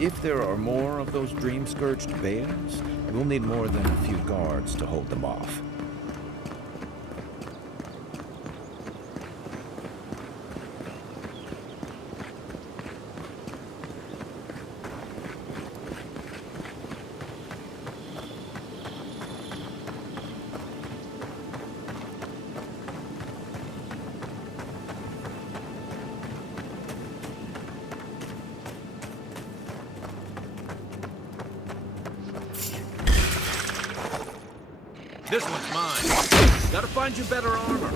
If there are more of those dream-scourged bears, we'll need more than a few guards to hold them off. This one's mine. Gotta find you better armor.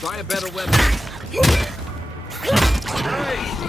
Try a better weapon. Nice!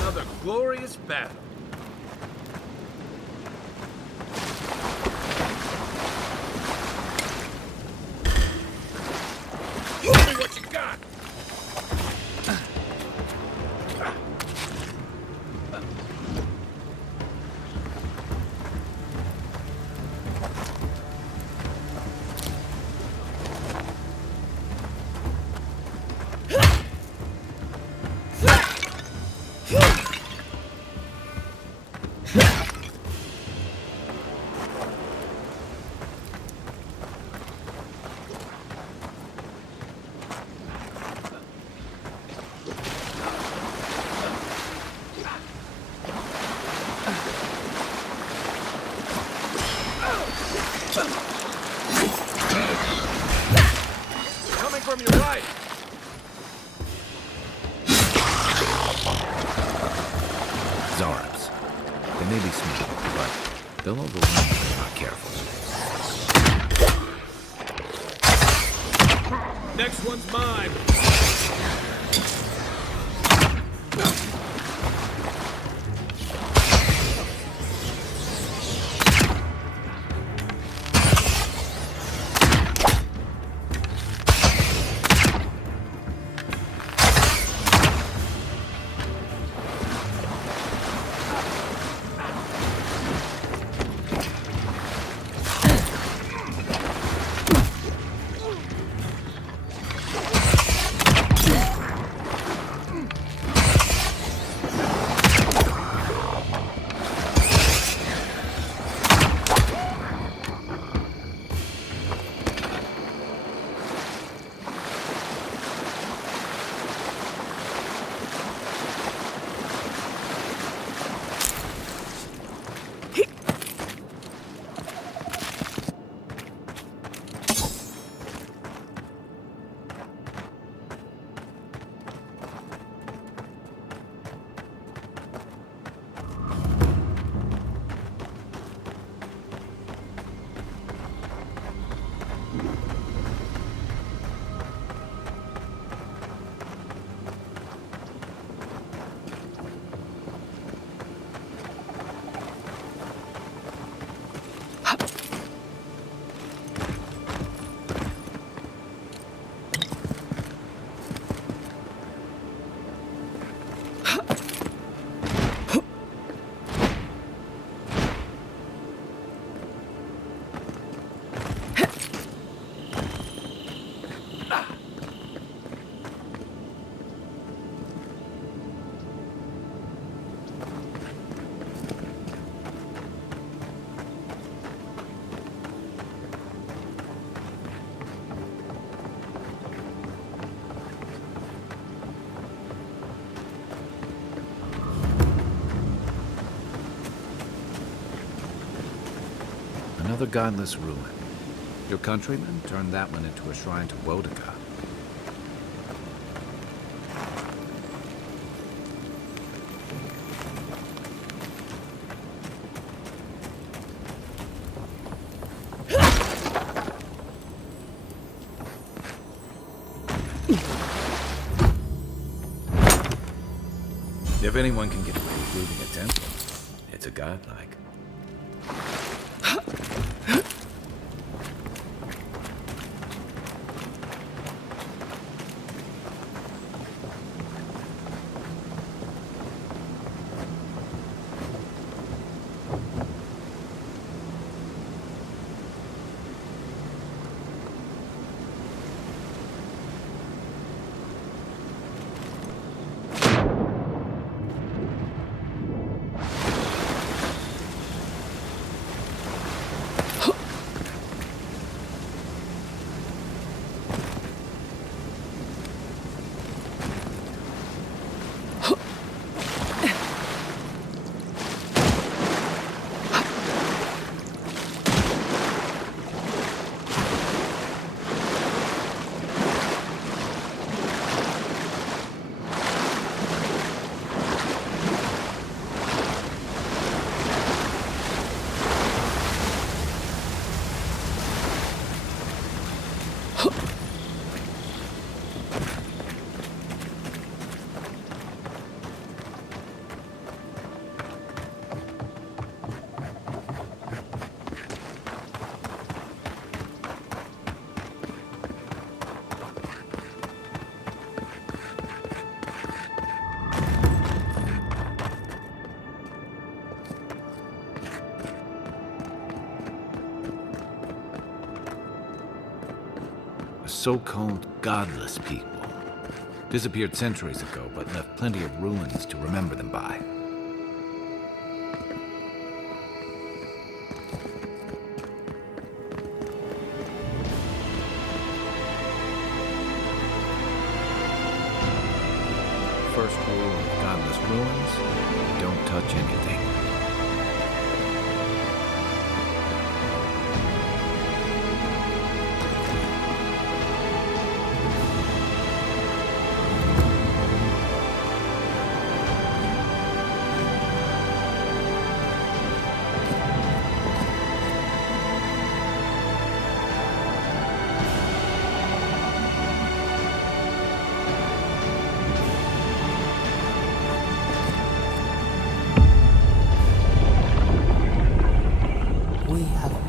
Another glorious battle. Show me what you got. Coming from your right. Zarabs. They may be small, but they'll overwhelm if they're not careful. Next one's mine. Another godless ruin. Your countrymen turned that one into a shrine to Boudica. If anyone can get away with looting a temple, it's a godlike. So-called godless people. Disappeared centuries ago, but left plenty of ruins to remember them by. First rule of godless ruins, don't touch anything.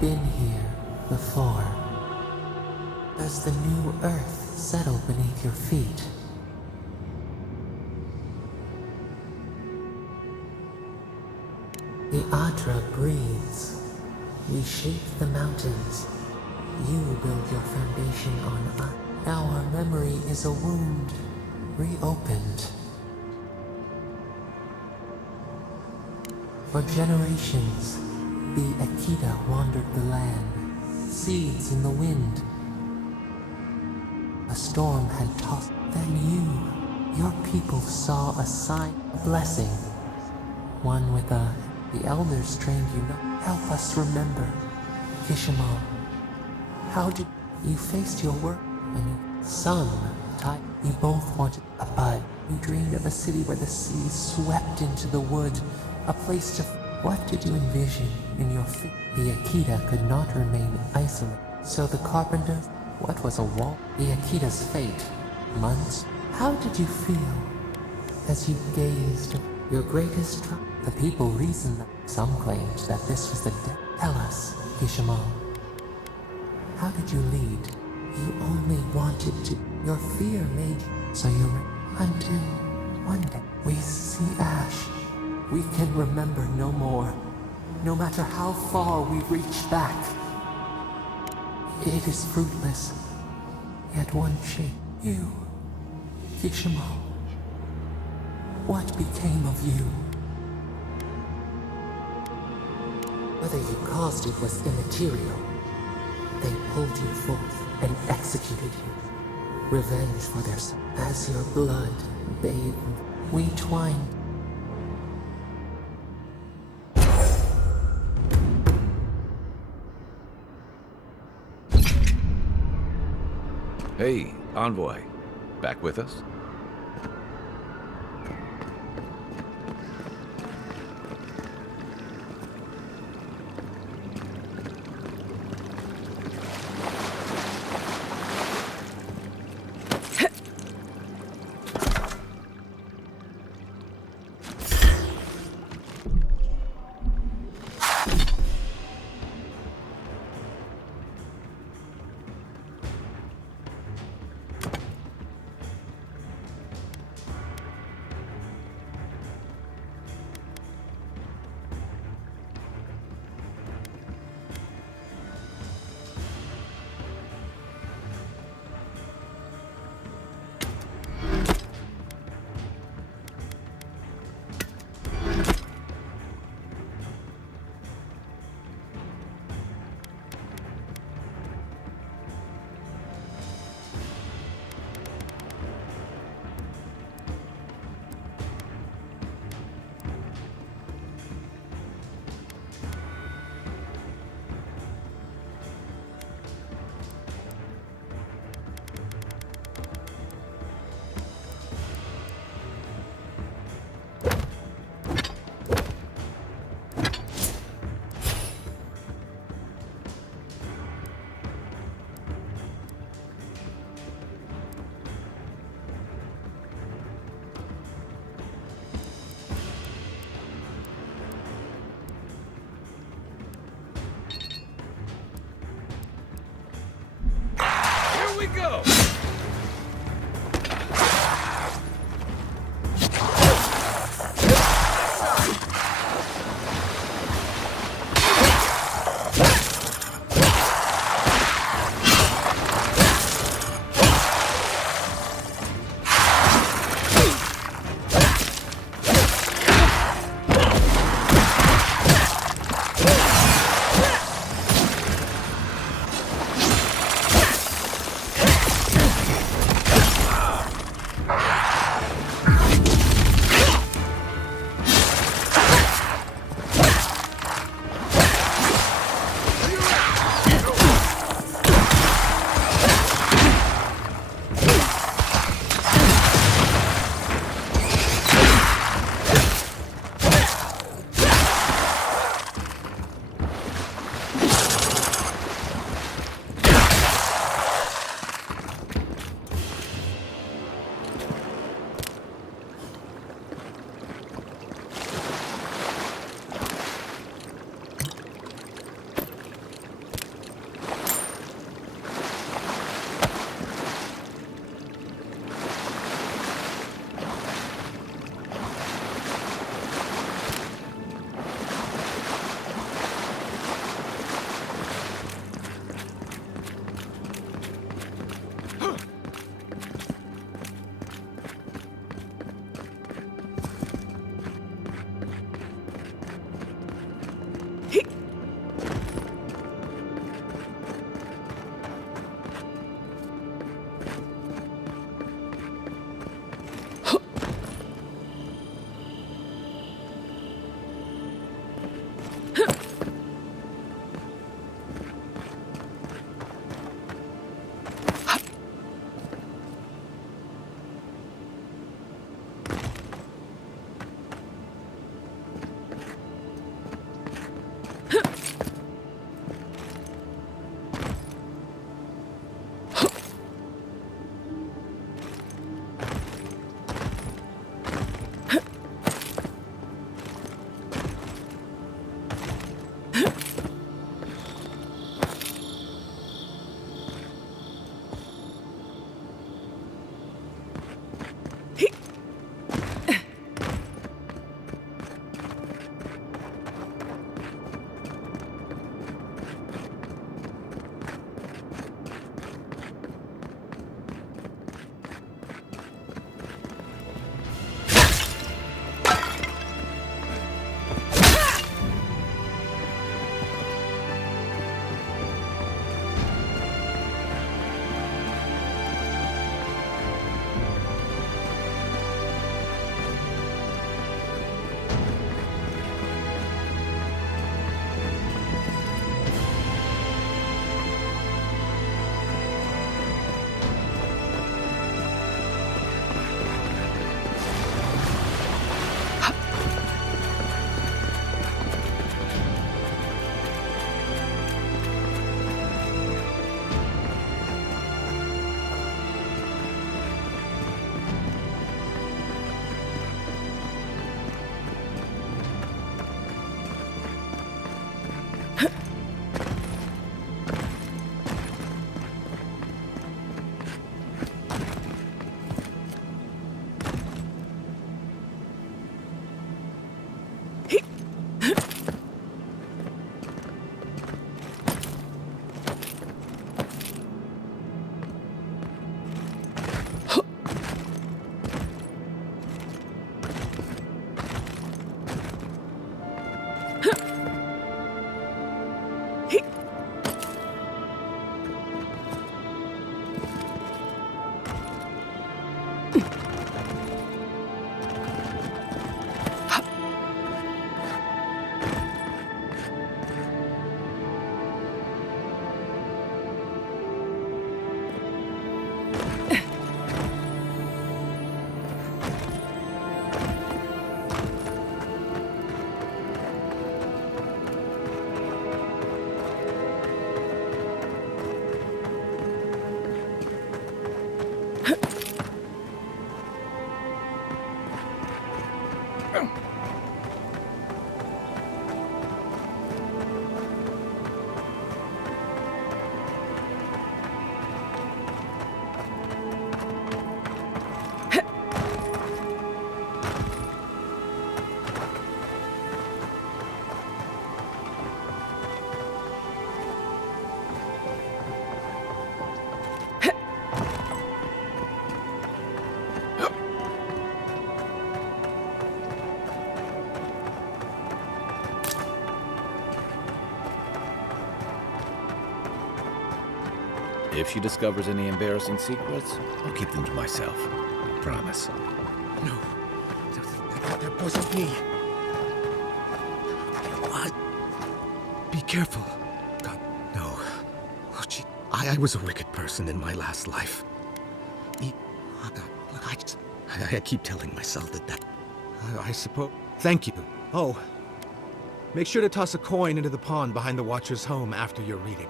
Been here before. Does the new earth settle beneath your feet? The Adra breathes. We shape the mountains. You build your foundation on us. Now our memory is a wound reopened. For generations, the Akita wandered the land, seeds in the wind. A storm had tossed. Then your people saw a sign, a blessing. One with the elders trained you not. Help us remember. Kishimo, how did you faced your work and you some time you both wanted a bud. You dreamed of a city where the sea swept into the wood, a place to. What did you envision in your feet? The Akita could not remain isolated. So the carpenter, what was a wall? The Akita's fate. Months? How did you feel as you gazed? Your greatest triumph? The people reasoned that. Some claimed that this was the death. Tell us, Kishimo. How did you lead? You only wanted to. Your fear made you. So you until one day we see ash. We can remember no more, no matter how far we reach back. It is fruitless, yet one shape. You, Kishimo, what became of you? Whether you caused it was immaterial. They pulled you forth and executed you. Revenge for their son. As your blood bathed, we twined. Hey, Envoy. Back with us? If she discovers any embarrassing secrets, I'll keep them to myself. Promise. No. That wasn't me. What? Be careful. God, no. Oh, gee. I was a wicked person in my last life. Look, I keep telling myself that I suppose... Thank you. Oh. Make sure to toss a coin into the pond behind the Watcher's home after your reading.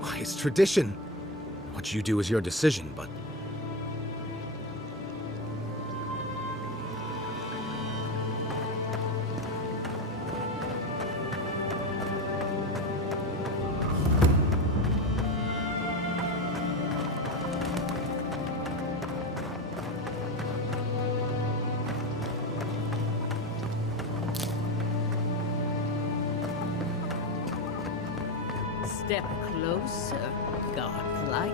Why, it's tradition. What you do is your decision, but... Step closer, godlike.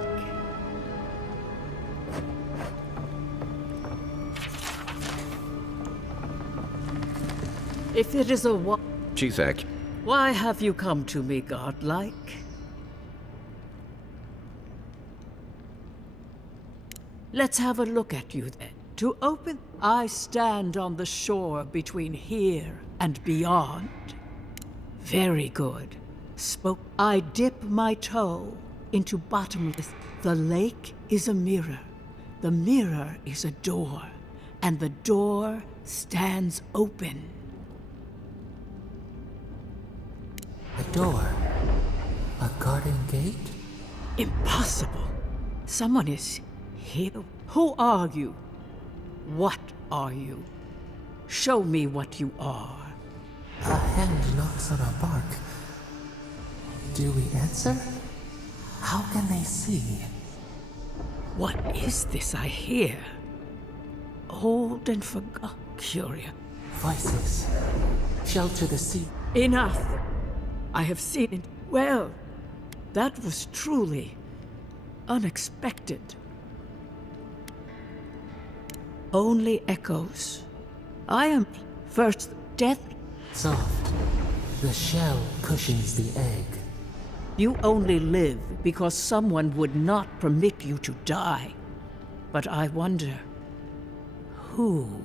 If it is a She's accurate. why have you come to me, godlike? Let's have a look at you then. To open, I stand on the shore between here and beyond. Very good. Spoke. I dip my toe into bottomless. The lake is a mirror. The mirror is a door. And the door stands open. A door? A garden gate? Impossible. Someone is here. Who are you? What are you? Show me what you are. A hand knocks on our bark. Do we answer? How can they see? What is this I hear? Old and forgotten. Curious. Voices. Shelter the sea. Enough! I have seen it. Well, that was truly unexpected. Only echoes. I am first death. Soft. The shell cushions the egg. You only live because someone would not permit you to die. But I wonder, who?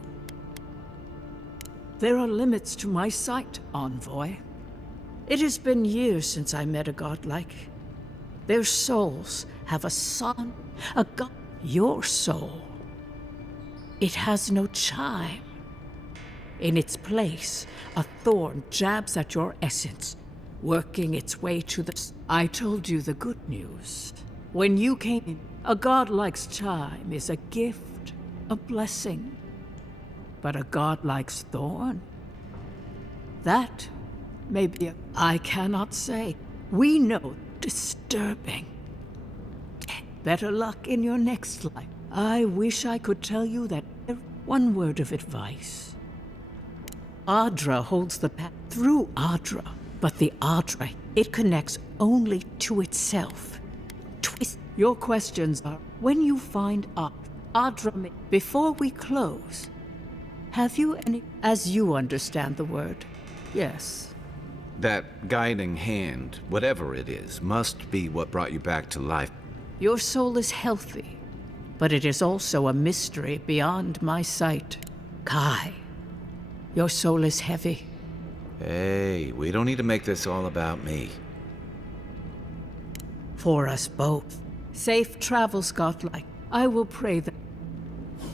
There are limits to my sight, envoy. It has been years since I met a godlike. Their souls have a son, a god. Your soul. It has no chime. In its place, a thorn jabs at your essence, working its way to the... I told you the good news. When you came in, a godlike's chime is a gift, a blessing. But a godlike's thorn? That may be a... I cannot say. We know disturbing. Better luck in your next life. I wish I could tell you that one word of advice. Adra holds the path through Adra, but the Adra, it connects only to itself. Twist. Your questions are, when you find Adra, before we close, have you any, as you understand the word? Yes. That guiding hand, whatever it is, must be what brought you back to life. Your soul is healthy, but it is also a mystery beyond my sight. Kai, your soul is heavy. Hey, we don't need to make this all about me. For us both. Safe travels, godlike. I will pray that...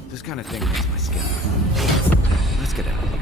This kind of thing makes my skin burn. Let's get out of here.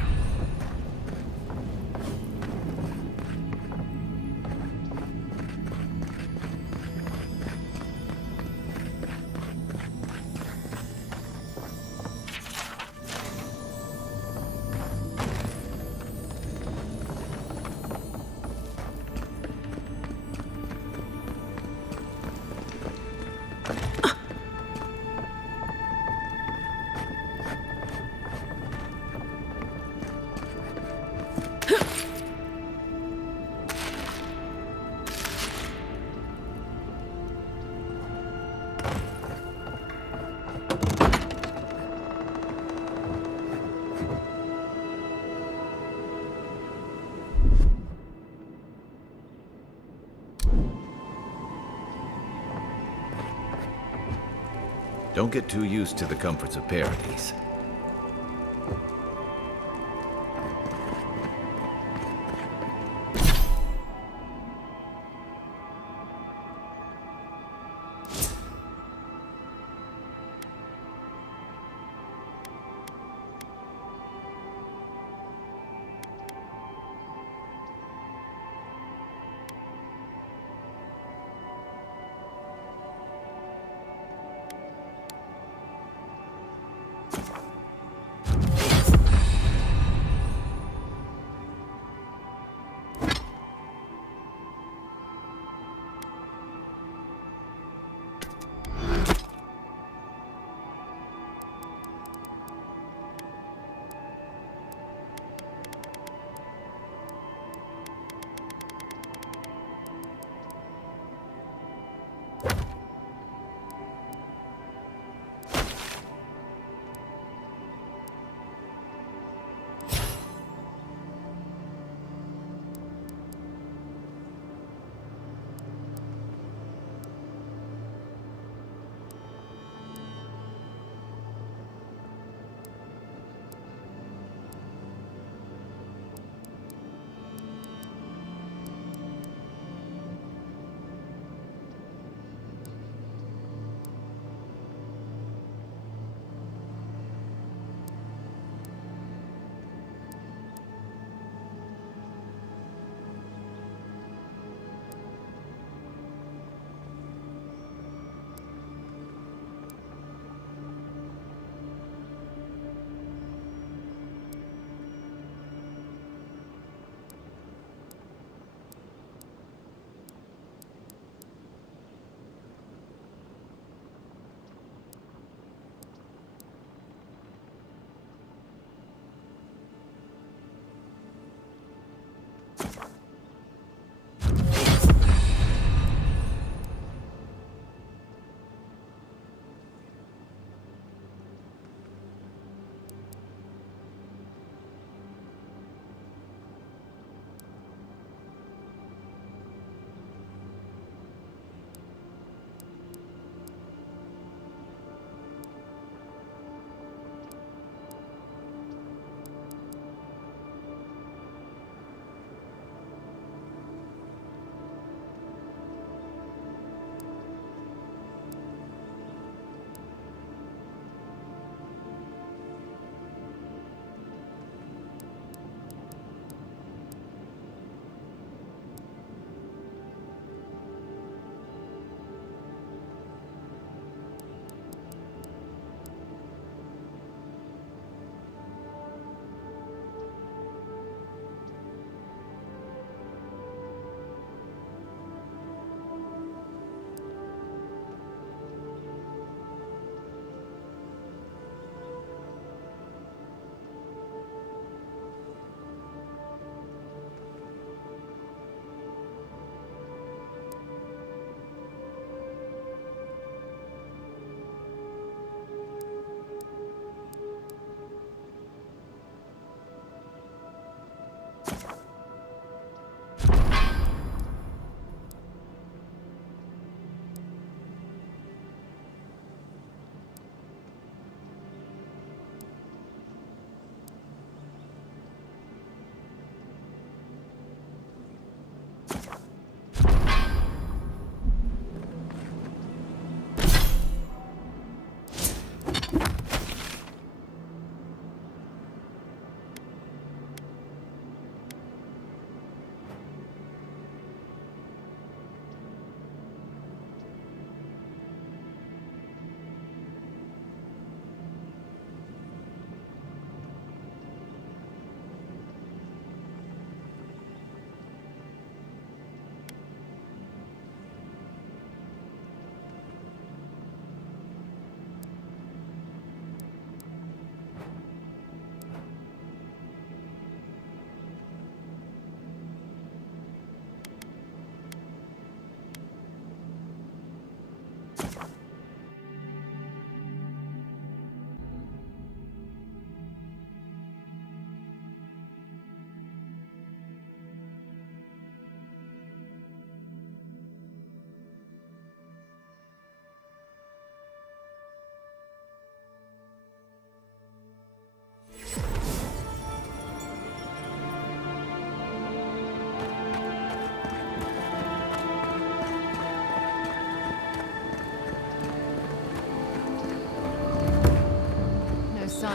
Don't get too used to the comforts of paradise.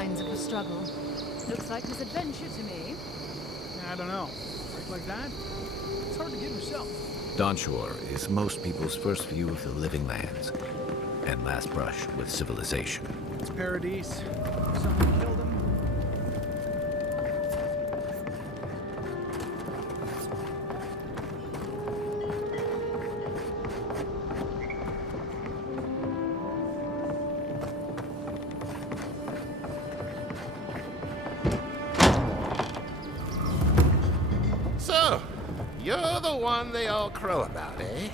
signs of a struggle. Looks like misadventure to me. I don't know. Break like that? It's hard to get yourself. Dawnshore is most people's first view of the living lands and last brush with civilization. It's paradise. Someone killed him. So, you're the one they all crow about, eh?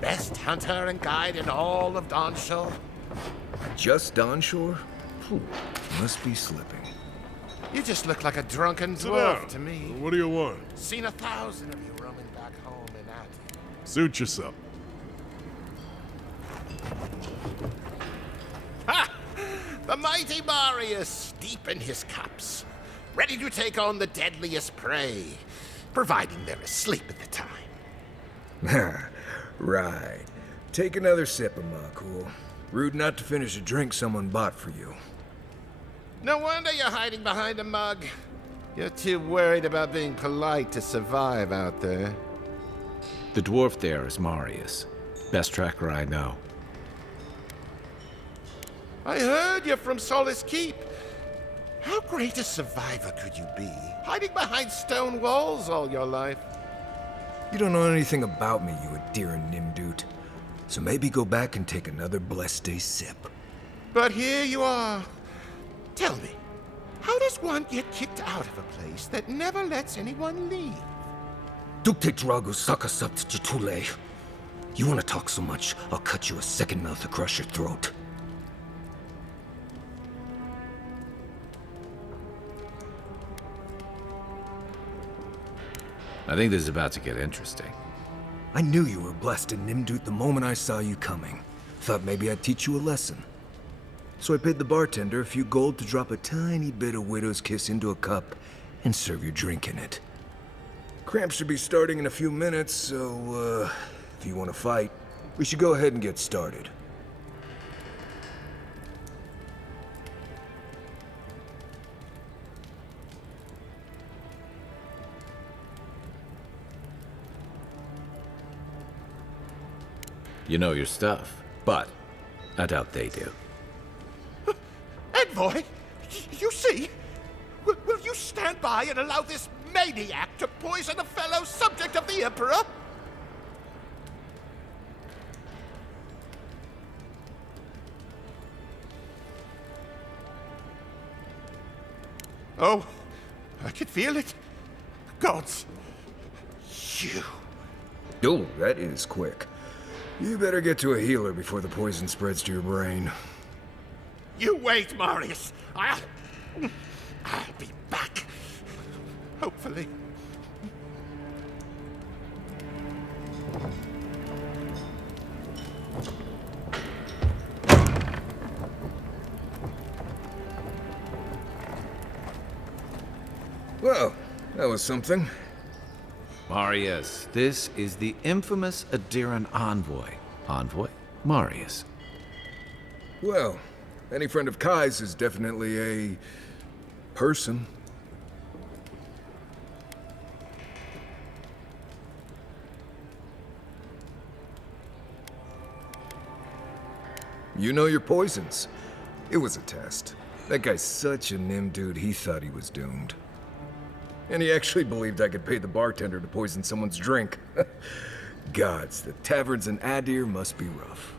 Best hunter and guide in all of Dawnshore? Just Dawnshore? Phew, must be slipping. You just look like a drunken Sit dwarf down. to me. What do you want? Seen 1,000 of you roaming back home in Atten. Suit yourself. Ha! The mighty Marius, deep in his cups, ready to take on the deadliest prey, providing they're asleep at the time. Right. Take another sip of my cool. Rude not to finish a drink someone bought for you. No wonder you're hiding behind a mug. You're too worried about being polite to survive out there. The dwarf there is Marius. Best tracker I know. I heard you're from Solace Keep. How great a survivor could you be, hiding behind stone walls all your life? You don't know anything about me, you Adiran Nimdut. So maybe go back and take another blessed day sip. But here you are. Tell me, how does one get kicked out of a place that never lets anyone leave? Dukte Drago Sakasapt Jitule. You want to talk so much, I'll cut you a second mouth across your throat. I think this is about to get interesting. I knew you were blessed in Nimdut the moment I saw you coming. Thought maybe I'd teach you a lesson. So I paid the bartender a few gold to drop a tiny bit of widow's kiss into a cup and serve your drink in it. Cramps should be starting in a few minutes, so, if you want to fight, we should go ahead and get started. You know your stuff, but I doubt they do. Envoy, you see? Will you stand by and allow this maniac to poison a fellow subject of the Emperor? Oh, I can feel it. Gods, you. Oh, that is quick. You better get to a healer before the poison spreads to your brain. You wait, Marius. I'll be back. Hopefully. Well, that was something. Marius, this is the infamous Adiran envoy. Envoy? Marius. Well, any friend of Kai's is definitely a person. You know your poisons. It was a test. That guy's such a nim dude, he thought he was doomed. And he actually believed I could pay the bartender to poison someone's drink. Gods, the taverns in Adir must be rough.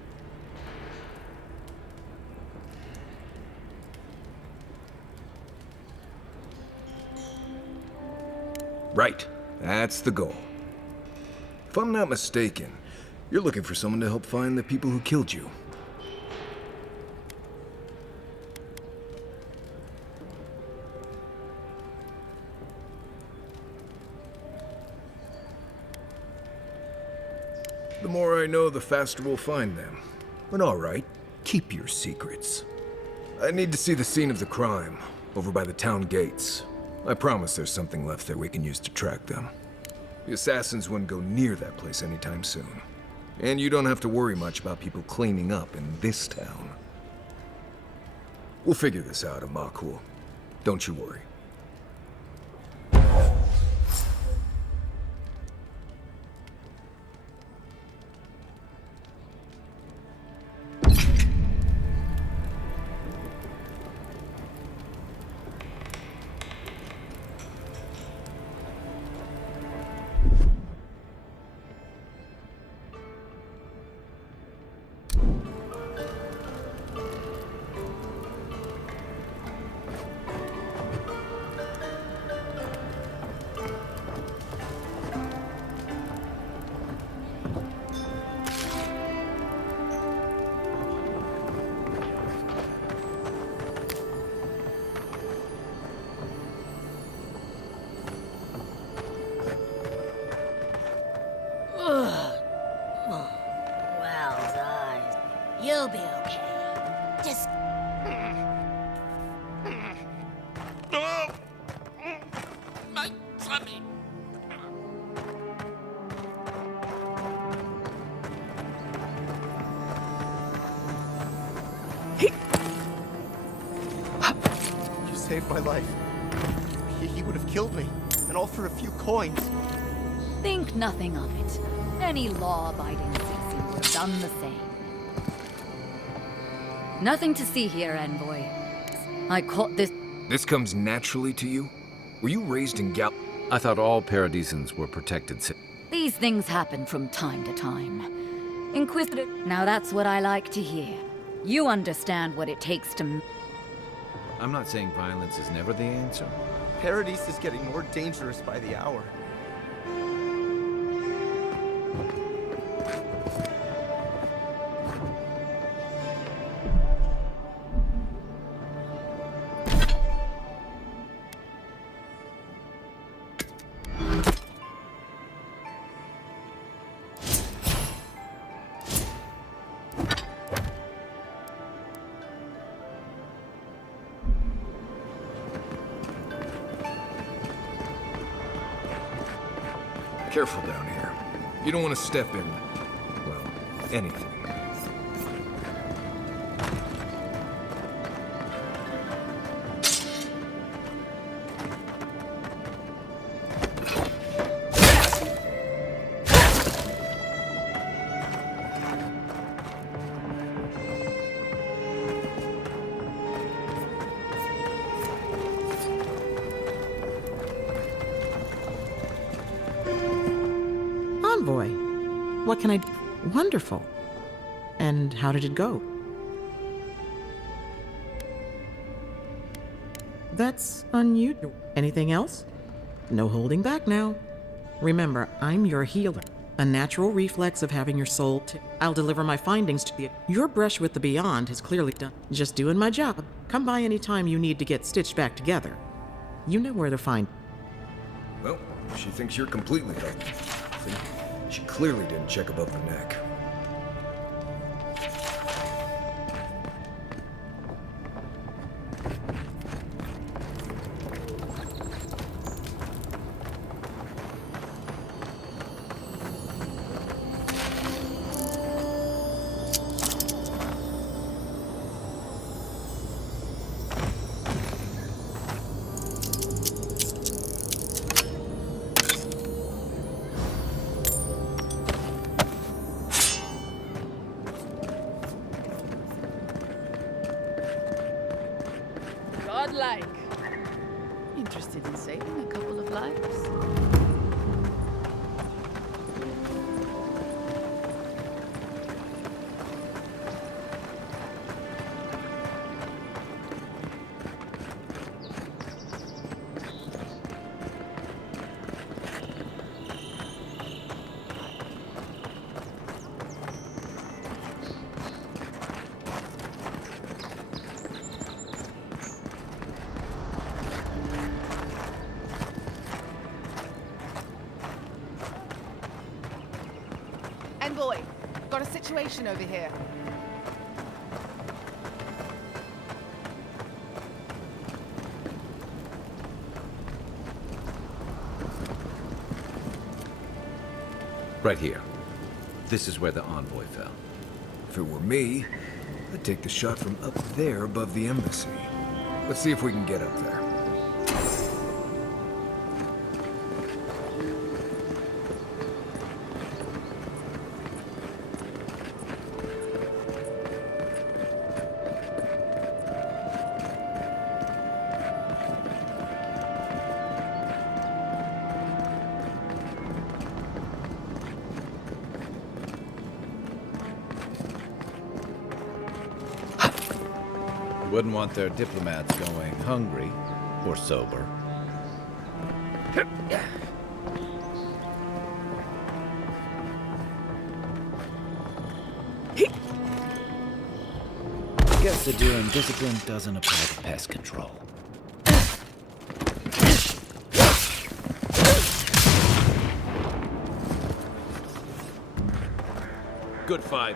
Right, that's the goal. If I'm not mistaken, you're looking for someone to help find the people who killed you. The more I know, the faster we'll find them. But all right, keep your secrets. I need to see the scene of the crime, over by the town gates. I promise there's something left there we can use to track them. The assassins wouldn't go near that place anytime soon. And you don't have to worry much about people cleaning up in this town. We'll figure this out, Amakul. Don't you worry. Wow's eyes. You'll be okay. Just... Oh! My tummy. You saved my life. He would have killed me, and all for a few coins. Think nothing of it. Any law-abiding citizen would have done the same. Nothing to see here, Envoy. I caught this... This comes naturally to you? Were you raised in Gal... I thought all Paradisans were protected These things happen from time to time. Inquisitive... Now that's what I like to hear. You understand what it takes to... I'm not saying violence is never the answer. Paradise is getting more dangerous by the hour. Careful down here. You don't want to step in, well, anything. Envoy. What can I do? Wonderful. And how did it go? That's unusual. Anything else? No holding back now. Remember, I'm your healer. A natural reflex of having your soul I'll deliver my findings to you. Your brush with the beyond has clearly done. Just doing my job. Come by any time you need to get stitched back together. You know where to find. Well, she thinks you're completely healthy. She clearly didn't check above the neck. Godlike. Interested in saving a couple of lives? Envoy, got a situation over here. Right here. This is where the envoy fell. If it were me, I'd take the shot from up there above the embassy. Let's see if we can get up there. Wouldn't want their diplomats going hungry or sober. Guess the doing discipline doesn't apply to pest control. Good fight.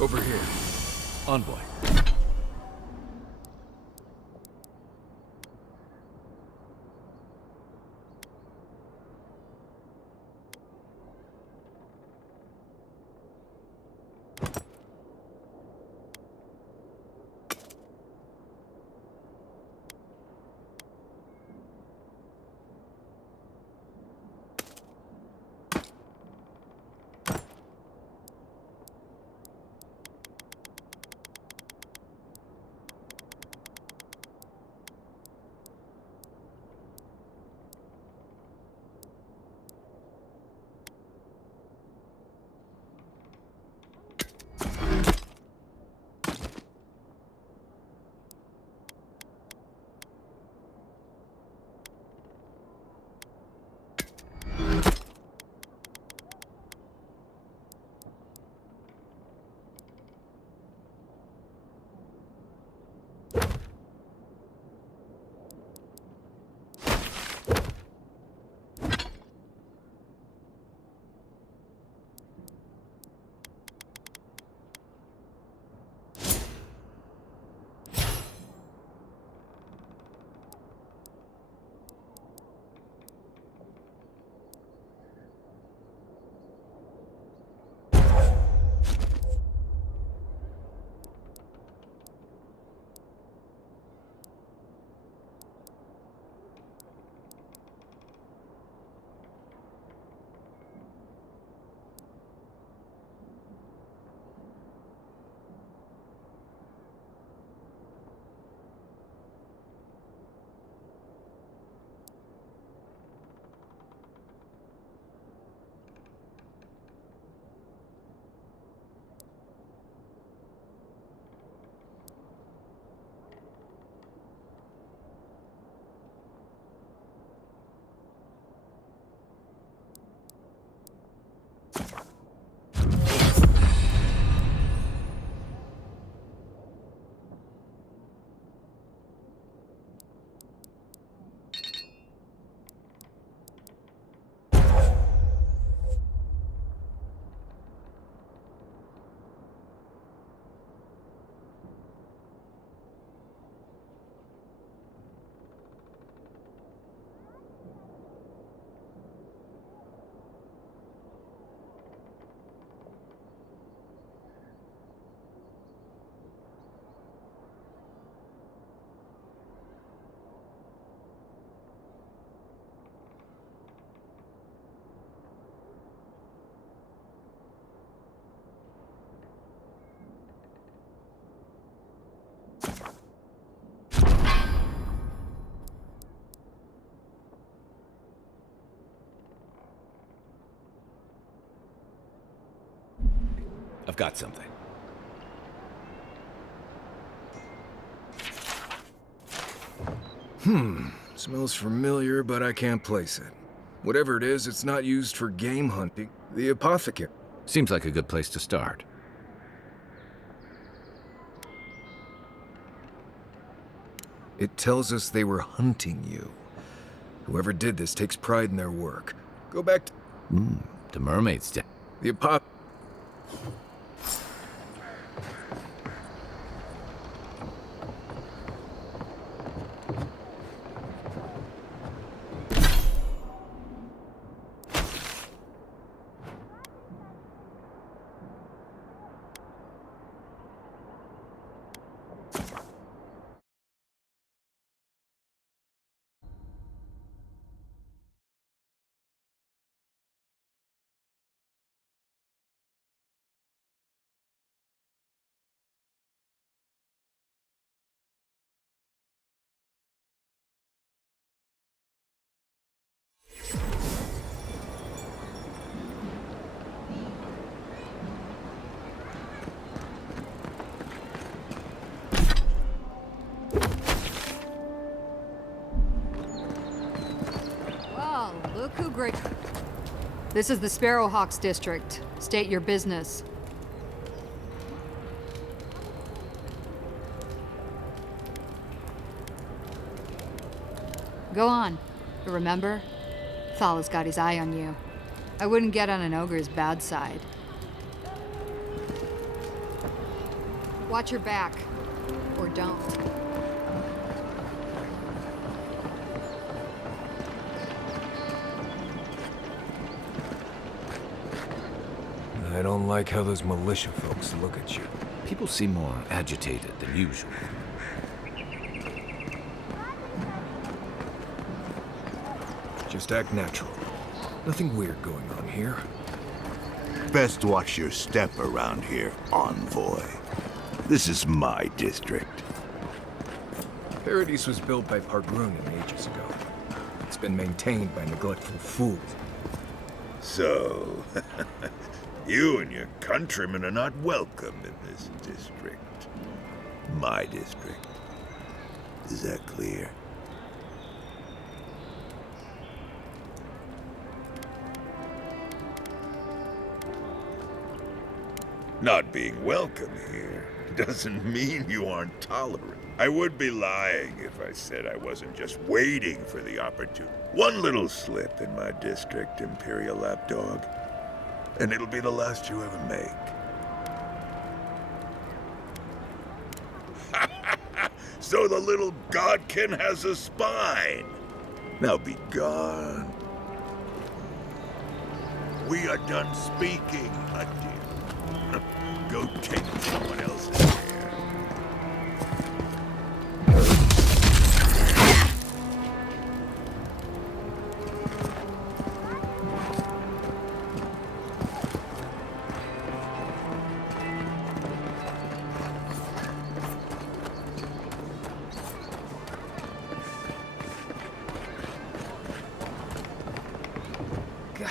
Over here. Envoy. I've got something. Smells familiar, but I can't place it. Whatever it is, it's not used for game hunting. The apothecary. Seems like a good place to start. It tells us they were hunting you. Whoever did this takes pride in their work. Go back to... The mermaid's den. The apop... Well, look who great. This is the Sparrowhawks district. State your business. Go on. But remember, Thala's got his eye on you. I wouldn't get on an ogre's bad side. Watch your back. Or don't. I don't like how those militia folks look at you. People seem more agitated than usual. Just act natural. Nothing weird going on here. Best watch your step around here, envoy. This is my district. Paradise was built by Pargrunin ages ago. It's been maintained by neglectful fools. So, you and your countrymen are not welcome in this district. My district. Is that clear? Not being welcome here doesn't mean you aren't tolerant. I would be lying if I said I wasn't just waiting for the opportunity. One little slip in my district, Imperial Lapdog, and it'll be the last you ever make. So the little godkin has a spine. Now be gone. We are done speaking, hunting. Go take someone else's hair. God,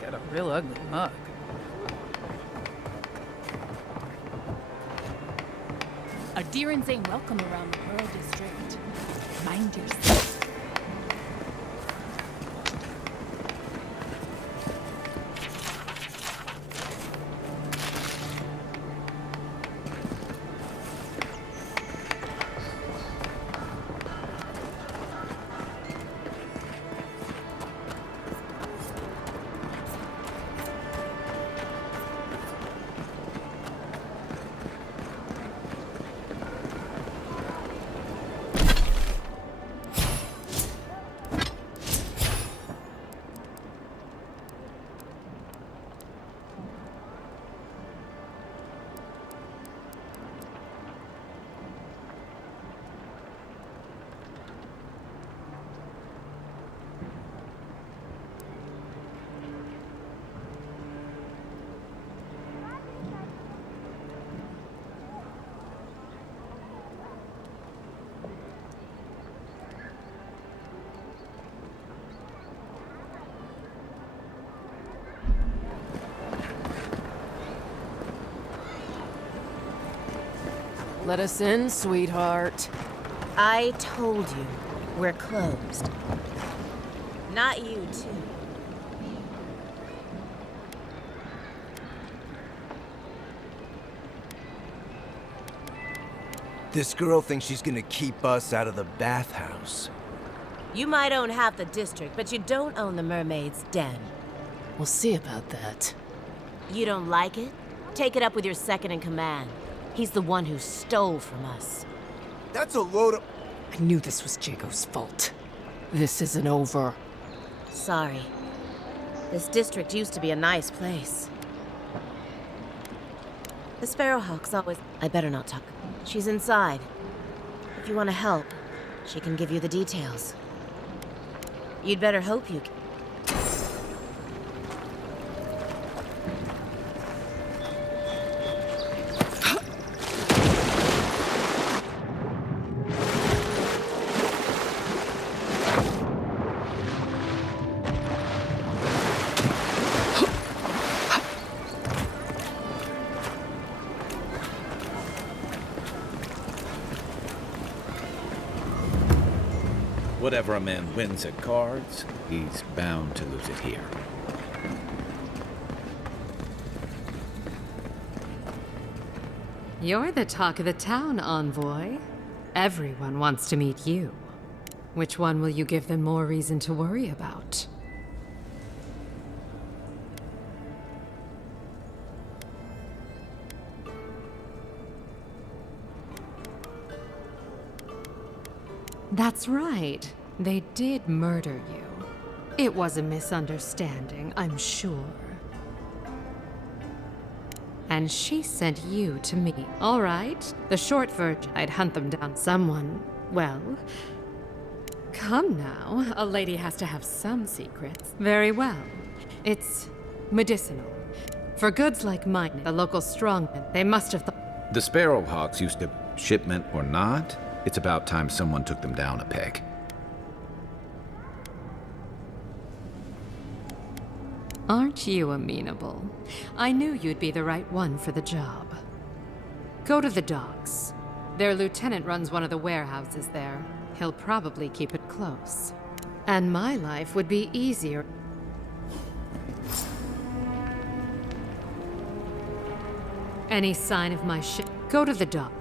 got a real ugly mug. Adherents ain't welcome around the Pearl District. Mind yourself. Let us in, sweetheart. I told you, we're closed. Not you, too. This girl thinks she's gonna keep us out of the bathhouse. You might own half the district, but you don't own the mermaid's den. We'll see about that. You don't like it? Take it up with your second in command. He's the one who stole from us. That's a load of... I knew this was Jago's fault. This isn't over. Sorry. This district used to be a nice place. The Sparrowhawk's always... I better not talk. She's inside. If you want to help, she can give you the details. You'd better hope you can. Whatever a man wins at cards, he's bound to lose it here. You're the talk of the town, Envoy. Everyone wants to meet you. Which one will you give them more reason to worry about? That's right. They did murder you. It was a misunderstanding, I'm sure. And she sent you to me. All right, the short version. I'd hunt them down. Someone, well... Come now, a lady has to have some secrets. Very well. It's medicinal. For goods like mine, the local strongmen, they must have thought... The Sparrowhawks used to, shipment or not, it's about time someone took them down a peg. Aren't you amenable? I knew you'd be the right one for the job. Go to the docks. Their lieutenant runs one of the warehouses there. He'll probably keep it close. And my life would be easier. Any sign of my ship? Go to the dock.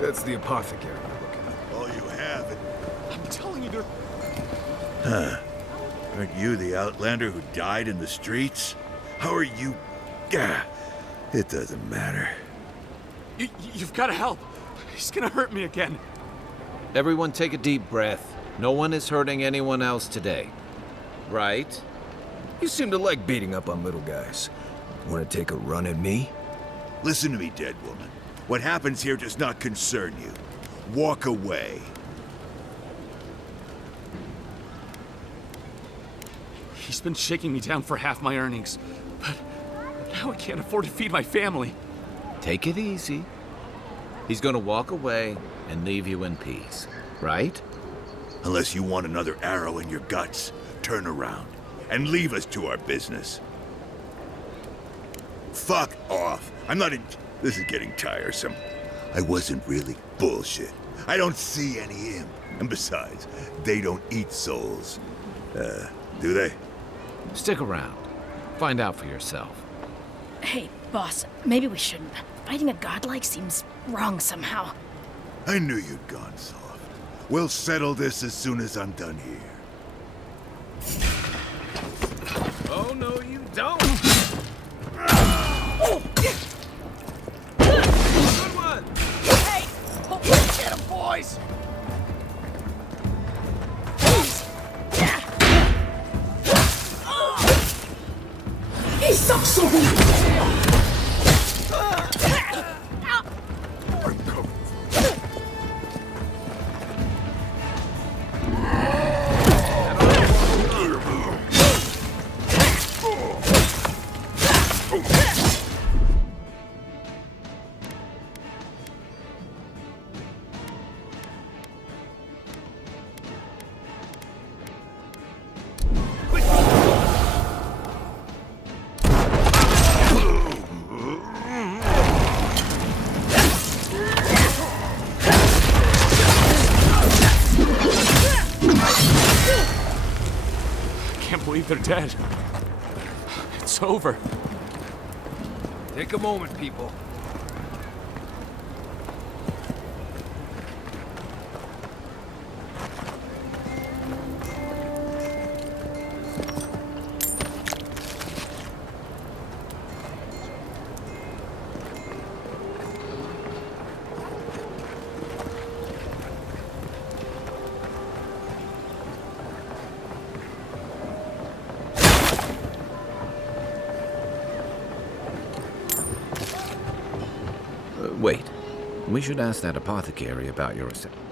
That's the apothecary we're looking at. All you have. I'm telling you, they're... Huh. Aren't you the outlander who died in the streets? How are you... Gah. It doesn't matter. You've got to help. He's gonna hurt me again. Everyone take a deep breath. No one is hurting anyone else today. Right? You seem to like beating up on little guys. Want to take a run at me? Listen to me, dead woman. What happens here does not concern you. Walk away. He's been shaking me down for half my earnings, but Now I can't afford to feed my family. Take it easy. He's gonna walk away and leave you in peace, right? Unless you want another arrow in your guts, turn around and leave us to our business. Fuck off. I'm not in... This is getting tiresome. I wasn't really bullshit. I don't see any imp. And besides, they don't eat souls. Do they? Stick around. Find out for yourself. Hey, boss, maybe we shouldn't. Fighting a godlike seems wrong somehow. I knew you'd gone soft. We'll settle this as soon as I'm done here. Oh, no, you don't! Good one! Hey! Get him, boys! He sucks so They're dead. It's over. Take a moment, people. Wait. We should ask that apothecary about your...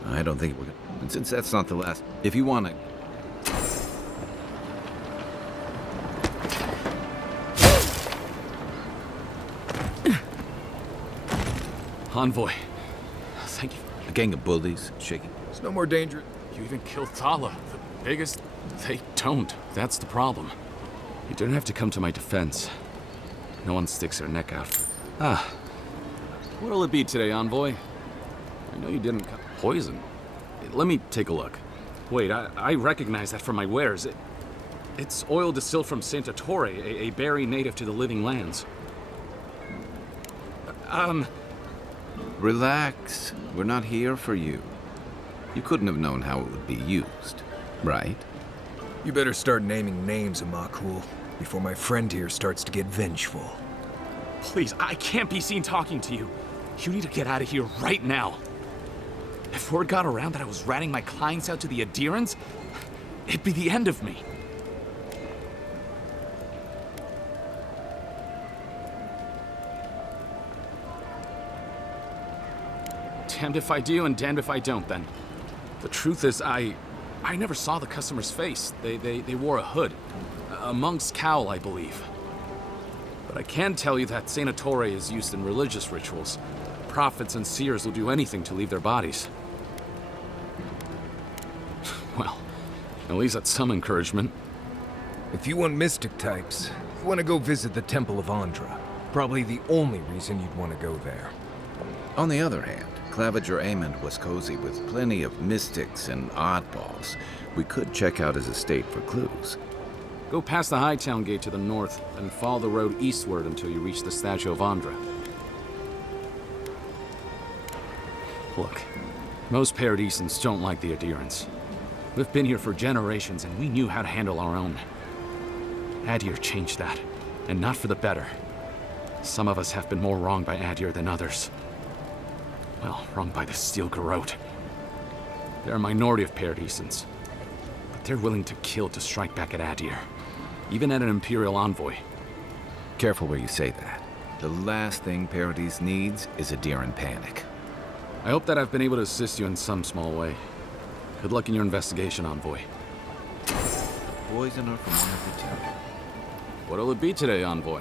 I don't think we're... And since that's not the last... If you want to... Envoy. Thank you. A gang of bullies, shaking. There's no more danger. You even killed Thala, the biggest... They don't. That's the problem. You didn't have to come to my defense. No one sticks their neck out. What'll it be today, Envoy? I know you didn't... Poison? Let me take a look. Wait, I recognize that from my wares. It's oil distilled from Santa Torre, a berry native to the Living Lands. Relax. We're not here for you. You couldn't have known how it would be used, right? You better start naming names, Amakul, before my friend here starts to get vengeful. Please, I can't be seen talking to you. You need to get out of here right now. If word got around that I was ratting my clients out to the adherents, it'd be the end of me. Damned if I do and damned if I don't, then. The truth is, I never saw the customer's face. They wore a hood. A monk's cowl, I believe. But I can tell you that Santa Torre is used in religious rituals. Prophets and seers will do anything to leave their bodies. Well, at least that's some encouragement. If you want mystic types, you want to go visit the Temple of Andra. Probably the only reason you'd want to go there. On the other hand, Claviger Amond was cozy with plenty of mystics and oddballs. We could check out his estate for clues. Go past the Hightown Gate to the north and follow the road eastward until you reach the statue of Andra. Look, most Paradisans don't like the adherents. We've been here for generations and we knew how to handle our own. Adir changed that, and not for the better. Some of us have been more wronged by Adir than others. Well, wronged by the Steel Garrote. They're a minority of Paradisans, but they're willing to kill to strike back at Adir, even at an Imperial envoy. Careful where you say that. The last thing Paradis needs is Adiran panic. I hope that I've been able to assist you in some small way. Good luck in your investigation, Envoy. Poison or from one of the two. What'll it be today, Envoy?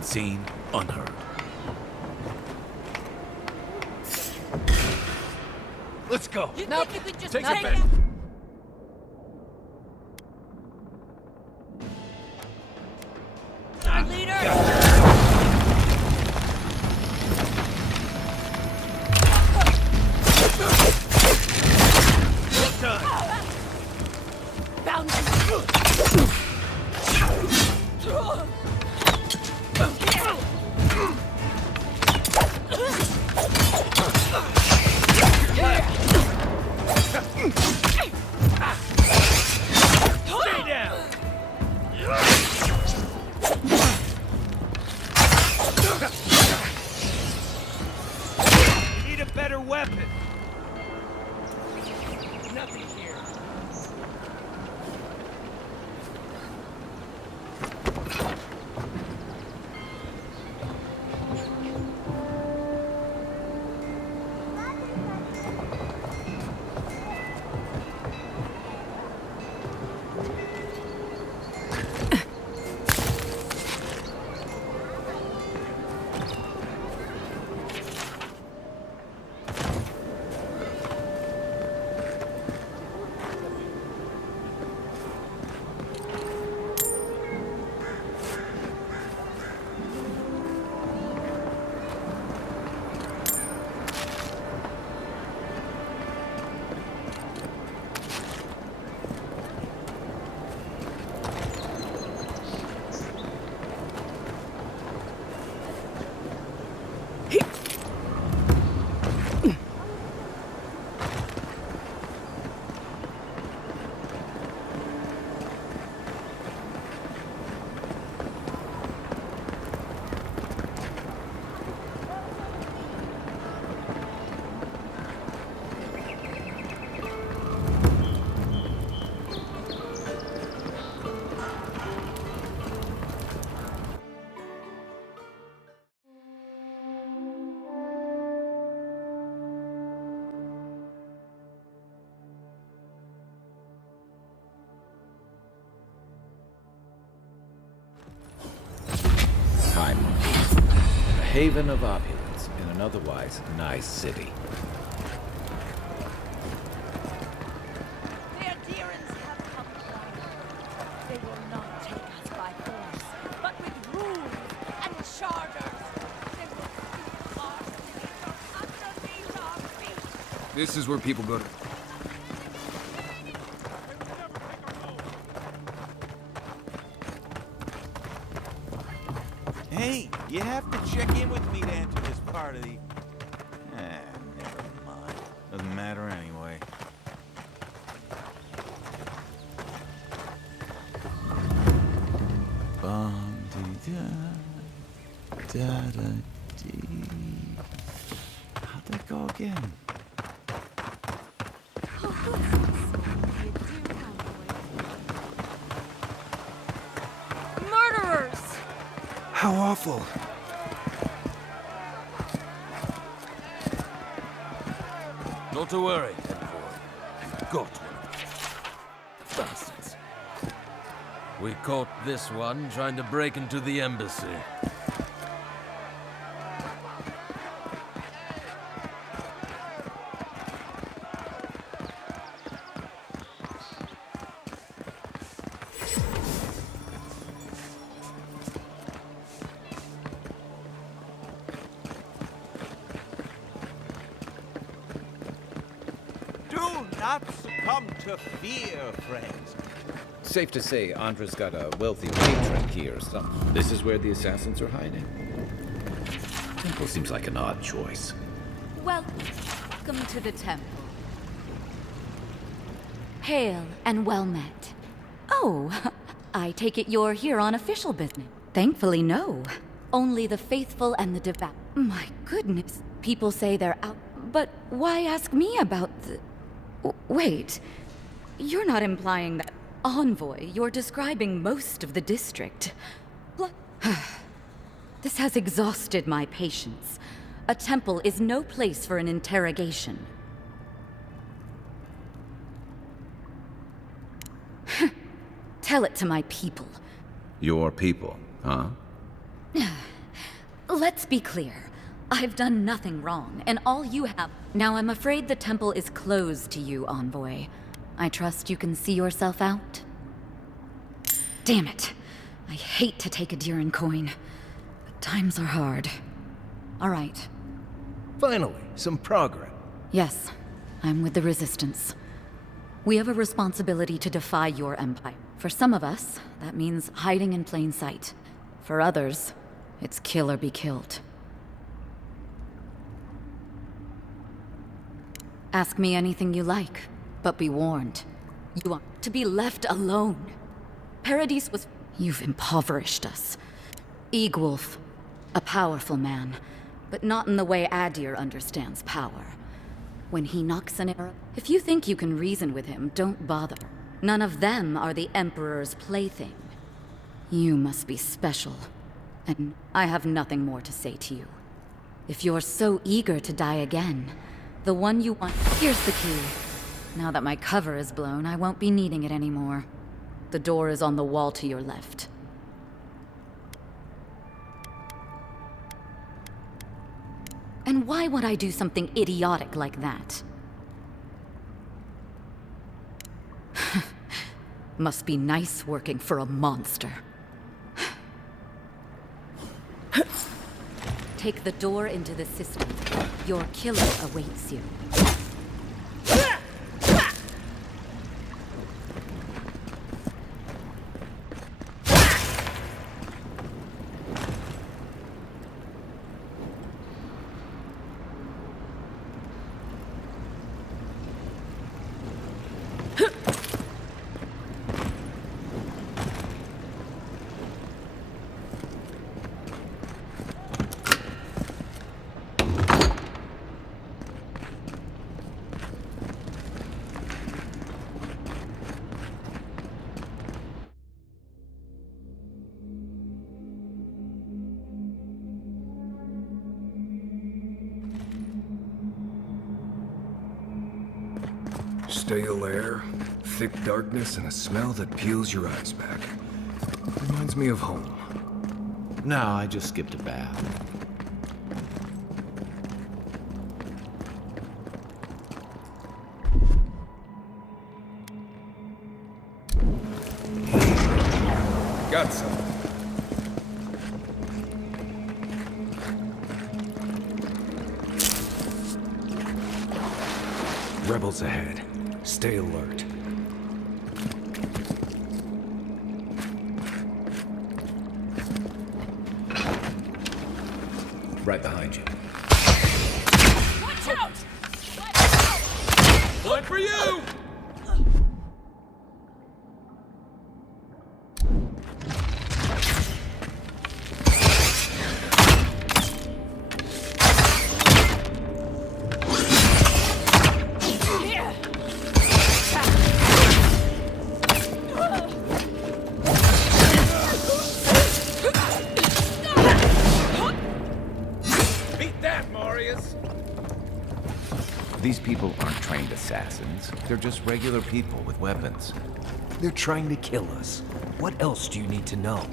unseen, unheard. Let's go. You think you could just Take take it. it? Our leader! Well done. Stay down. You need a better weapon. Nothing here. Hi, Monday. A haven of opulence in an otherwise nice city. The adherents have come down. They will not take us by force, but with rules and charters. They will sweep our city from underneath our feet. This is where people go to... Hey, you have to check in with me to enter this part of the... never mind. Doesn't matter anyway. Bum-dee-da-da-dee. How'd that go again? Murderers! How awful. Not to worry, envoy. Got one. Bastards. We caught this one trying to break into the embassy. Do not succumb to fear, friends. Safe to say, Andra's got a wealthy patron here or something. This is where the assassins are hiding. Temple seems like an odd choice. Welcome to the temple. Hail and well met. Oh, I take it you're here on official business. Thankfully, no. Only the faithful and the devout. My goodness. People say they're out. But why ask me about the... Wait. You're not implying that... Envoy, you're describing most of the district. This has exhausted my patience. A temple is no place for an interrogation. Tell it to my people. Your people, huh? Let's be clear. I've done nothing wrong, and all you have... Now I'm afraid the temple is closed to you, Envoy. I trust you can see yourself out? Damn it. I hate to take a Diran coin, but times are hard. All right. Finally, some progress. Yes, I'm with the Resistance. We have a responsibility to defy your empire. For some of us, that means hiding in plain sight. For others, it's kill or be killed. Ask me anything you like, but be warned. You are to be left alone. Paradis was... You've impoverished us. Eagwolf, a powerful man, but not in the way Adir understands power. When he knocks an arrow, if you think you can reason with him, don't bother. None of them are the Emperor's plaything. You must be special, and I have nothing more to say to you. If you're so eager to die again, the one you want... Here's the key. Now that my cover is blown, I won't be needing it anymore. The door is on the wall to your left. And why would I do something idiotic like that? Must be nice working for a monster. Take the door into the system. Your killer awaits you. Stale air, thick darkness, and a smell that peels your eyes back. Reminds me of home. No, I just skipped a bath. Got some. Rebels ahead. Stay alert. Right behind you. Watch out! One for you! These people aren't trained assassins. They're just regular people with weapons. They're trying to kill us. What else do you need to know?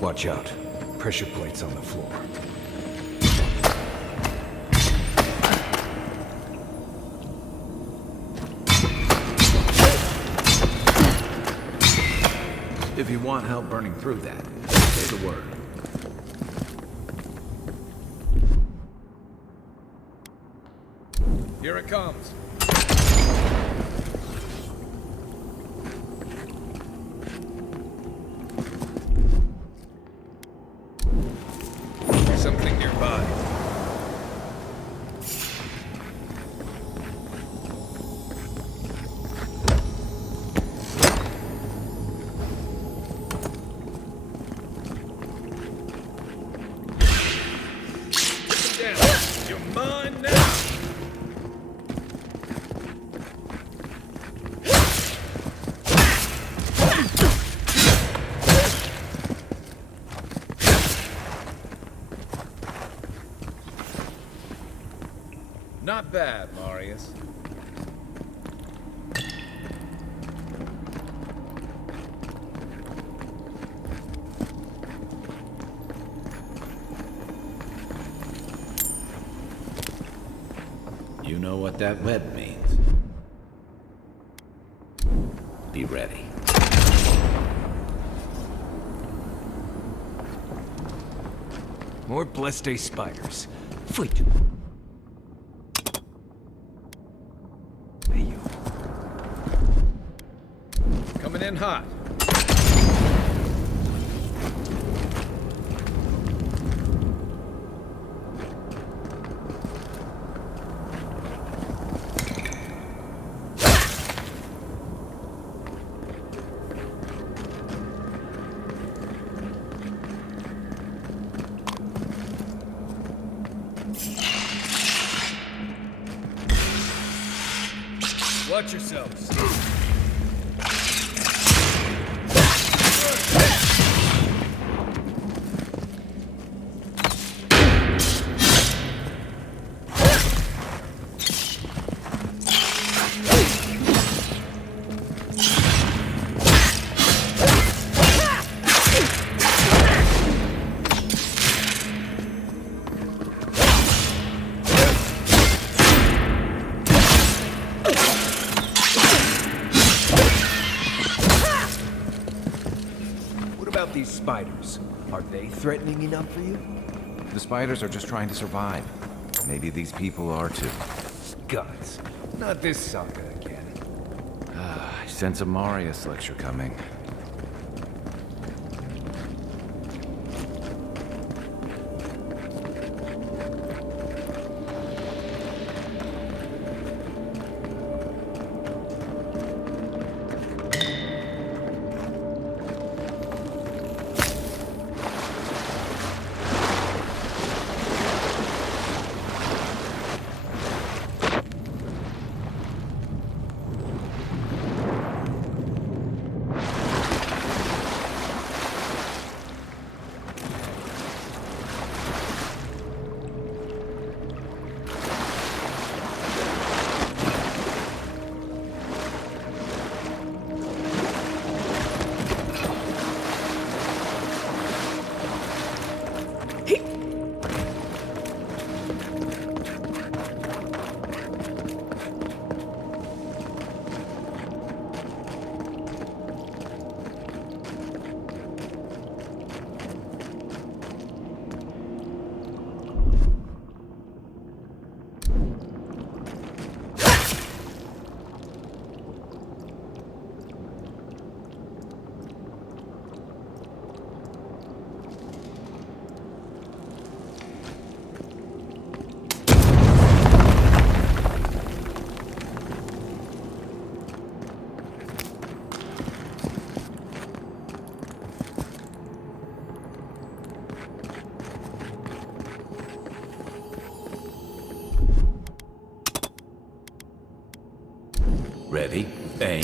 Watch out. Pressure plates on the floor. If you want help burning through that, say the word. Here it comes. Something nearby. You're mine now. Not bad, Marius. You know what that web means. Be ready. More blessed spiders. Fleet. Hey, you. Coming in hot. Watch yourselves. These spiders, are they threatening enough for you? The spiders are just trying to survive. Maybe these people are too. Gods, not this saga again. I sense a Marius lecture coming. Ready, aim.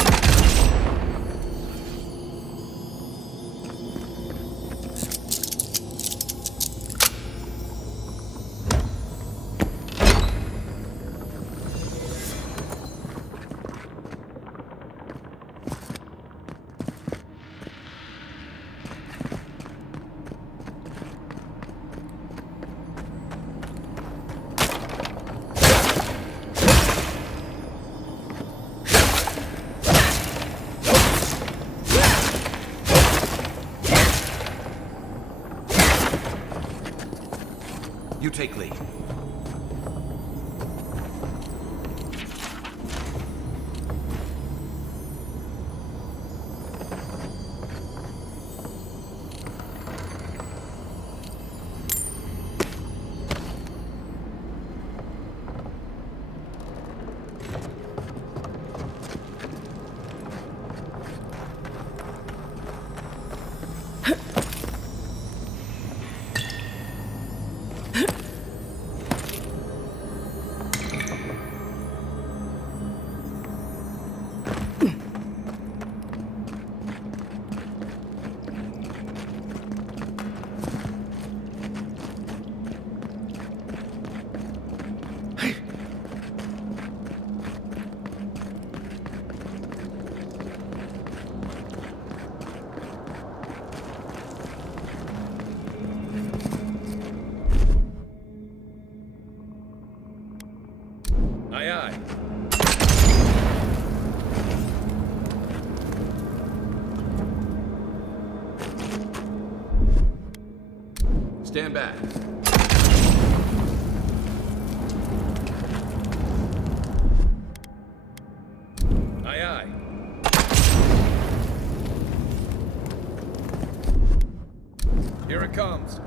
You take lead. Aye, aye. Stand back. Aye, aye. Here it comes.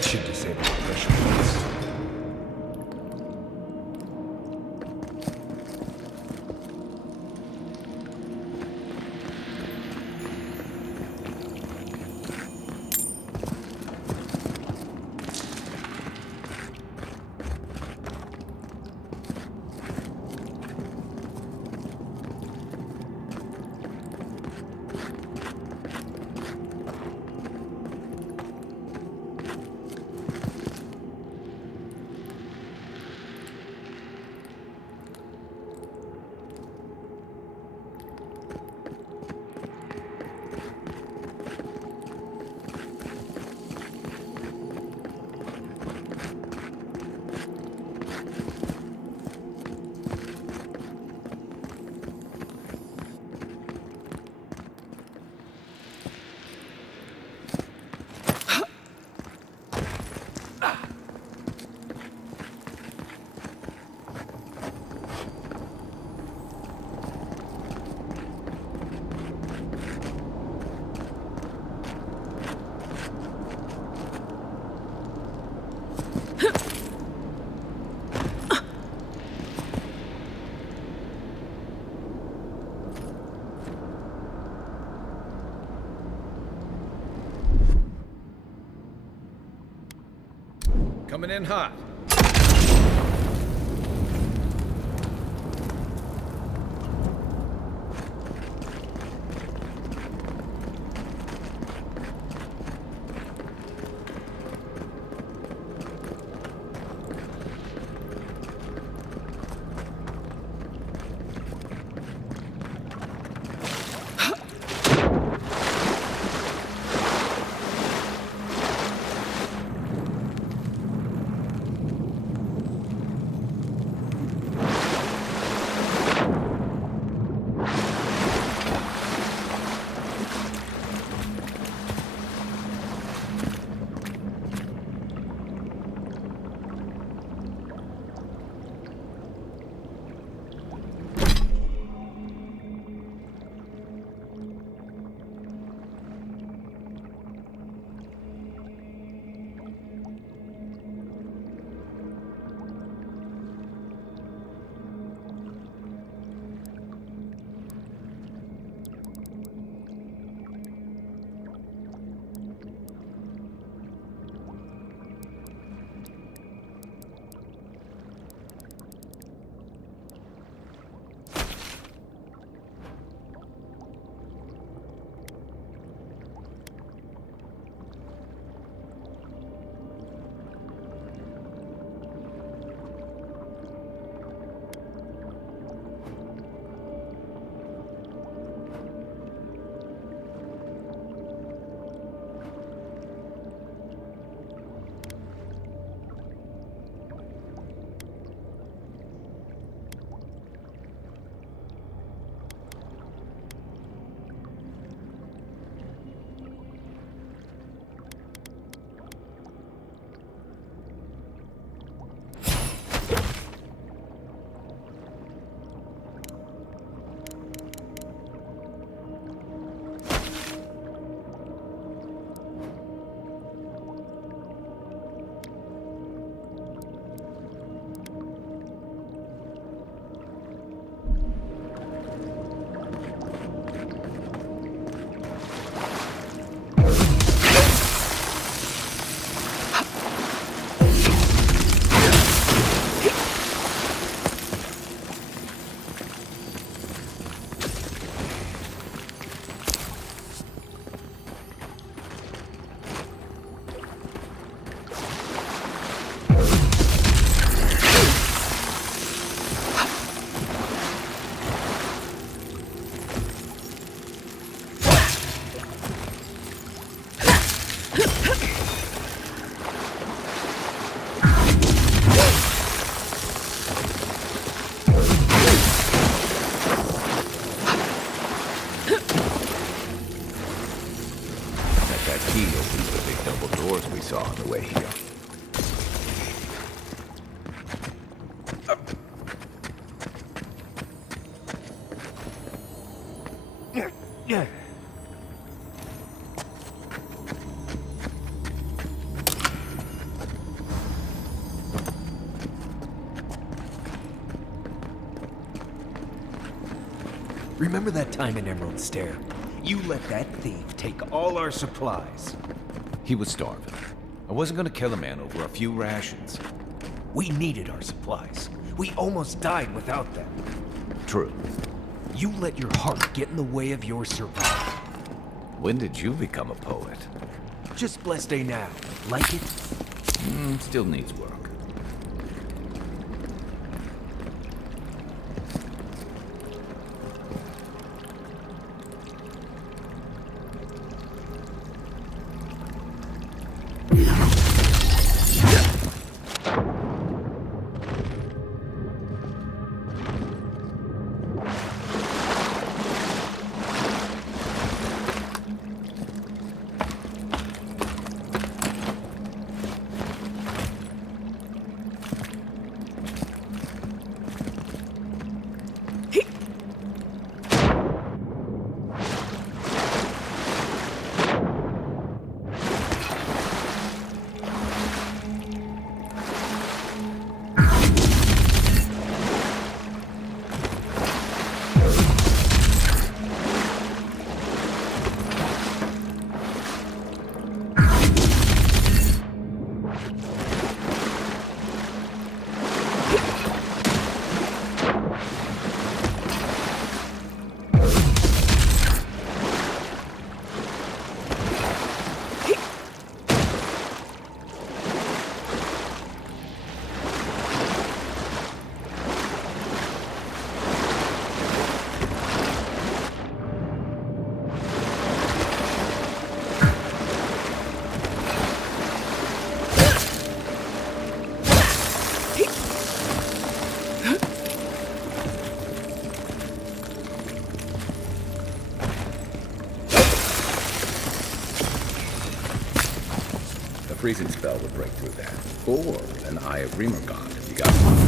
That should disable the pressure plates. Coming in hot. saw on the way here. Remember that time in Emerald Stair? You let that thief take all our supplies. He was starving. I wasn't gonna kill a man over a few rations. We needed our supplies. We almost died without them. True. You let your heart get in the way of your survival. When did you become a poet? Just blessed day now. Like it? Still needs work. Freezing spell would break through that. Or an Eye of Remergond if you got one.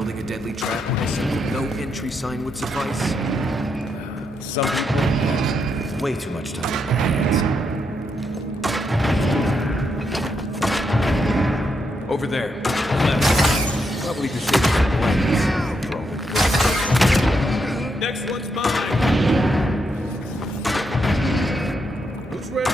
building a deadly trap when a simple no entry sign would suffice? Some people, way too much time on their hands. Over there. Left. Probably to save some plans. Next one's mine. Who's ready?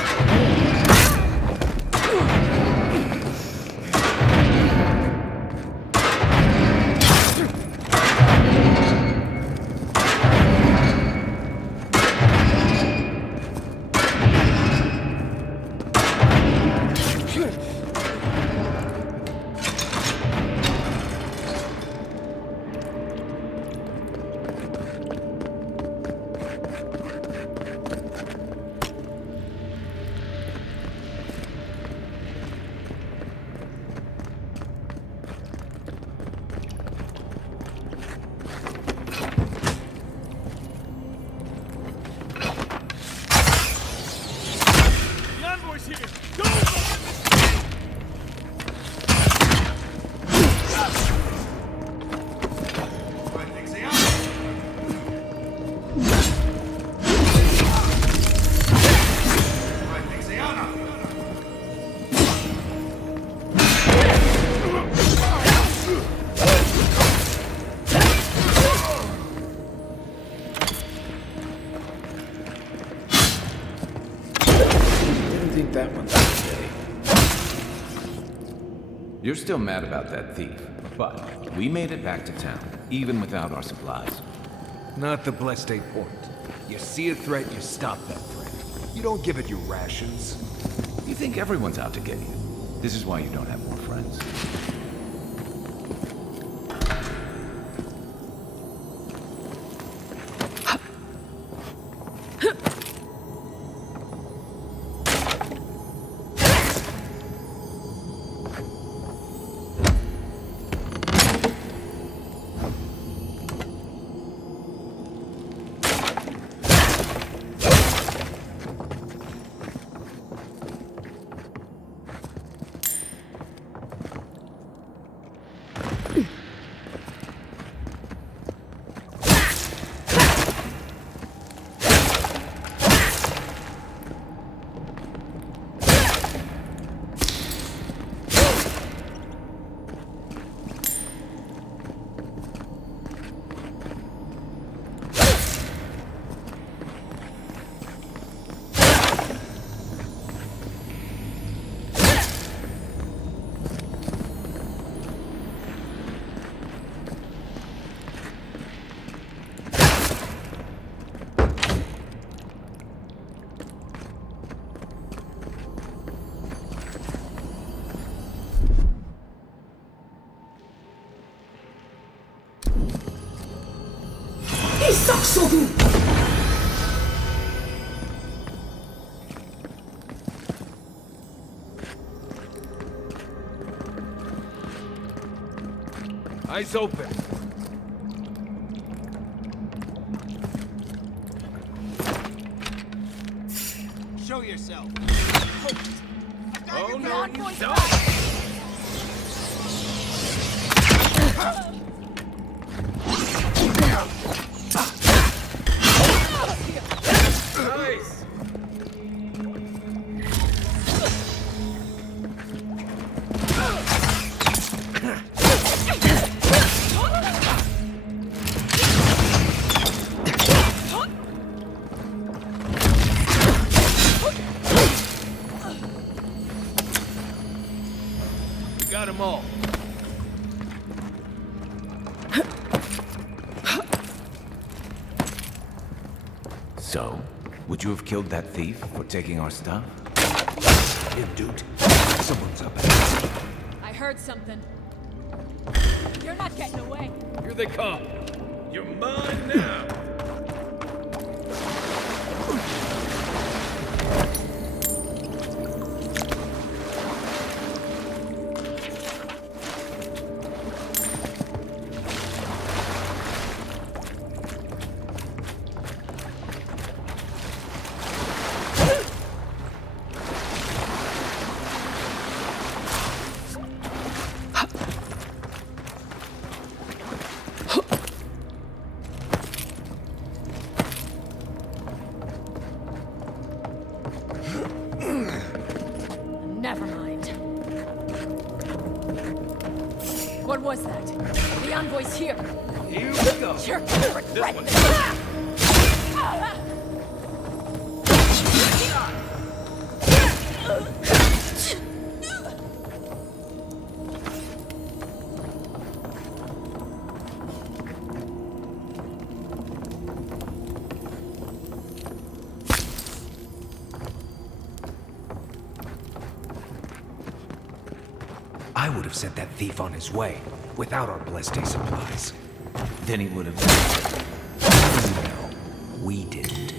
That one's okay. You're still mad about that thief, but we made it back to town, even without our supplies. Not the blessed eight point. You see a threat, you stop that threat. You don't give it your rations. You think everyone's out to get you. This is why you don't have more friends. Eyes open. Show yourself. Oh no, you don't. Nice. Got them all. So, would you have killed that thief for taking our stuff? Him, dude. Someone's up. I heard something. You're not getting away. Here they come. You're mine now. Never mind. What was that? The envoy's here. Here we go. You're gonna regret this. I would have sent that thief on his way, without our blessed day supplies. Then he would have. No, we didn't.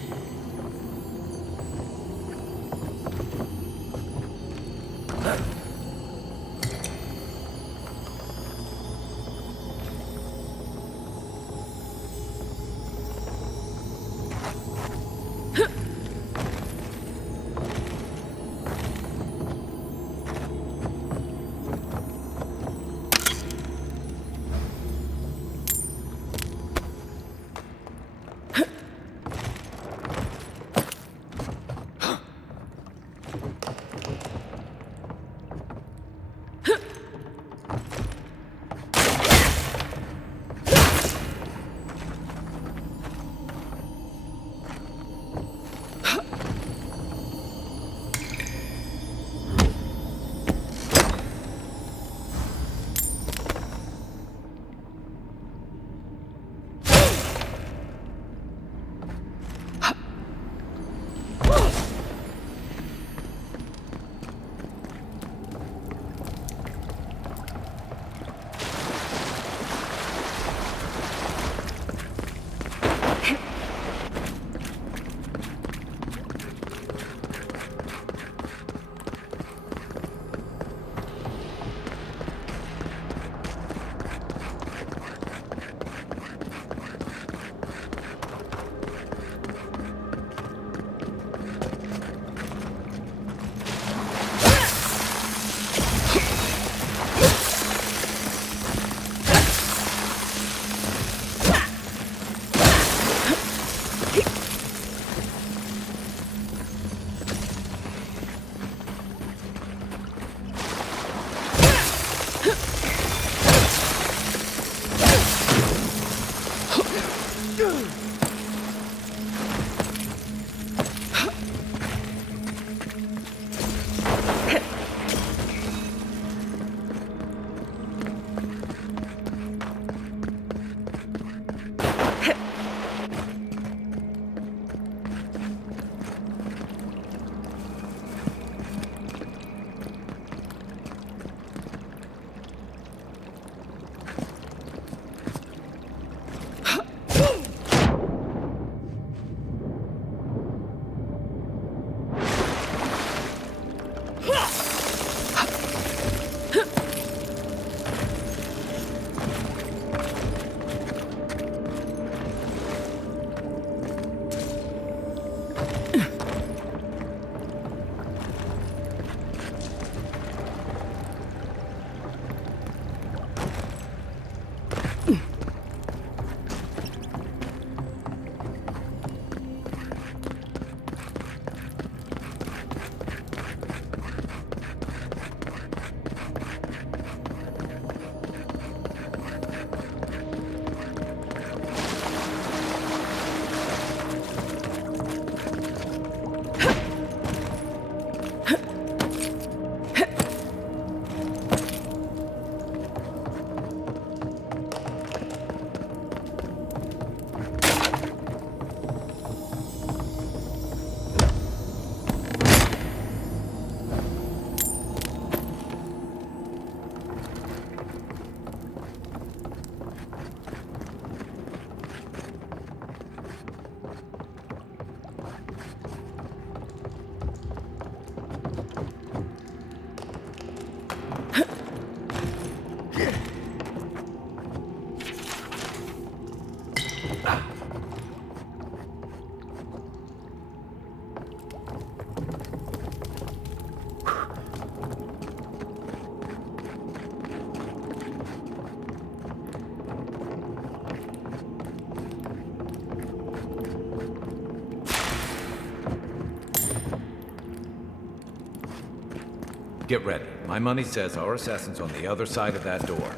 Get ready. My money says our assassin's on the other side of that door.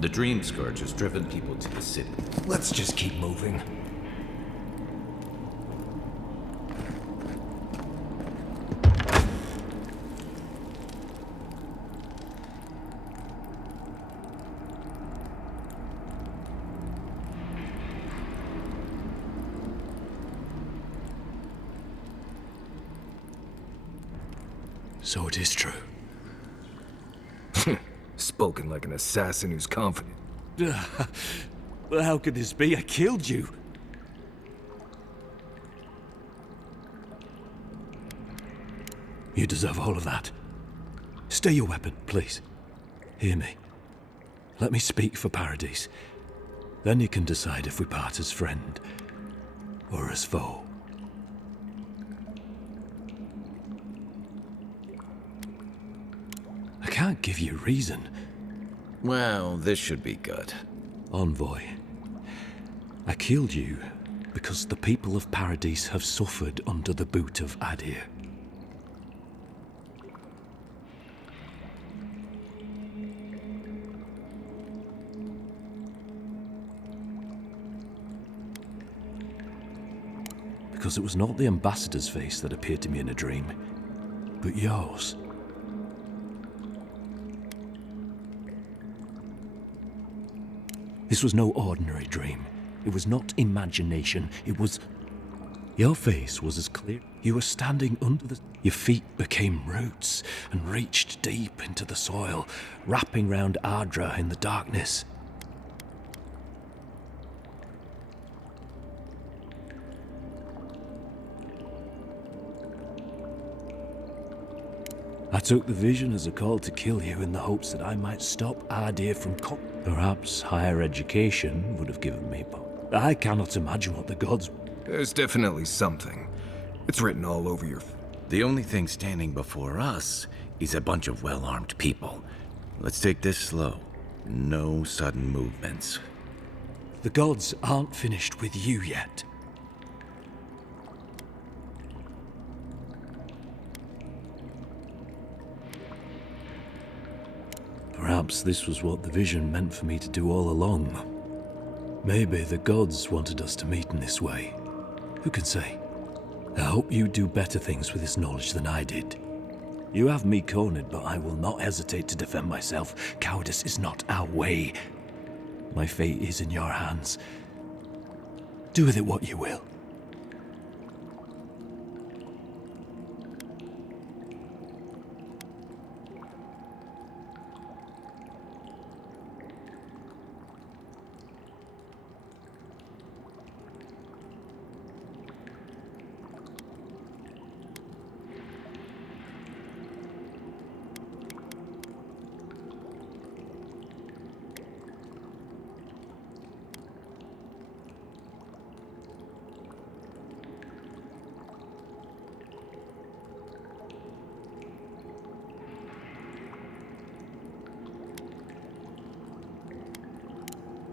The Dream Scourge has driven people to the city. Let's just keep moving. So it is true. Spoken like an assassin who's confident. Well, how could this be? I killed you. You deserve all of that. Stay your weapon, please. Hear me. Let me speak for Paradise. Then you can decide if we part as friend or as foe. I can't give you reason. Well, this should be good. Envoy, I killed you because the people of Paradise have suffered under the boot of Adir. Because it was not the ambassador's face that appeared to me in a dream, but yours. This was no ordinary dream. It was not imagination. It was... Your face was as clear. You were standing under the... Your feet became roots and reached deep into the soil, wrapping round Ardra in the darkness. I took the vision as a call to kill you in the hopes that I might stop Adir from... Perhaps higher education would have given me, but I cannot imagine what the gods... There's definitely something. It's written all over your... The only thing standing before us is a bunch of well-armed people. Let's take this slow. No sudden movements. The gods aren't finished with you yet. Perhaps this was what the vision meant for me to do all along. Maybe the gods wanted us to meet in this way. Who can say? I hope you do better things with this knowledge than I did. You have me cornered, but I will not hesitate to defend myself. Cowardice is not our way. My fate is in your hands. Do with it what you will.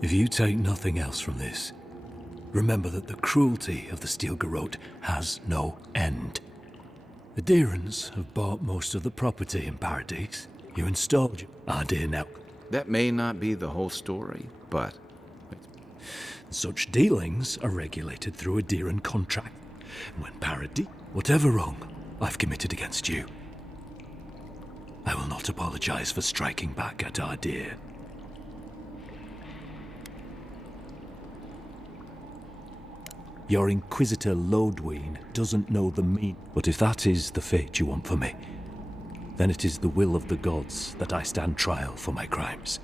If you take nothing else from this, remember that the cruelty of the Steel Garrote has no end. The Deerans have bought most of the property in Paradise. You installed Adir now. That may not be the whole story, but... Such dealings are regulated through a Deeran contract. When Paradise... Whatever wrong I've committed against you, I will not apologize for striking back at Adir. Your Inquisitor Lodween doesn't know the mean. But if that is the fate you want for me, then it is the will of the gods that I stand trial for my crimes.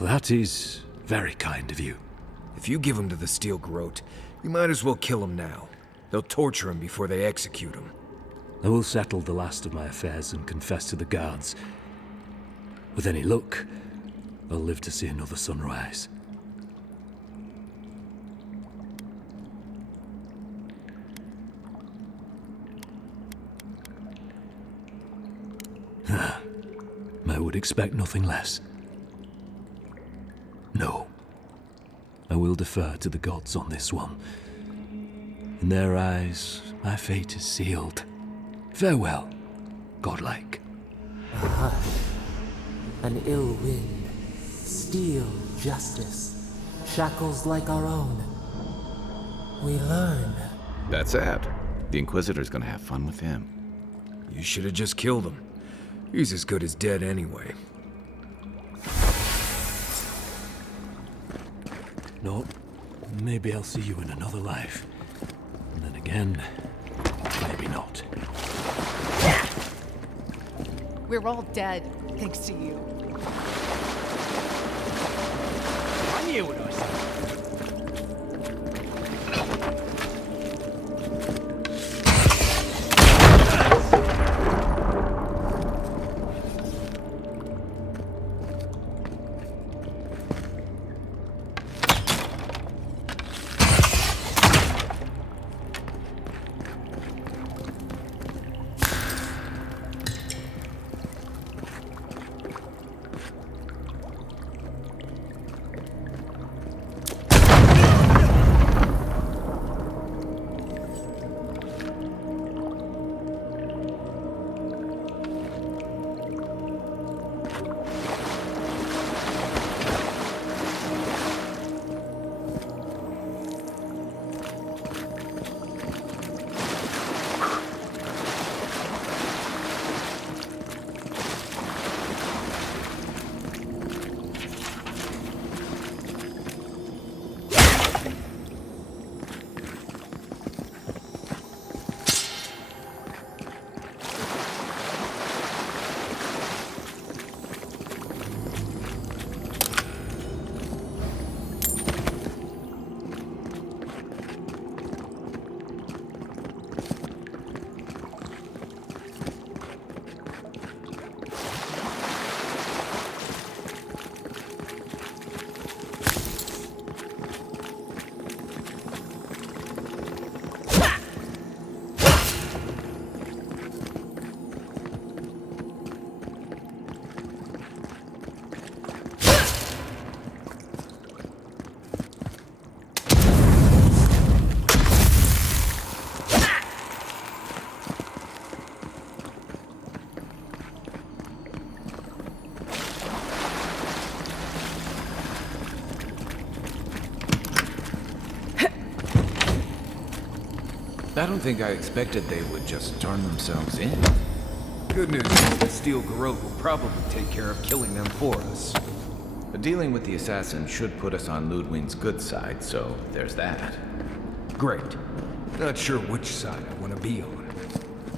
That is very kind of you. If you give him to the Steel Garrote, you might as well kill him now. They'll torture him before they execute him. I will settle the last of my affairs and confess to the guards. With any luck, I'll live to see another sunrise. I would expect nothing less. No. I will defer to the gods on this one. In their eyes, my fate is sealed. Farewell, godlike. A hush, an ill wind, steel justice, shackles like our own. We learn. That's sad. The Inquisitor's gonna have fun with him. You should have just killed him. He's as good as dead anyway. No, maybe I'll see you in another life. And then again, maybe not. We're all dead, thanks to you. I knew what I said. I don't think I expected they would just turn themselves in. Good news is the steel garrote will probably take care of killing them for us. But dealing with the assassin should put us on Ludwig's good side, so there's that. Great. Not sure which side I want to be on.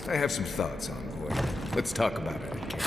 I have some thoughts, Envoy. Let's talk about it in camp.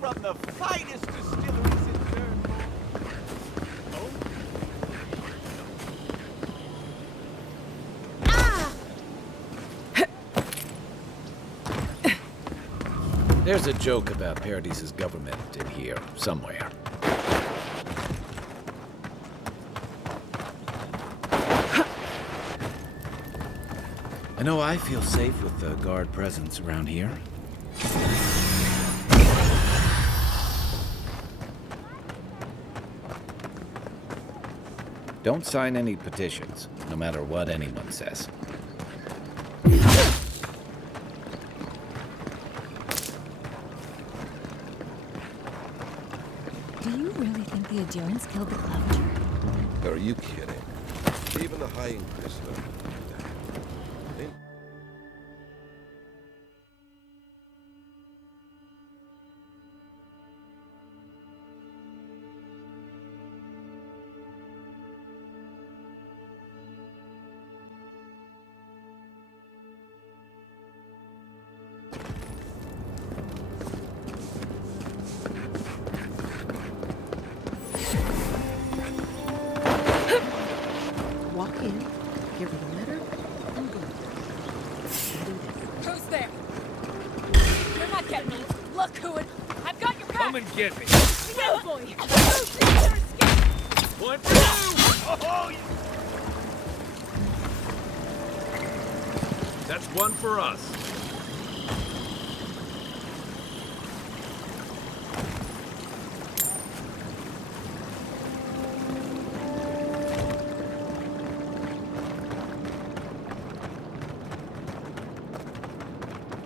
From the finest distilleries in Nuremberg. There's a joke about Paradise's government in here, somewhere. I know I feel safe with the guard presence around here. Don't sign any petitions, no matter what anyone says. Do you really think the Adherents killed the Clevenger? Are you kidding? Even the High Inquisitor knew that. Walk in, give her the letter, and go. Who's there? You're not getting me. Look who it. I've got your back. Come and get me. No, boy. One for you! Oh, that's one for us.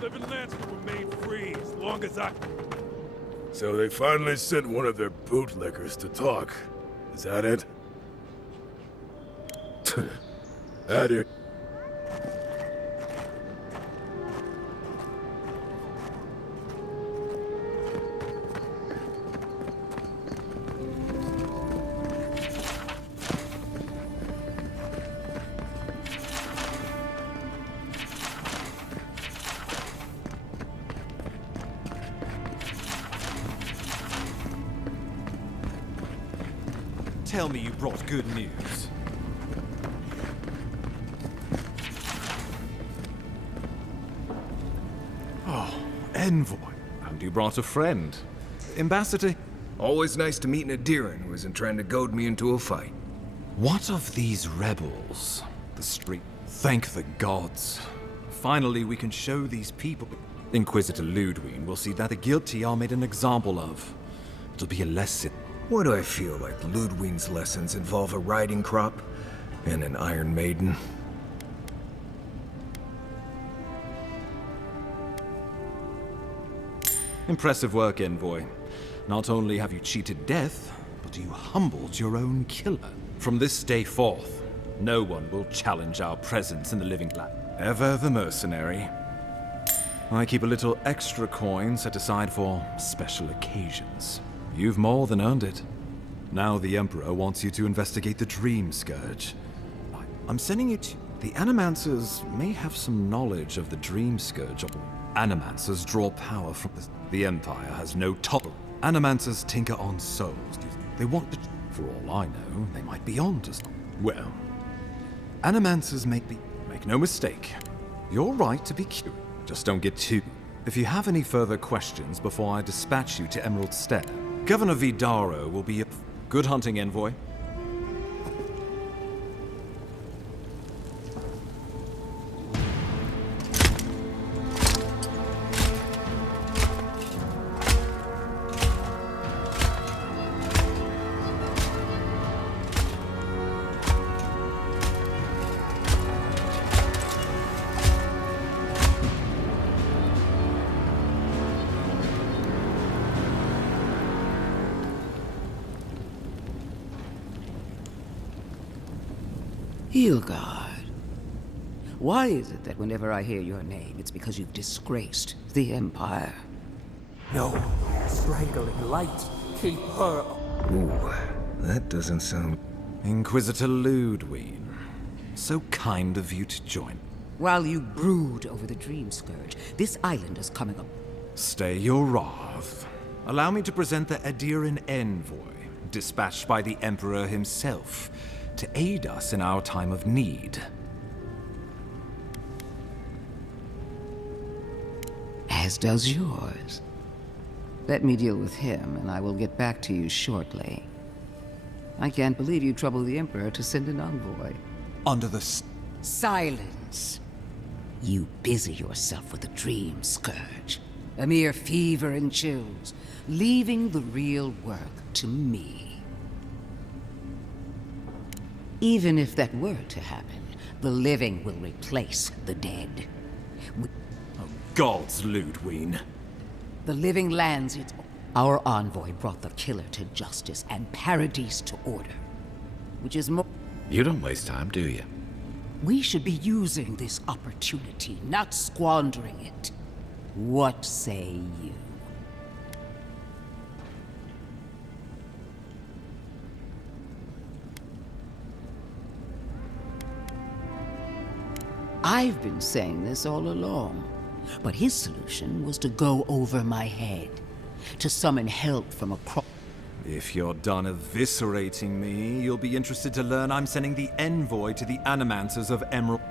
Living Lancer remain free as long as I... So they finally sent one of their bootlickers to talk. Is that it? That it. Tell me you brought good news. Oh, Envoy. And you brought a friend. Ambassador? Always nice to meet an Adherent who isn't trying to goad me into a fight. What of these rebels? The street. Thank the gods. Finally, we can show these people. Inquisitor Ludwig will see that the guilty are made an example of. It'll be a lesson. Why do I feel like Ludwig's lessons involve a riding crop and an Iron Maiden? Impressive work, Envoy. Not only have you cheated death, but you humbled your own killer. From this day forth, no one will challenge our presence in the living land. Ever the mercenary. I keep a little extra coin set aside for special occasions. You've more than earned it. Now the Emperor wants you to investigate the Dream Scourge. I'm sending you to... The Animancers may have some knowledge of the Dream Scourge. Animancers draw power from the Empire has no tolerance. Animancers tinker on souls. They want to... For all I know, they might be on to something. Well, Animancers make no mistake. You're right to be curious. Just don't get too... If you have any further questions before I dispatch you to Emerald Stair, Governor Vidaro will be a... Good hunting, Envoy. Hilgard. Why is it that whenever I hear your name, it's because you've disgraced the Empire? No. Strangling light. Keep her... Ooh, that doesn't sound... Inquisitor Ludwig. So kind of you to join. While you brood over the Dream Scourge, this island is coming up. Stay your wrath. Allow me to present the Adherent Envoy, dispatched by the Emperor himself, to aid us in our time of need. As does yours. Let me deal with him, and I will get back to you shortly. I can't believe you troubled the Emperor to send an envoy. Under the... Silence! You busy yourself with the Dream Scourge. A mere fever and chills, leaving the real work to me. Even if that were to happen, the living will replace the dead. Gods, Ludwig. The living lands its... Our envoy brought the killer to justice and Paradise to order. Which is more... You don't waste time, do you? We should be using this opportunity, not squandering it. What say you? I've been saying this all along, but his solution was to go over my head, to summon help from across... If you're done eviscerating me, you'll be interested to learn I'm sending the envoy to the Animancers of Emerald...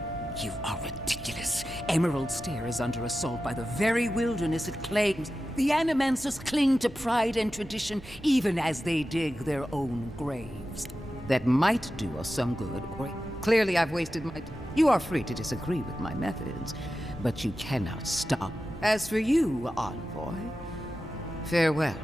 You are ridiculous. Emerald Stair is under assault by the very wilderness it claims. The Animancers cling to pride and tradition, even as they dig their own graves. That might do us some good, or... Clearly I've wasted my... You are free to disagree with my methods, but you cannot stop. As for you, envoy, farewell.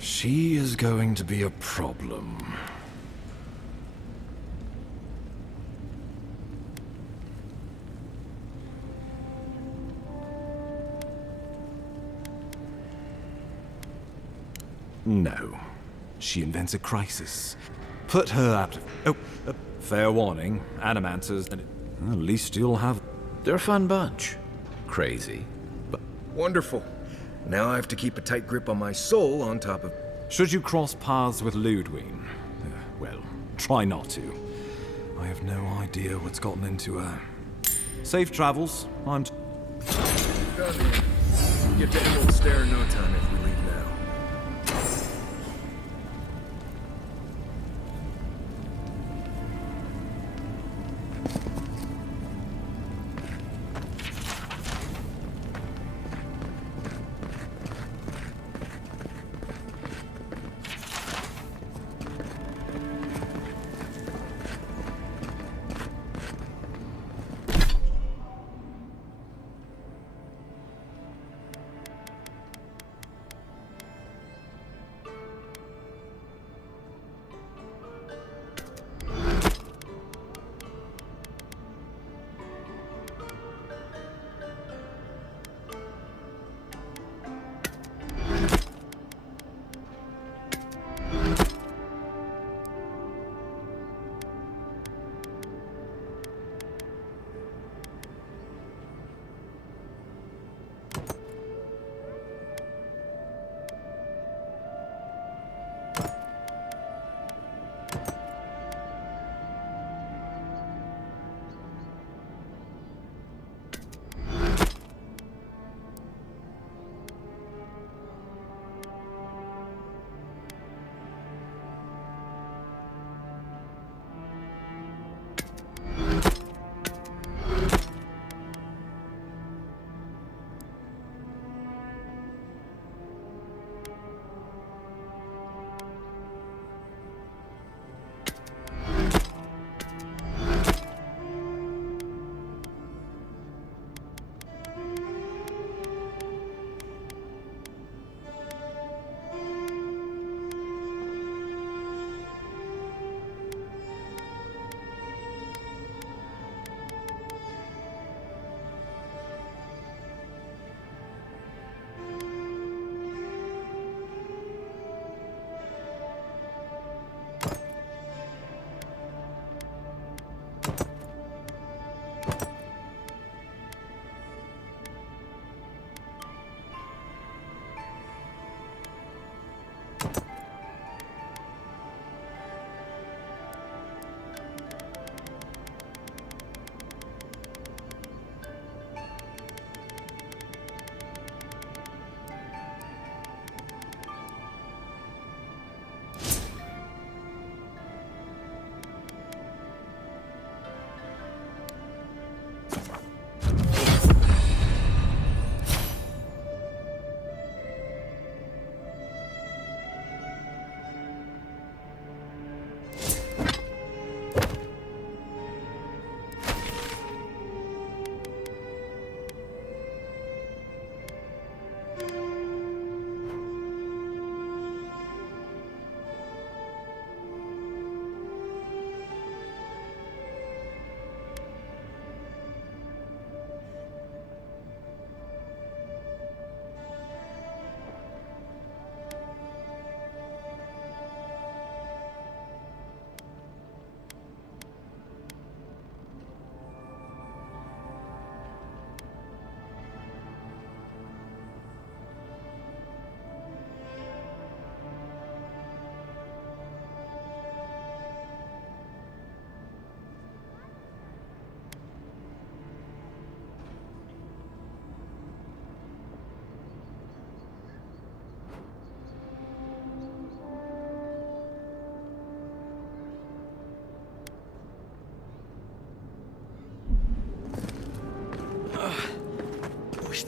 She is going to be a problem. No. She invents a crisis. Put her out of... Oh, fair warning. Animancers, and at least you'll have... They're a fun bunch. Crazy, but... Wonderful. Now I have to keep a tight grip on my soul on top of... Should you cross paths with Ludwig? Well, try not to. I have no idea what's gotten into her. Safe travels. I'm... Get to Emerald Stair in no time if we leave now.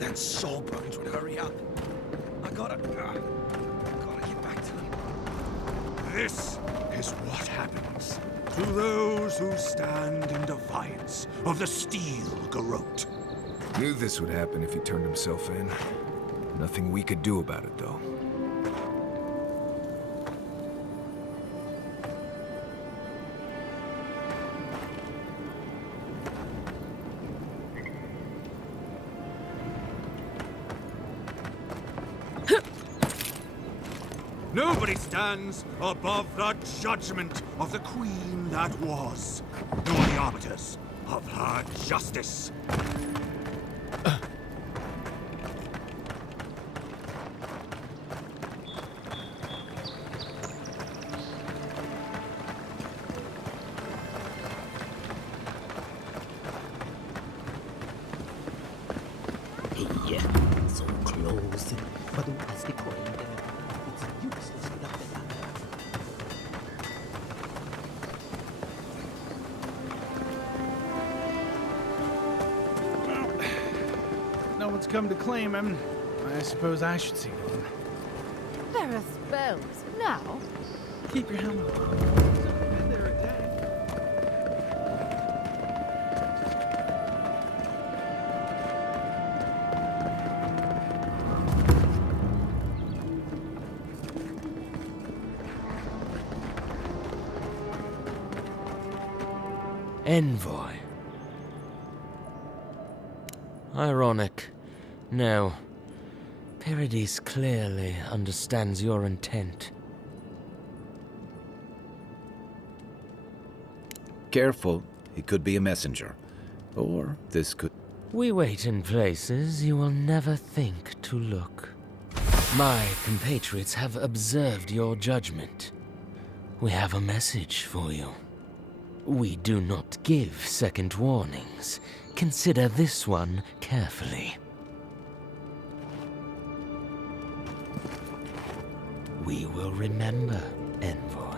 that Sawbones would hurry up. I gotta get back to him. This is what happens to those who stand in defiance of the steel garrote. Knew this would happen if he turned himself in. Nothing we could do about it, though. Nobody stands above the judgment of the queen that was, nor the arbiters of her justice. Hey, so close. But what's the point? It's useless without the light. No one's come to claim him. I suppose I should see to him. There are spells now. Keep your helmet on. They're a day. Envoy. Ironic. No. Paradis clearly understands your intent. Careful, he could be a messenger. Or this could... We wait in places you will never think to look. My compatriots have observed your judgment. We have a message for you. We do not give second warnings. Consider this one carefully. We will remember, Envoy.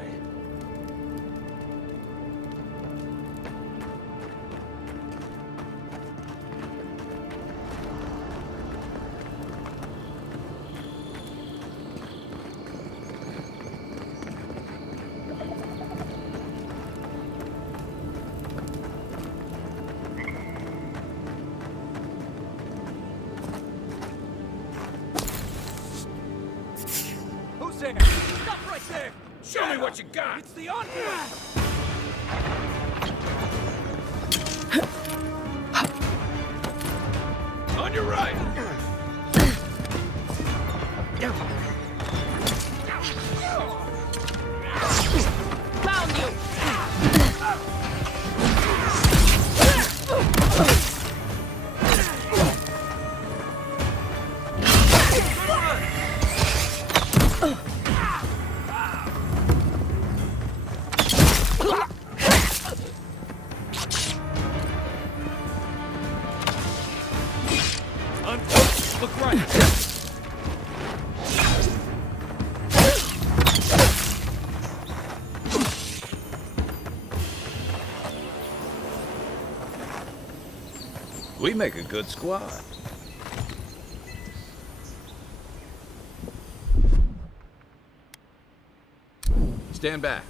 Who's there? Stop right there! Show me what you got! It's the envoy! On your right! Found you! Look right! We make a good squad. Stand back.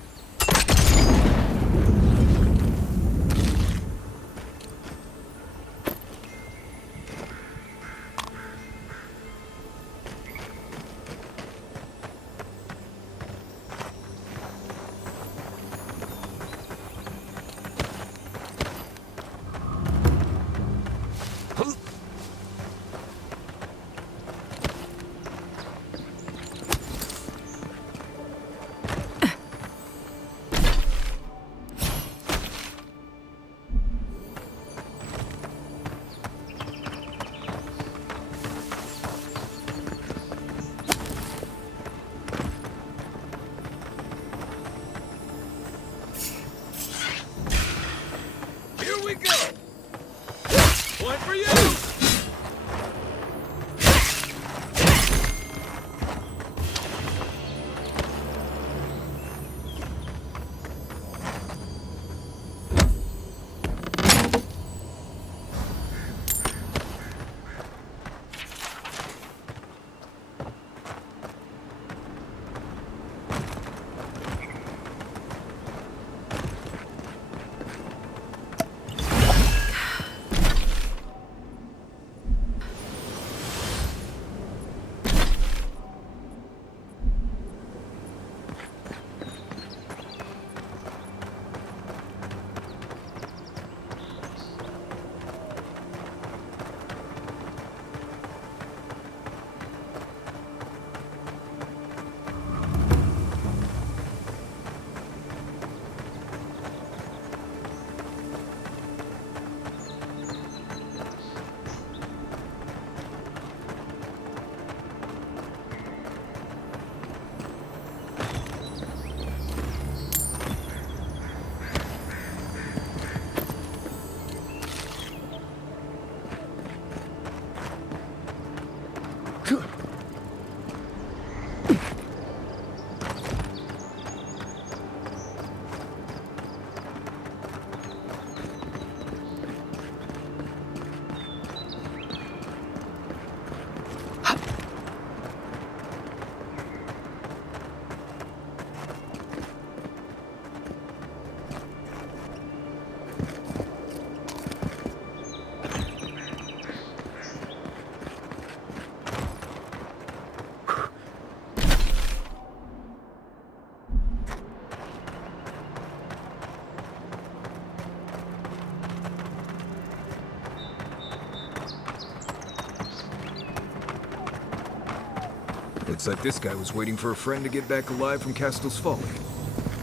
Looks like this guy was waiting for a friend to get back alive from Castel's Folly.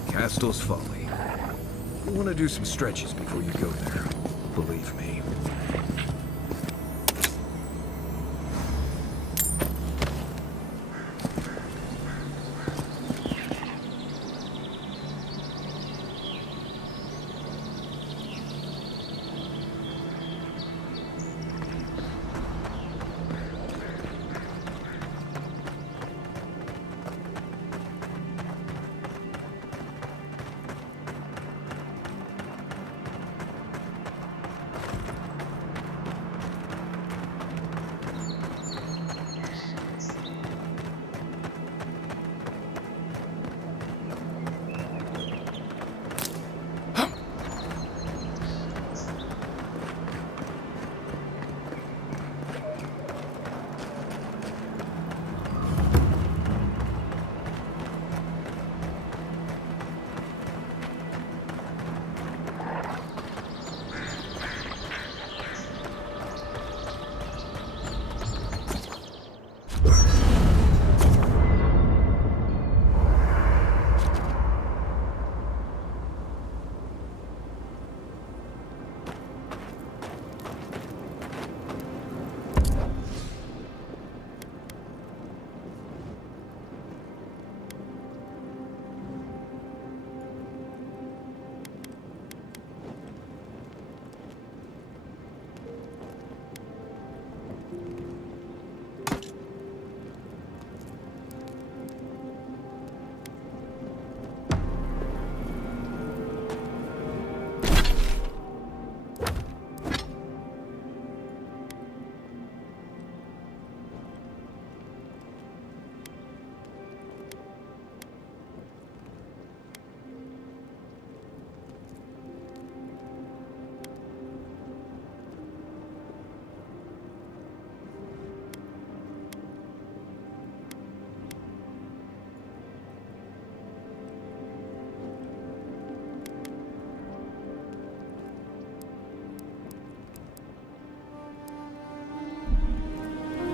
Castel's Folly. You want to do some stretches before you go there. Believe me.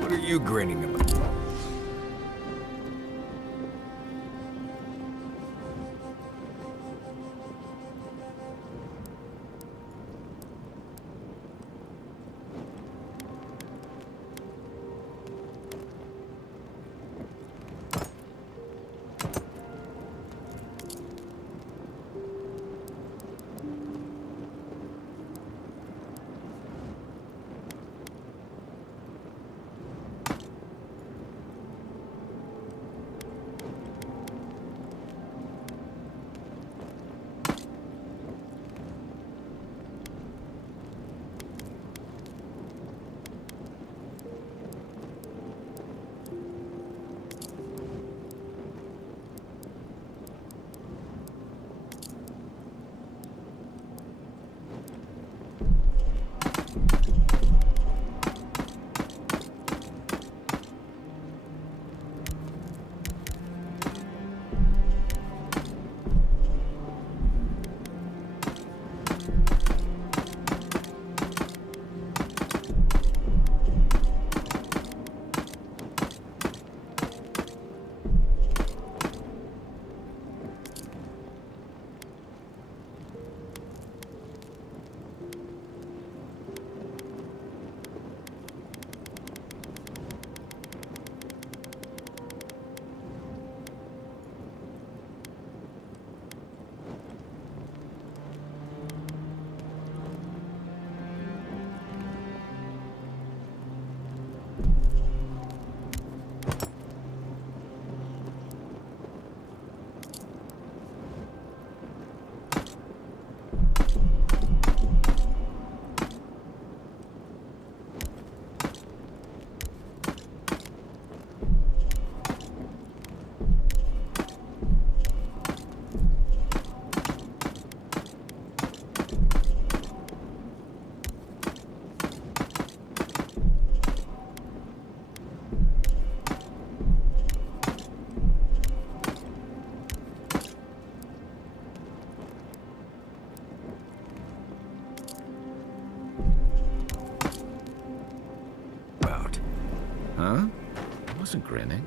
What are you grinning about? Huh? I wasn't grinning.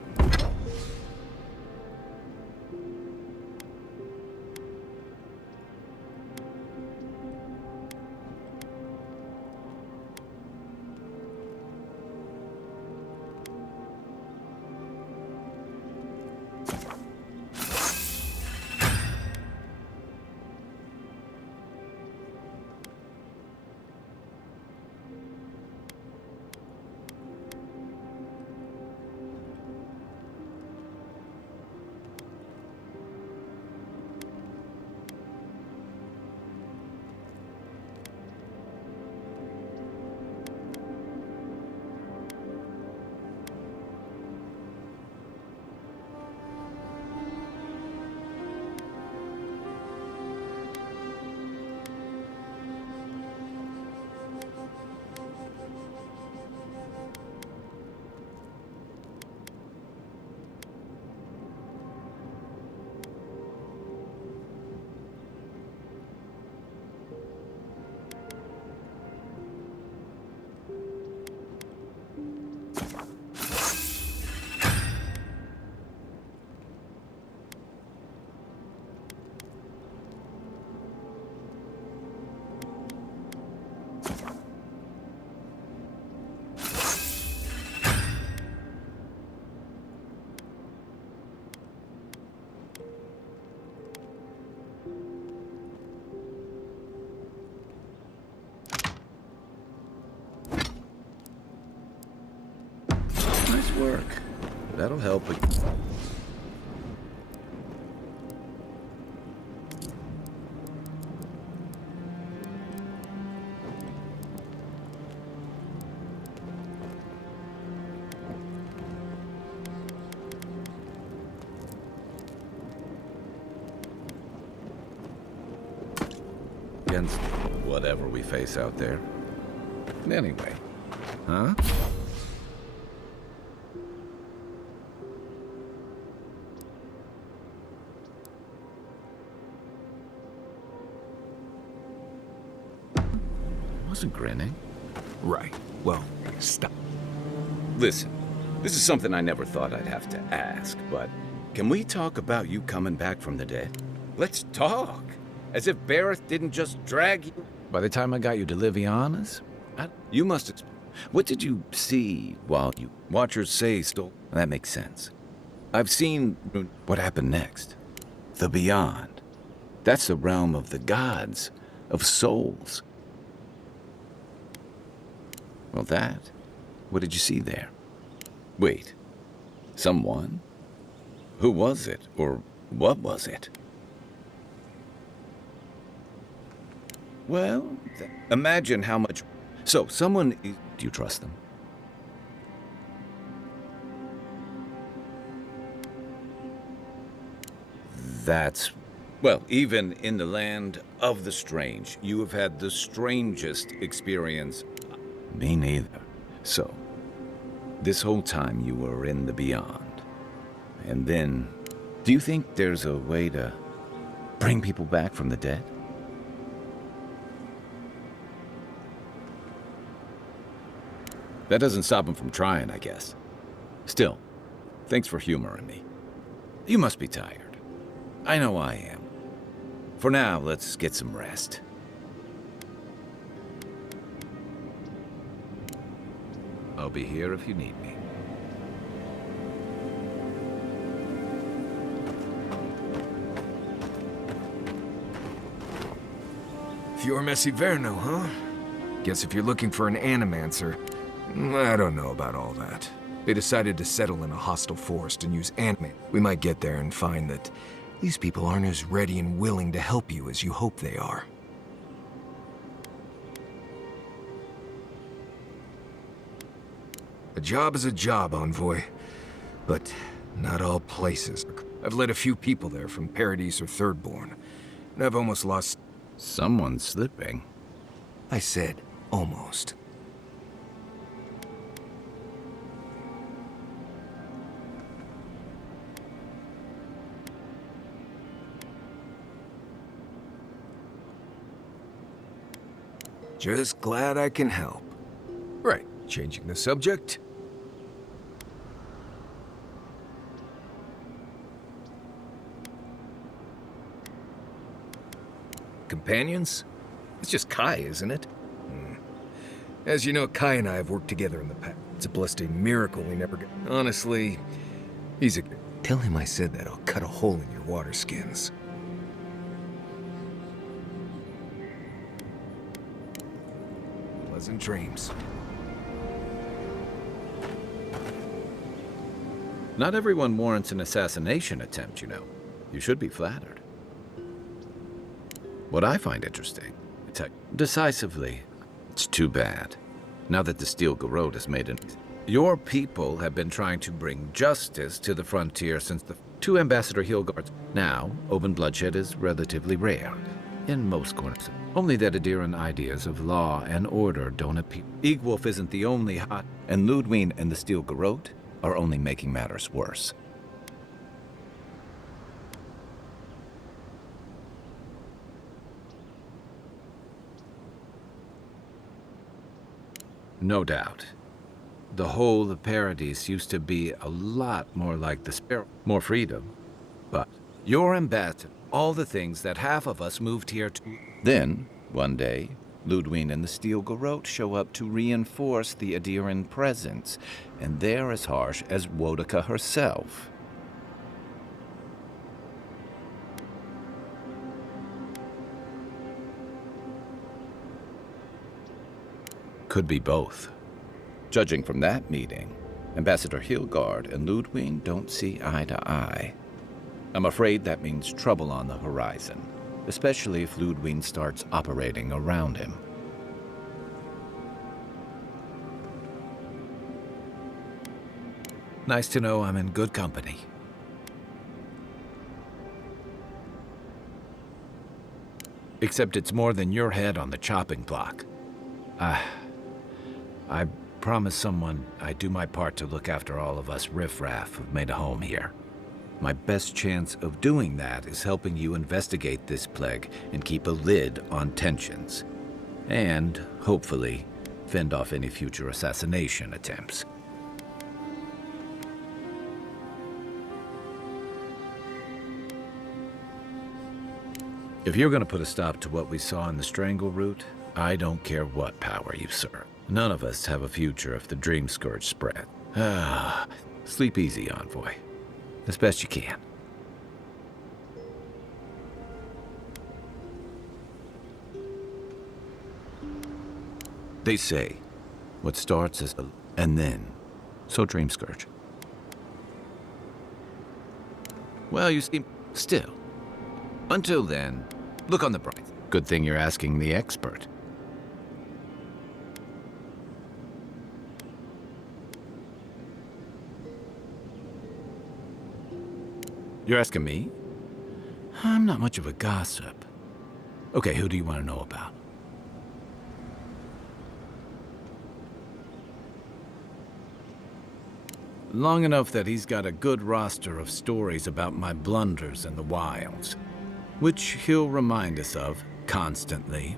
work. That'll help. Against whatever we face out there. Anyway, huh? Wasn't grinning. Right. Well, stop. Listen, this is something I never thought I'd have to ask, but can we talk about you coming back from the dead? Let's talk. As if Bareth didn't just drag you. By the time I got you to Liviana's, you must have... What did you see while you... Watchers say stole... That makes sense. I've seen... What happened next? The beyond. That's the realm of the gods, of souls. Well, that... What did you see there? Wait. Someone? Who was it? Or what was it? Well, imagine how much... So, someone... Do you trust them? That's... Well, even in the land of the strange, you have had the strangest experience. Me neither. So, this whole time you were in the beyond. And then, do you think there's a way to bring people back from the dead? That doesn't stop him from trying, I guess. Still, thanks for humoring me. You must be tired. I know I am. For now, let's get some rest. I'll be here if you need me. Fior Messi Verno, huh? Guess if you're looking for an animancer, I don't know about all that. They decided to settle in a hostile forest and use anime. We might get there and find that these people aren't as ready and willing to help you as you hope they are. A job is a job, Envoy. But not all places. I've led a few people there from Paradise or Thirdborn, and I've almost lost... Someone's slipping. I said, almost. Just glad I can help. Right, changing the subject. Companions? It's just Kai, isn't it? As you know, Kai and I have worked together in the past. It's a blessed miracle we never get... Honestly, he's a... Tell him I said that, I'll cut a hole in your water skins. Pleasant dreams. Not everyone warrants an assassination attempt, you know. You should be flattered. What I find interesting, decisively, it's too bad. Now that the Steel Garrote has made it, your people have been trying to bring justice to the frontier since the two Ambassador Hilgards. Now, open bloodshed is relatively rare in most corners. Only that Adiran ideas of law and order don't appeal. Egwolf isn't the only hot, and Ludwine and the Steel Garrote are only making matters worse. No doubt. The whole of Paradise used to be a lot more like the Spirit. More freedom. But your ambassador, all the things that half of us moved here to... Then, one day, Ludwine and the Steel Garrote show up to reinforce the Adiran presence, and they're as harsh as Wodaka herself. Could be both. Judging from that meeting, Ambassador Hilgard and Ludwig don't see eye to eye. I'm afraid that means trouble on the horizon, especially if Ludwig starts operating around him. Nice to know I'm in good company. Except it's more than your head on the chopping block. I promised someone I'd do my part to look after all of us riffraff who've made a home here. My best chance of doing that is helping you investigate this plague and keep a lid on tensions. And, hopefully, fend off any future assassination attempts. If you're going to put a stop to what we saw in the Strangle Route, I don't care what power you serve. None of us have a future if the Dream Scourge spread. Sleep easy, Envoy. As best you can. They say, what starts as a... and then, so Dream Scourge. Well, you see, still. Until then, look on the bright. Good thing you're asking the expert. You're asking me? I'm not much of a gossip. Okay, who do you want to know about? Long enough that he's got a good roster of stories about my blunders in the wilds, which he'll remind us of constantly.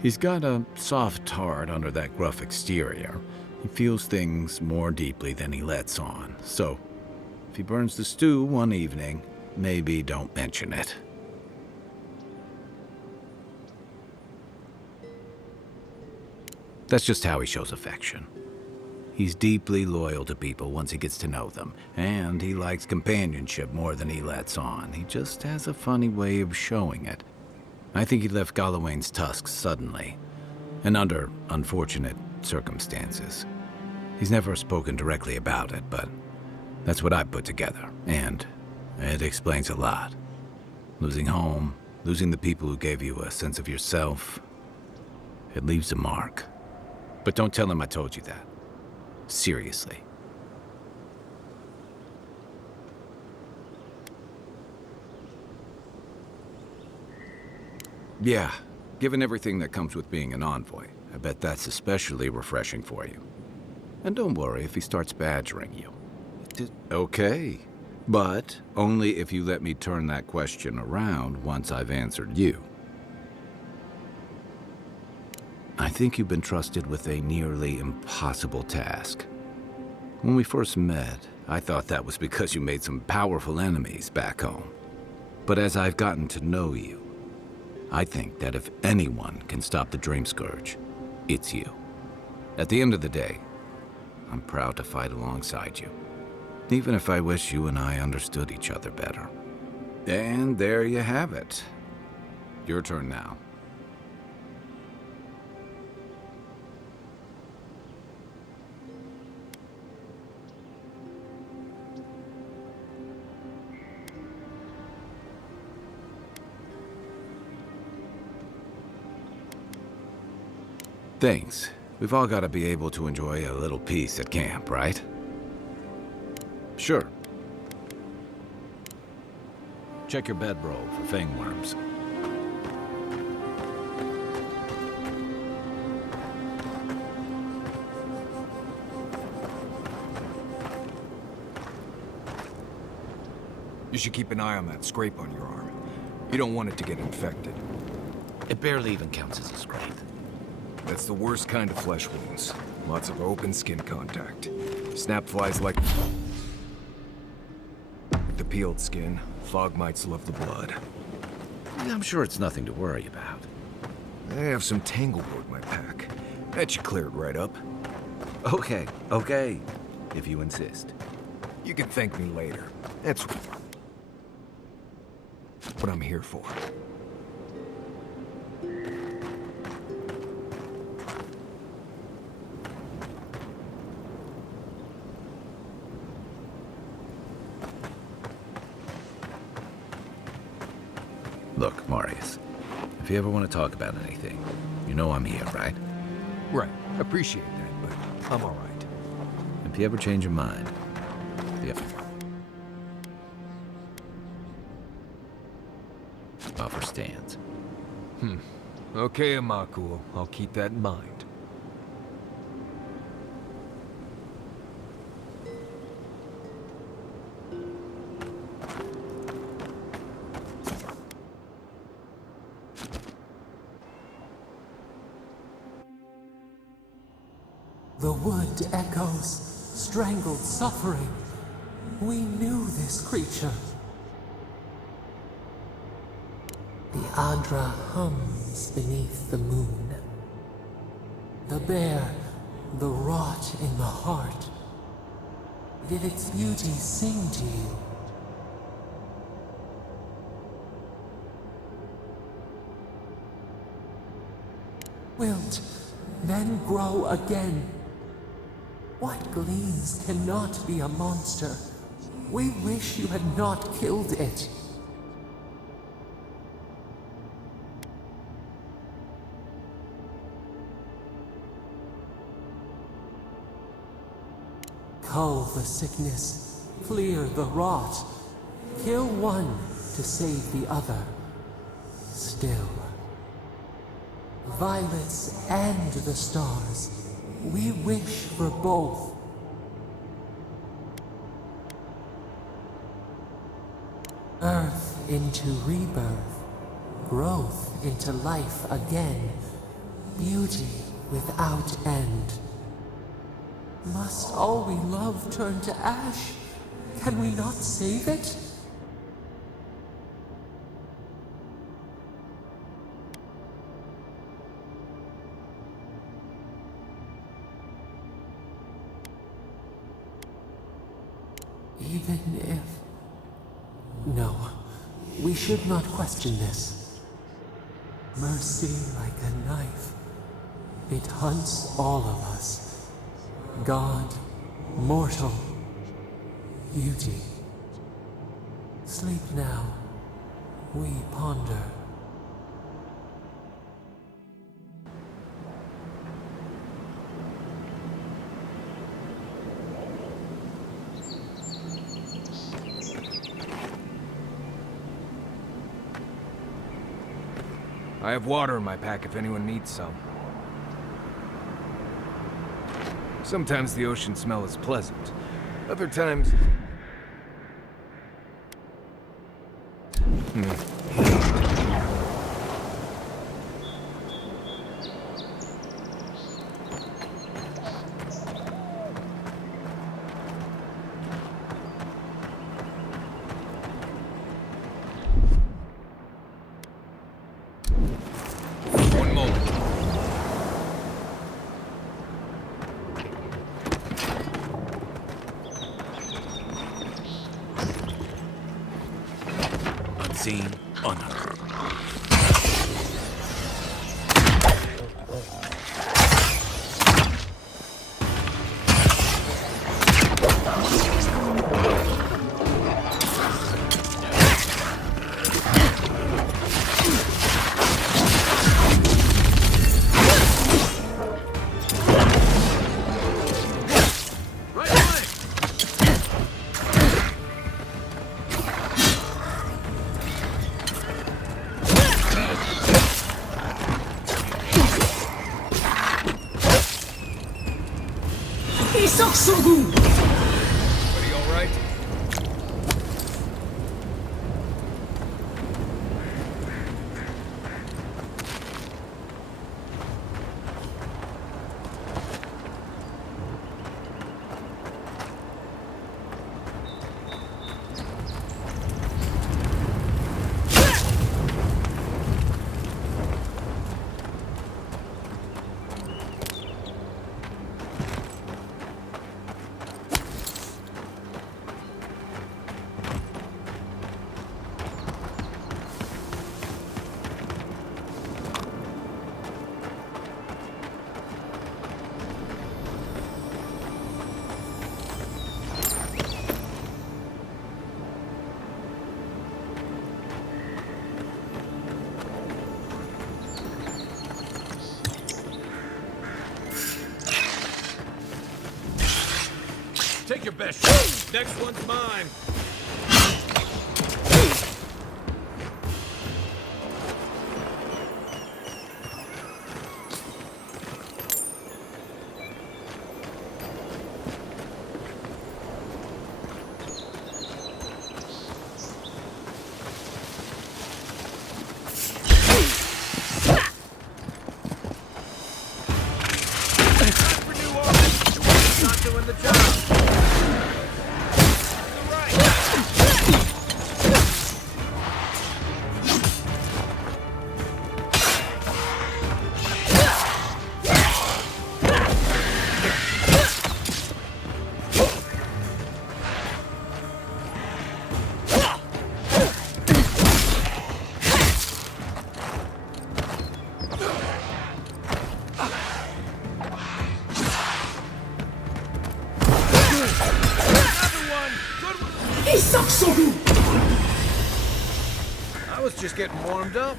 He's got a soft heart under that gruff exterior. He feels things more deeply than he lets on, so if he burns the stew one evening, maybe don't mention it. That's just how he shows affection. He's deeply loyal to people once he gets to know them, and he likes companionship more than he lets on. He just has a funny way of showing it. I think he left Gallowayne's tusks suddenly, and under unfortunate circumstances. He's never spoken directly about it, but that's what I put together, and it explains a lot. Losing home, losing the people who gave you a sense of yourself, it leaves a mark. But don't tell him I told you that. Seriously. Yeah, given everything that comes with being an envoy, I bet that's especially refreshing for you. And don't worry if he starts badgering you. Okay, but only if you let me turn that question around once I've answered you. I think you've been trusted with a nearly impossible task. When we first met, I thought that was because you made some powerful enemies back home. But as I've gotten to know you, I think that if anyone can stop the Dream Scourge, it's you. At the end of the day, I'm proud to fight alongside you, even if I wish you and I understood each other better. And there you have it. Your turn now. Thanks. We've all got to be able to enjoy a little peace at camp, right? Sure. Check your bedroll for fangworms. You should keep an eye on that scrape on your arm. You don't want it to get infected. It barely even counts as a scrape. That's the worst kind of flesh wounds. Lots of open skin contact. Snap flies like the peeled skin. Fog mites love the blood. I'm sure it's nothing to worry about. I have some tanglewood in my pack. That should clear it right up. Okay, if you insist. You can thank me later. That's what I'm here for. Look, Marius, if you ever want to talk about anything, you know I'm here, right? Right. Appreciate that, but I'm alright. If you ever change your mind, the offer stands. Okay, Amakuo. I'll keep that in mind. The wood echoes, strangled suffering. We knew this creature. The Adra hums beneath the moon. The bear, the rot in the heart. Did its beauty sing to you? Wilt then grow again. What gleams cannot be a monster? We wish you had not killed it. Cull the sickness, clear the rot, kill one to save the other. Still, violets and the stars, we wish for both. Earth into rebirth, growth into life again, beauty without end. Must all we love turn to ash? Can we not save it? Even if... No, we should not question this. Mercy like a knife. It hunts all of us. God, mortal, beauty. Sleep now, we ponder. I have water in my pack if anyone needs some. Sometimes the ocean smell is pleasant. Other times... One moment. Unseen, unheard. Everybody all right? your best shot. Next one's mine. Not doing the job. I was just getting warmed up.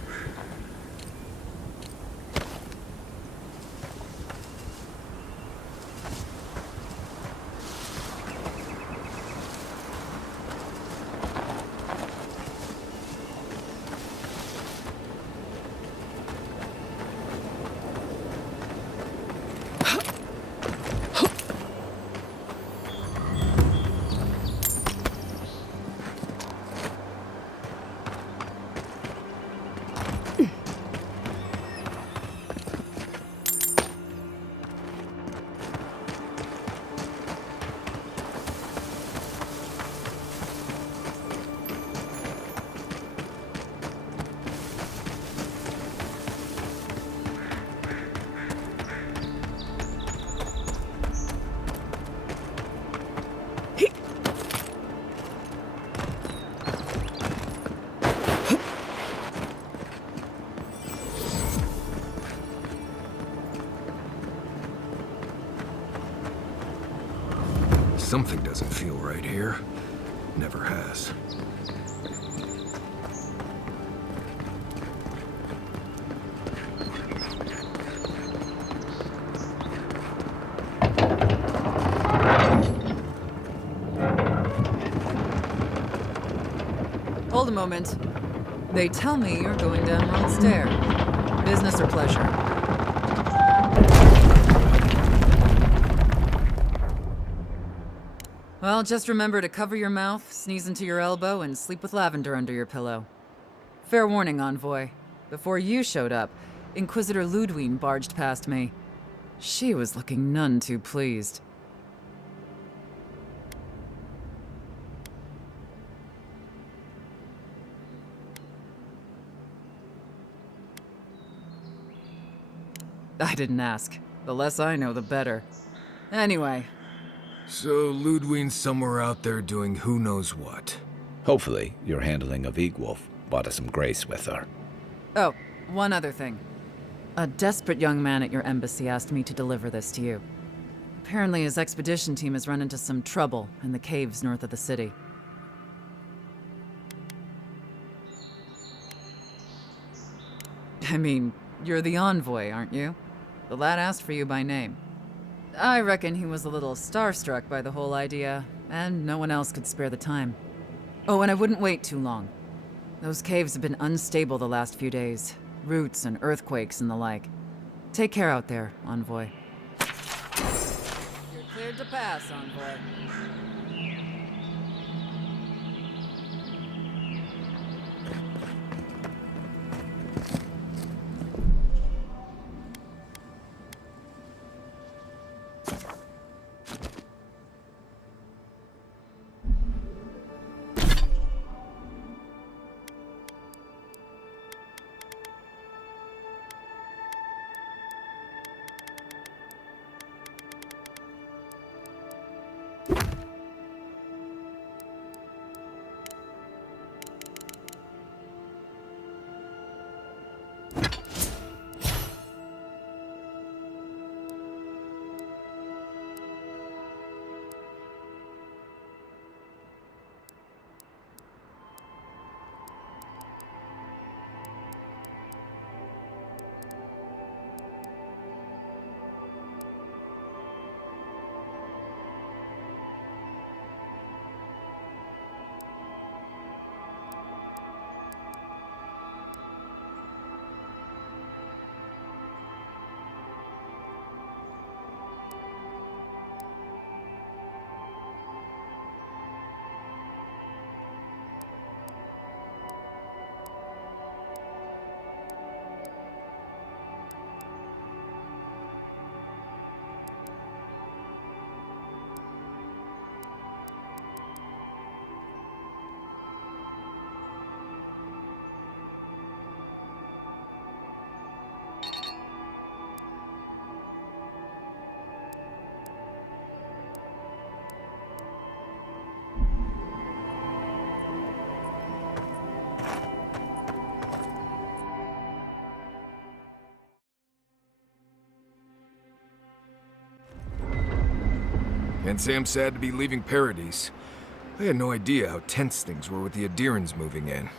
Something doesn't feel right here. Never has. Hold a moment. They tell me you're going down wrong stair. Business or pleasure? Well, just remember to cover your mouth, sneeze into your elbow, and sleep with lavender under your pillow. Fair warning, Envoy. Before you showed up, Inquisitor Ludwine barged past me. She was looking none too pleased. I didn't ask. The less I know, the better. Anyway. So Ludwine's somewhere out there doing who knows what. Hopefully, your handling of Egwolf brought us some grace with her. Oh, one other thing. A desperate young man at your embassy asked me to deliver this to you. Apparently his expedition team has run into some trouble in the caves north of the city. I mean, you're the envoy, aren't you? The lad asked for you by name. I reckon he was a little starstruck by the whole idea, and no one else could spare the time. Oh, and I wouldn't wait too long. Those caves have been unstable the last few days. Roots and earthquakes and the like. Take care out there, Envoy. You're cleared to pass, Envoy. Can't say I'm sad to be leaving Paradise. I had no idea how tense things were with the Adirans moving in.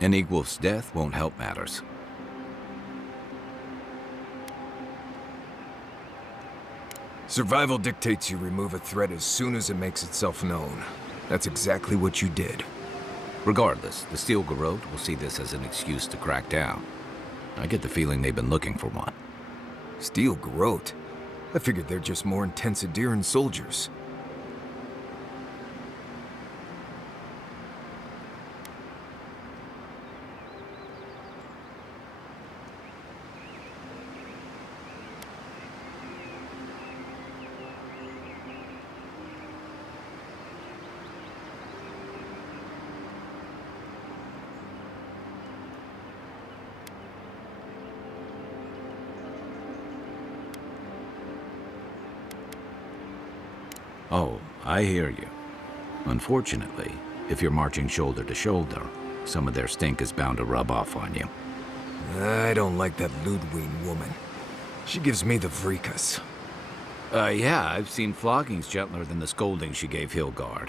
Any wolf's death won't help matters. Survival dictates you remove a threat as soon as it makes itself known. That's exactly what you did. Regardless, the Steel Garrote will see this as an excuse to crack down. I get the feeling they've been looking for one. Steel Garrote? I figured they're just more intense Adiran soldiers. Oh, I hear you. Unfortunately, if you're marching shoulder to shoulder, some of their stink is bound to rub off on you. I don't like that Ludwig woman. She gives me the freakus. Yeah, I've seen floggings gentler than the scolding she gave Hilgard.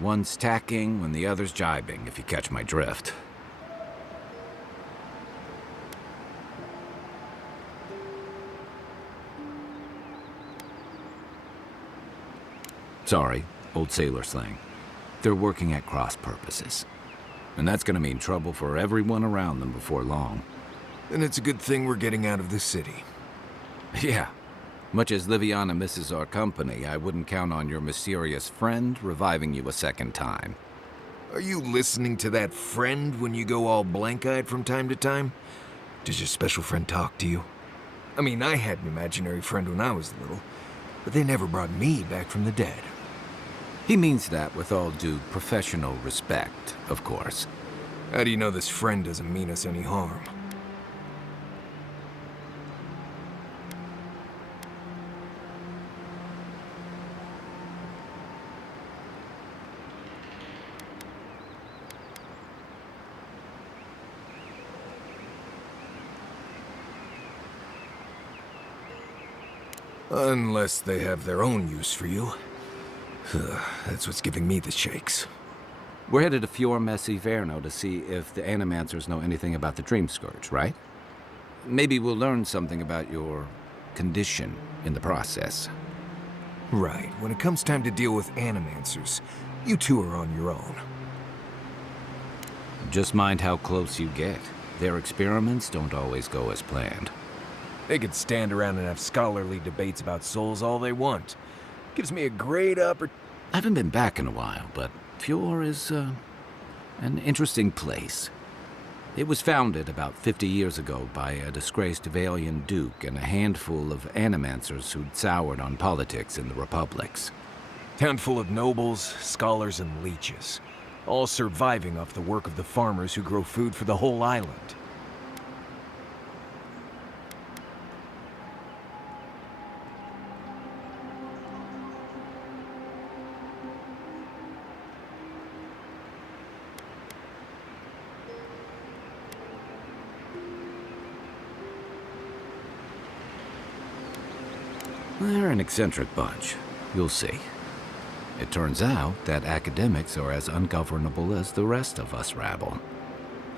One's tacking when the other's jibing, if you catch my drift. Sorry, old sailor slang. They're working at cross purposes. And that's gonna mean trouble for everyone around them before long. And it's a good thing we're getting out of the city. Yeah. Much as Liviana misses our company, I wouldn't count on your mysterious friend reviving you a second time. Are you listening to that friend when you go all blank-eyed from time to time? Does your special friend talk to you? I mean, I had an imaginary friend when I was little, but they never brought me back from the dead. He means that with all due professional respect, of course. How do you know this friend doesn't mean us any harm? Unless they have their own use for you. That's what's giving me the shakes. We're headed to Fior Messi Verno to see if the Animancers know anything about the Dream Scourge, right? Maybe we'll learn something about your condition in the process. Right. When it comes time to deal with Animancers, you two are on your own. Just mind how close you get. Their experiments don't always go as planned. They could stand around and have scholarly debates about souls all they want. Gives me a great opportunity. I haven't been back in a while, but Fior is, an interesting place. It was founded about 50 years ago by a disgraced Valian duke and a handful of Animancers who'd soured on politics in the republics. Town full of nobles, scholars, and leeches. All surviving off the work of the farmers who grow food for the whole island. They're an eccentric bunch. You'll see. It turns out that academics are as ungovernable as the rest of us rabble.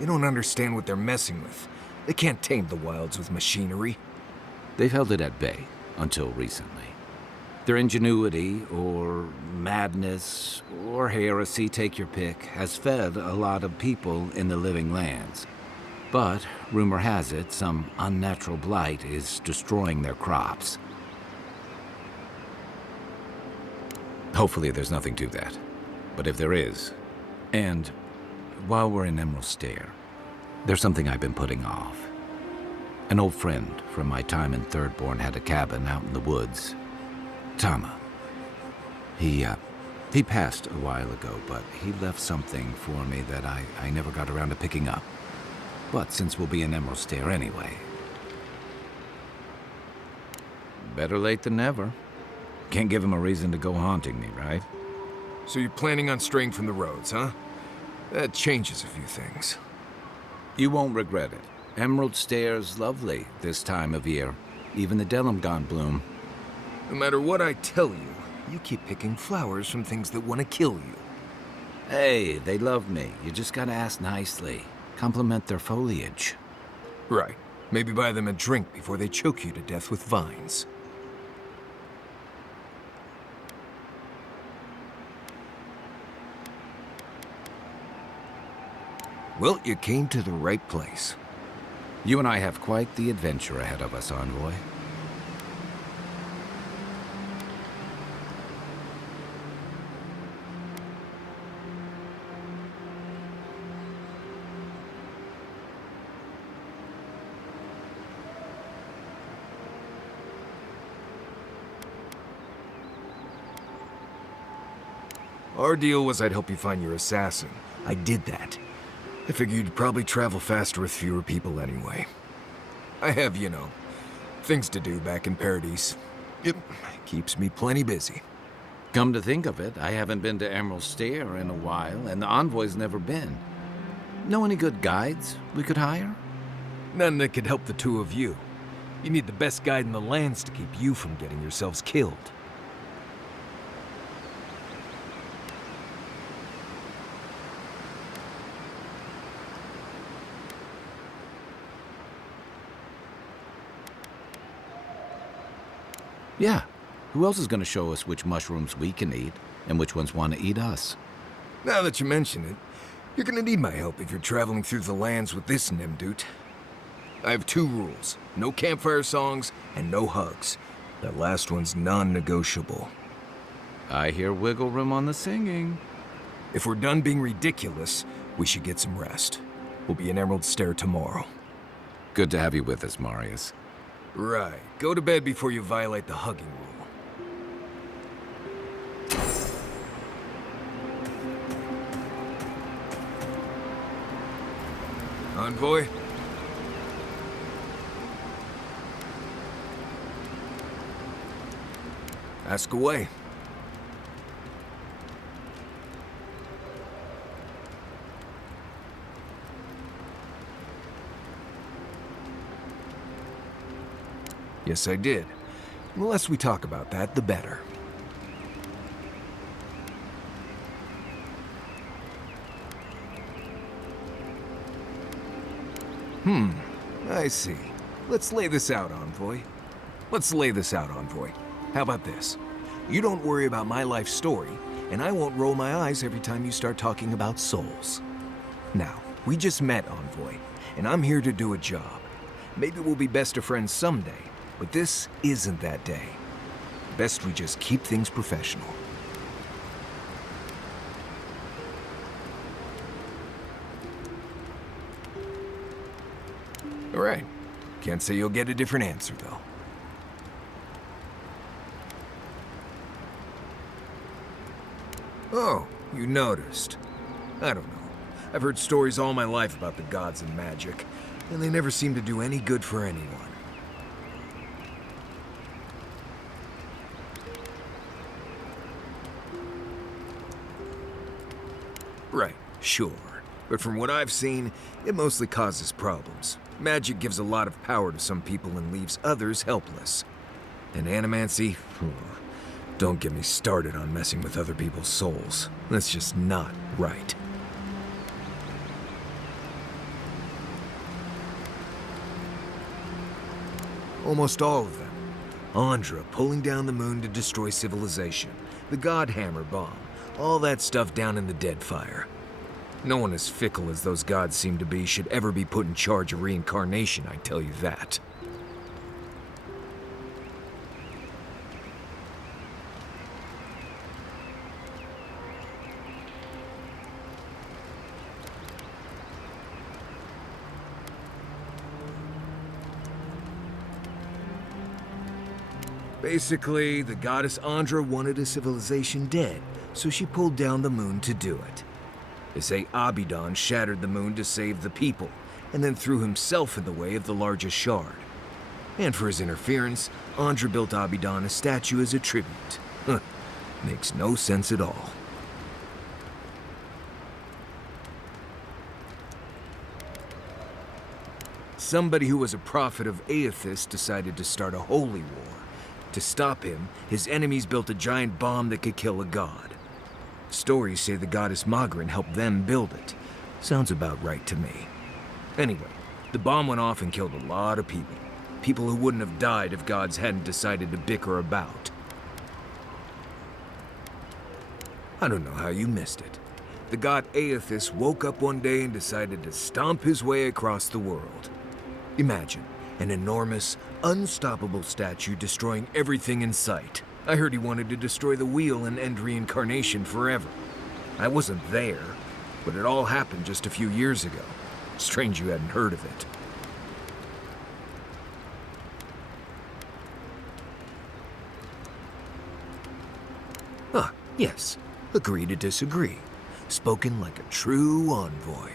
You don't understand what they're messing with. They can't tame the wilds with machinery. They've held it at bay, until recently. Their ingenuity, or madness, or heresy, take your pick, has fed a lot of people in the living lands. But, rumor has it, some unnatural blight is destroying their crops. Hopefully there's nothing to that. But if there is, and while we're in Emerald Stair, there's something I've been putting off. An old friend from my time in Thirdborn had a cabin out in the woods. Tama. He passed a while ago, but he left something for me that I never got around to picking up. But since we'll be in Emerald Stair anyway... Better late than never. Can't give him a reason to go haunting me, right? So you're planning on straying from the roads, huh? That changes a few things. You won't regret it. Emerald Stair's lovely this time of year. Even the Delumgon bloom. No matter what I tell you, You keep picking flowers from things that want to kill you. Hey, they love me. You just gotta ask nicely. Compliment their foliage. Right. Maybe buy them a drink before they choke you to death with vines. Well, you came to the right place. You and I have quite the adventure ahead of us, Envoy. Our deal was I'd help you find your assassin. I did that. I figured you'd probably travel faster with fewer people anyway. I have, you know, things to do back in Paradise. It keeps me plenty busy. Come to think of it, I haven't been to Emerald Stair in a while, and the Envoy's never been. Know any good guides we could hire? None that could help the two of you. You need the best guide in the lands to keep you from getting yourselves killed. Yeah. Who else is gonna show us which mushrooms we can eat, and which ones want to eat us? Now that you mention it, you're gonna need my help if you're traveling through the lands with this Nimdut. I have 2 rules. No campfire songs, and no hugs. That last one's non-negotiable. I hear wiggle room on the singing. If we're done being ridiculous, we should get some rest. We'll be in Emerald Stair tomorrow. Good to have you with us, Marius. Right. Go to bed before you violate the hugging rule. Envoy? Ask away. Yes, I did. The less we talk about that, the better. I see. Let's lay this out, Envoy. How about this? You don't worry about my life story, and I won't roll my eyes every time you start talking about souls. Now, we just met, Envoy, and I'm here to do a job. Maybe we'll be best of friends someday, but this isn't that day. Best we just keep things professional. All right. Can't say you'll get a different answer, though. Oh, you noticed. I don't know. I've heard stories all my life about the gods and magic, and they never seem to do any good for anyone. Right, sure. But from what I've seen, it mostly causes problems. Magic gives a lot of power to some people and leaves others helpless. And animancy? Don't get me started on messing with other people's souls. That's just not right. Almost all of them. Andra pulling down the moon to destroy civilization. The Godhammer bomb. All that stuff down in the Deadfire. No one as fickle as those gods seem to be should ever be put in charge of reincarnation, I tell you that. Basically, the goddess Andra wanted a civilization dead, so she pulled down the moon to do it. They say Abidan shattered the moon to save the people, and then threw himself in the way of the largest shard. And for his interference, Andra built Abidan a statue as a tribute. Makes no sense at all. Somebody who was a prophet of Aethys decided to start a holy war. To stop him, his enemies built a giant bomb that could kill a god. Stories say the goddess Magrin helped them build it. Sounds about right to me. Anyway, the bomb went off and killed a lot of people. People who wouldn't have died if gods hadn't decided to bicker about. I don't know how you missed it. The god Aethys woke up one day and decided to stomp his way across the world. Imagine an enormous, unstoppable statue destroying everything in sight. I heard he wanted to destroy the wheel and end reincarnation forever. I wasn't there, but it all happened just a few years ago. Strange you hadn't heard of it. Ah, yes. Agree to disagree. Spoken like a true envoy.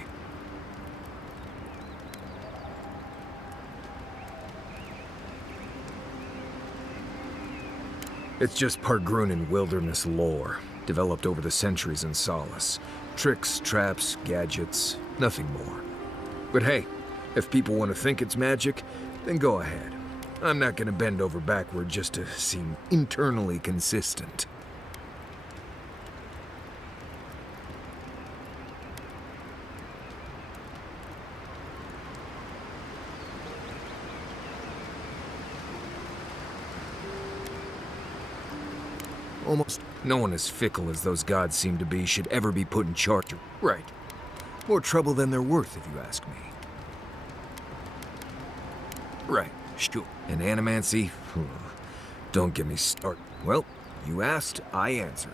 It's just Pargrunan wilderness lore, developed over the centuries in Solace. Tricks, traps, gadgets, nothing more. But hey, if people want to think it's magic, then go ahead. I'm not gonna bend over backward just to seem internally consistent. Almost no one as fickle as those gods seem to be should ever be put in charge. Right. More trouble than they're worth, if you ask me. Right, sure. And animancy? Don't get me started. Well, you asked, I answered.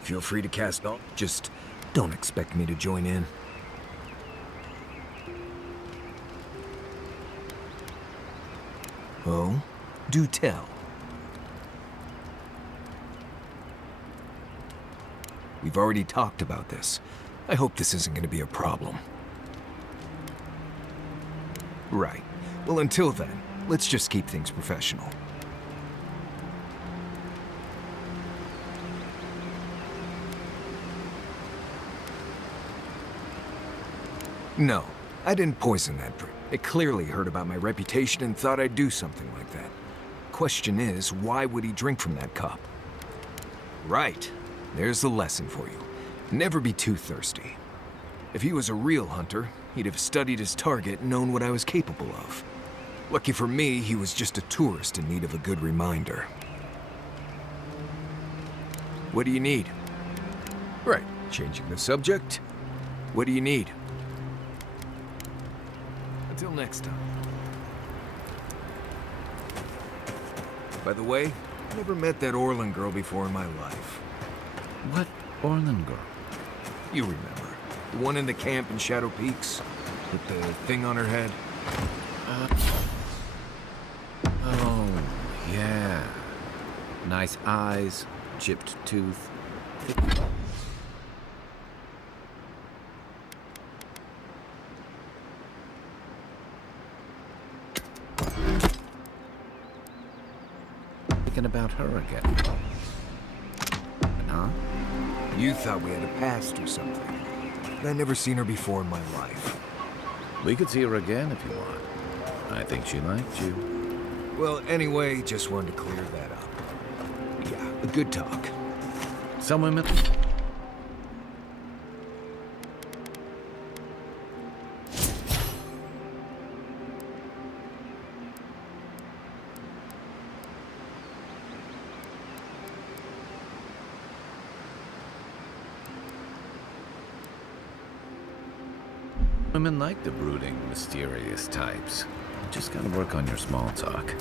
Feel free to cast off. Just don't expect me to join in. Oh? Do tell. We've already talked about this. I hope this isn't going to be a problem. Right. Well, until then, let's just keep things professional. No, I didn't poison that drink. It clearly heard about my reputation and thought I'd do something like that. Question is, why would he drink from that cup? Right. There's the lesson for you. Never be too thirsty. If he was a real hunter, he'd have studied his target and known what I was capable of. Lucky for me, he was just a tourist in need of a good reminder. What do you need? Right, changing the subject. What do you need? Until next time. By the way, I never met that Orlin girl before in my life. What Orlin girl? You remember. The one in the camp in Shadow Peaks? With the thing on her head? Oh, yeah. Nice eyes, chipped tooth. Thinking about her again. Huh? You thought we had a past or something. But I never seen her before in my life. We could see her again if you want. I think she liked you. Well, anyway, just wanted to clear that up. Yeah, a good talk. Some women... Women like the brooding, mysterious types. Just gotta work on your small talk.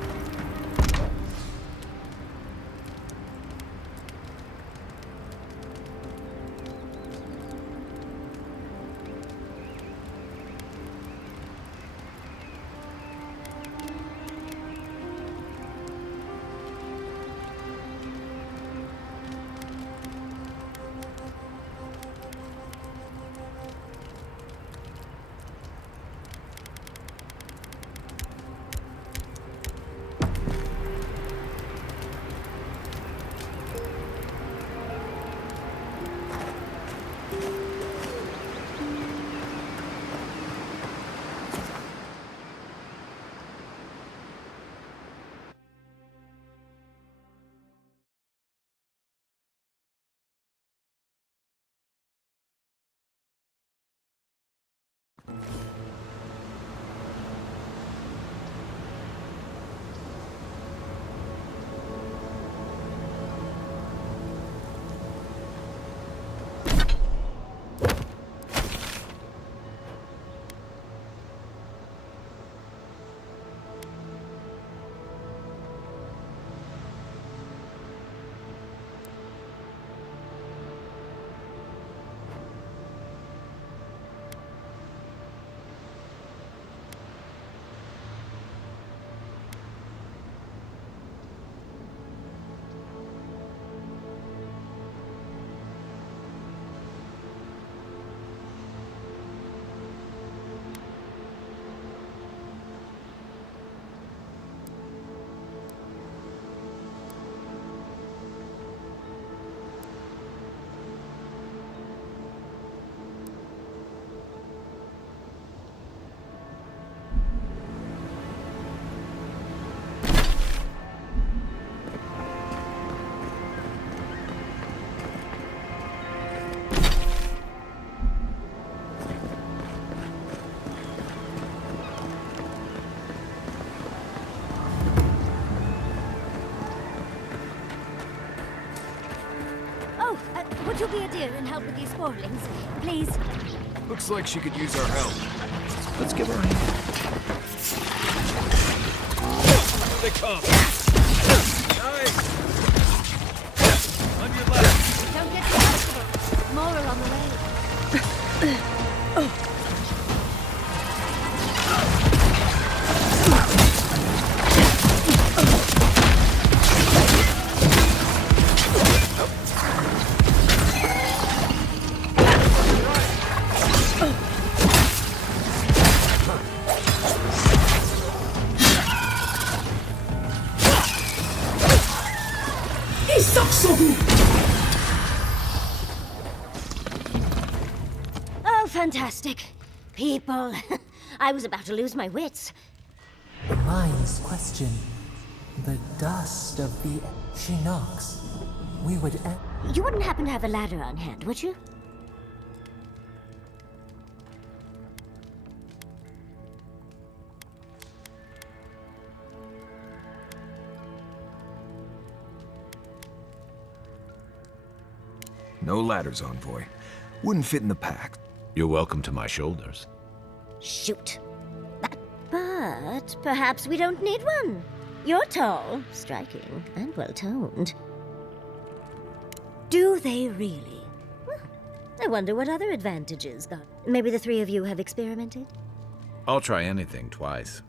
be a dear and help with these spoilings, please? Looks like she could use our help. Let's give her a hand. Here they come. Nice. On your left. Don't get too comfortable. More are on the way. Oh, fantastic. People. I was about to lose my wits. The mind's question. The dust of the... She knocks. We would... You wouldn't happen to have a ladder on hand, would you? No ladders, Envoy. Wouldn't fit in the pack. You're welcome to my shoulders. Shoot. But perhaps we don't need one. You're tall, striking, and well-toned. Do they really? I wonder what other advantages got. Maybe the three of you have experimented? I'll try anything twice.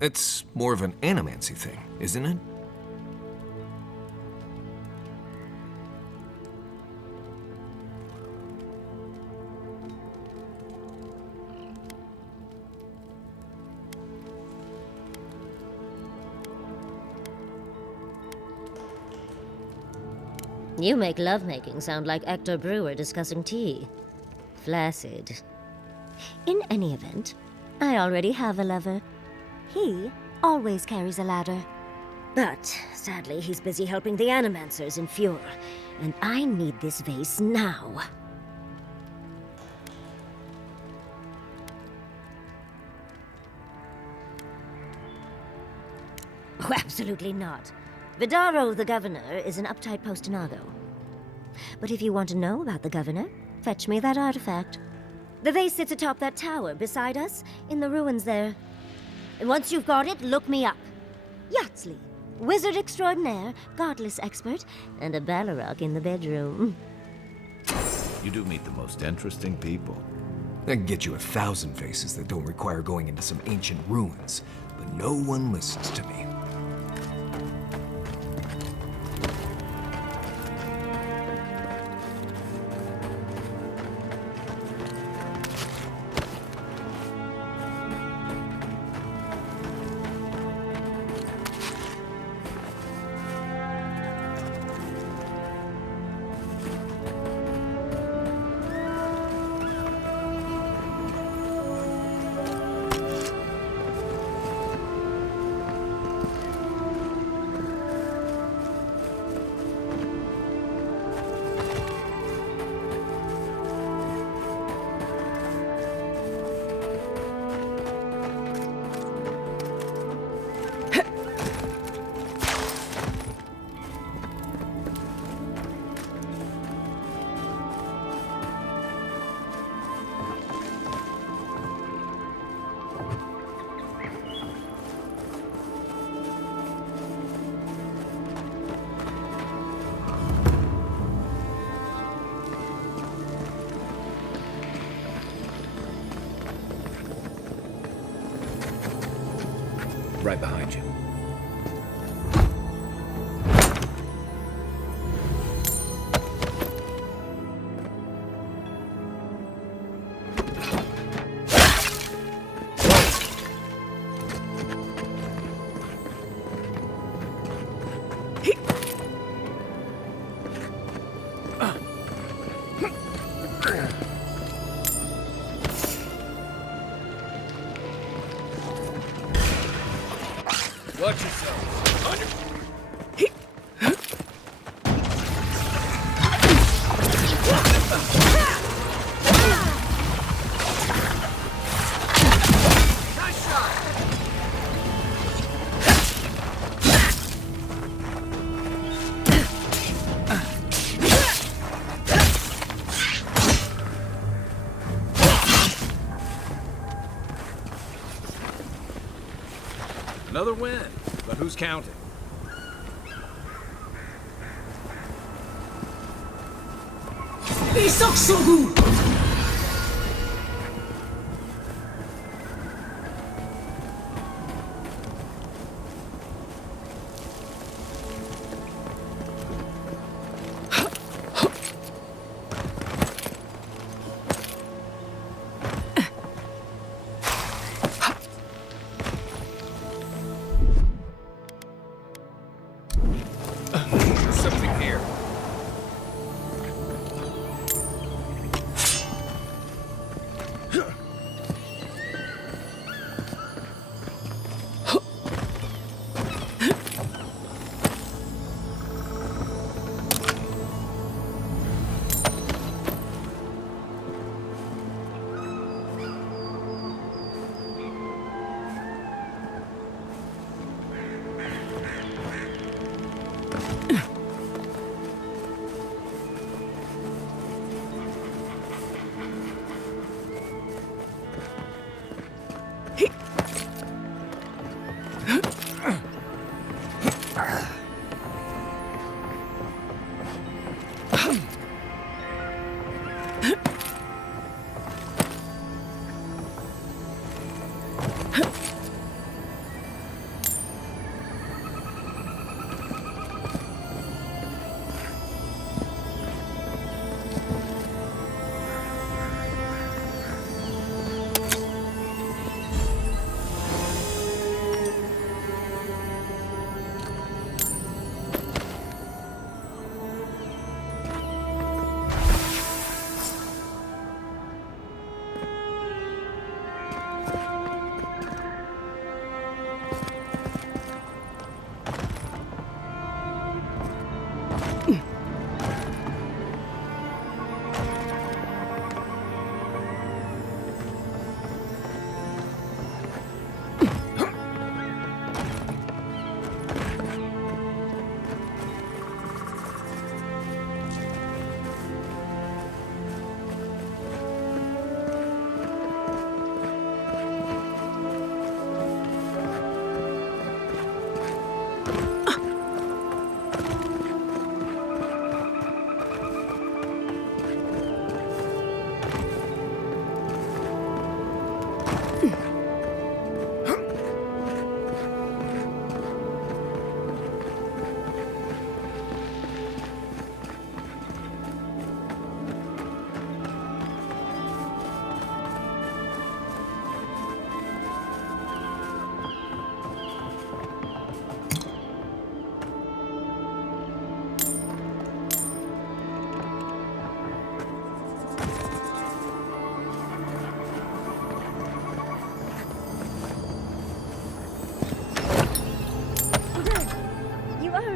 It's more of an animancy thing, isn't it? You make lovemaking sound like Hector Brewer discussing tea. Flaccid. In any event, I already have a lover. He always carries a ladder. But, sadly, he's busy helping the Animancers in Fjord, and I need this vase now. Oh, absolutely not. Vidaro, the governor, is an uptight postinago. But if you want to know about the governor, fetch me that artifact. The vase sits atop that tower beside us, in the ruins there. And once you've got it, look me up. Yatsley, wizard extraordinaire, godless expert, and a Balrog in the bedroom. You do meet the most interesting people. I can get you 1,000 vases that don't require going into some ancient ruins, but no one listens to me. Right behind you. Watch yourself. On your... Another win, but who's counting? Something here.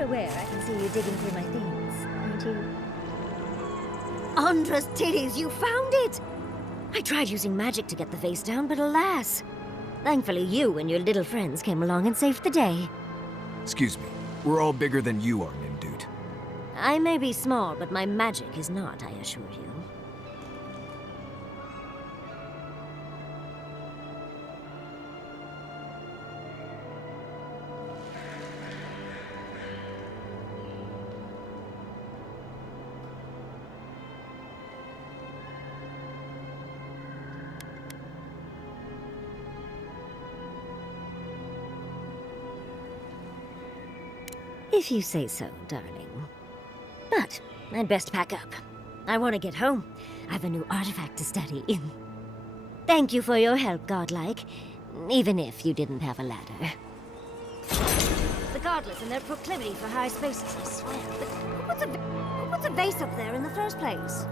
Aware I can see you digging through my things, aren't you? Andra's titties, you found it! I tried using magic to get the vase down, but alas. Thankfully you and your little friends came along and saved the day. Excuse me. We're all bigger than you are, Nimdude. I may be small, but my magic is not, I assure you. If you say so, darling. But I'd best pack up. I want to get home. I've a new artifact to study. Thank you for your help, Godlike. Even if you didn't have a ladder. The Godless and their proclivity for high spaces, I swear. But who puts a vase up there in the first place?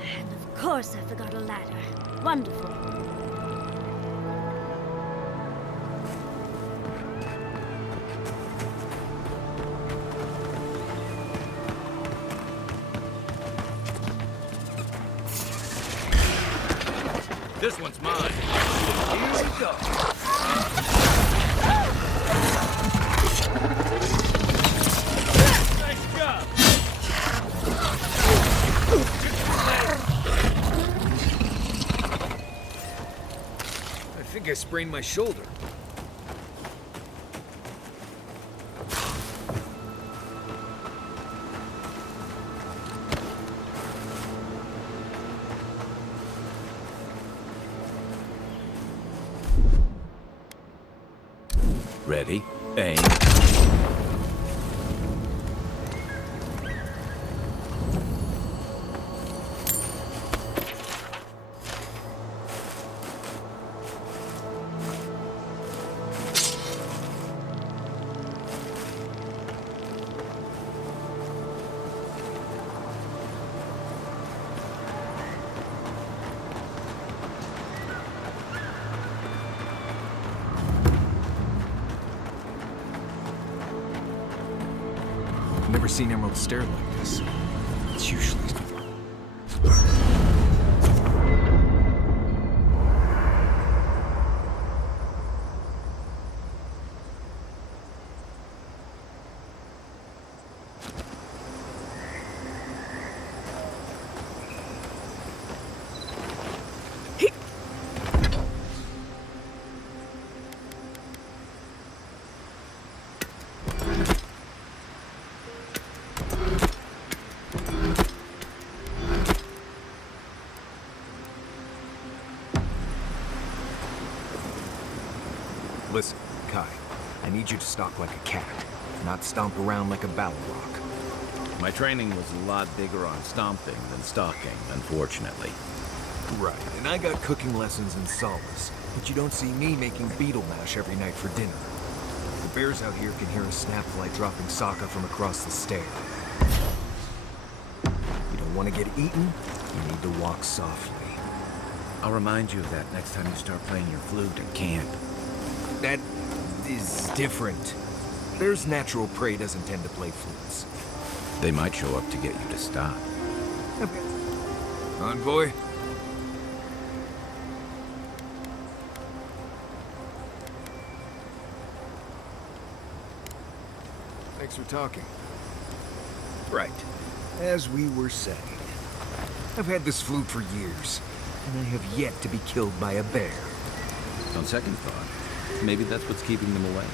And of course I forgot a ladder. Wonderful. This one's mine. Here we go. Nice job. think I sprained my shoulder. Ready? Aim. Never seen Emerald stare like this. It's usually... Listen, Kai, I need you to stalk like a cat, not stomp around like a battle rock. My training was a lot bigger on stomping than stalking, unfortunately. Right, and I got cooking lessons in Solace, but you don't see me making beetle mash every night for dinner. The bears out here can hear a snapfly dropping Sokka from across the stair. You don't want to get eaten, you need to walk softly. I'll remind you of that next time you start playing your flute in camp. That is different. Bear's natural prey doesn't tend to play flutes. They might show up to get you to stop. Envoy? Thanks for talking. Right. As we were saying, I've had this flute for years, and I have yet to be killed by a bear. On second thought, maybe that's what's keeping them away.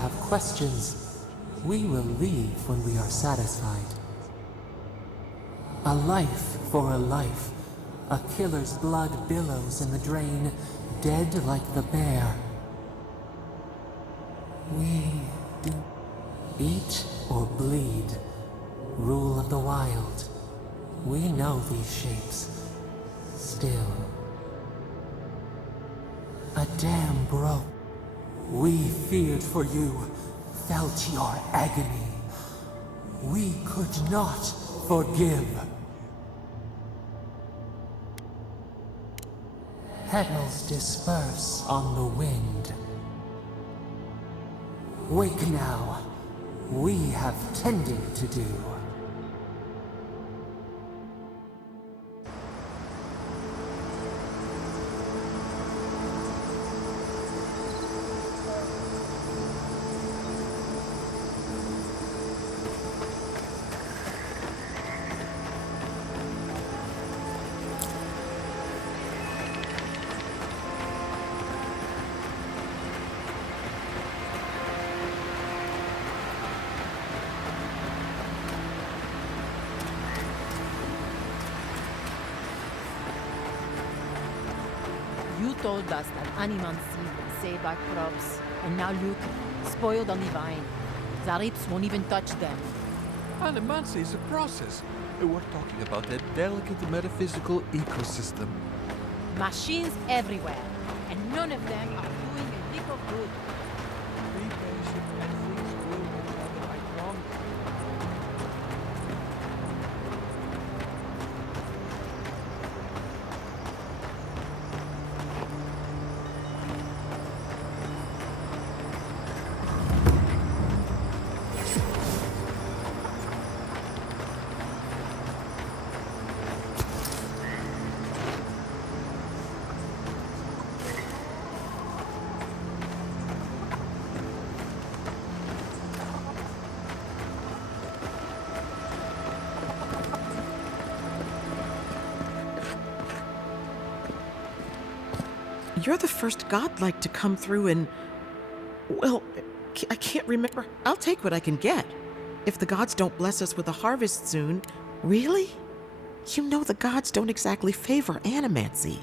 have questions, we will leave when we are satisfied. A life for a life. A killer's blood billows in the drain, dead like the bear. We do eat or bleed. Rule of the wild. We know these shapes. Still. A dam broke. We feared for you, felt your agony. We could not forgive. Petals disperse on the wind. Wake now. We have tending to do. You told us that Animan seed would save our crops, and now look, spoiled on the vine. Zarips won't even touch them. Animancy is a process. We're talking about a delicate metaphysical ecosystem. Machines everywhere, and none of them are doing a lick of good. Be patient and things will get better, I promise. You're the first godlike to come through and... Well, I can't remember. I'll take what I can get. If the gods don't bless us with a harvest soon... Really? You know the gods don't exactly favor animancy.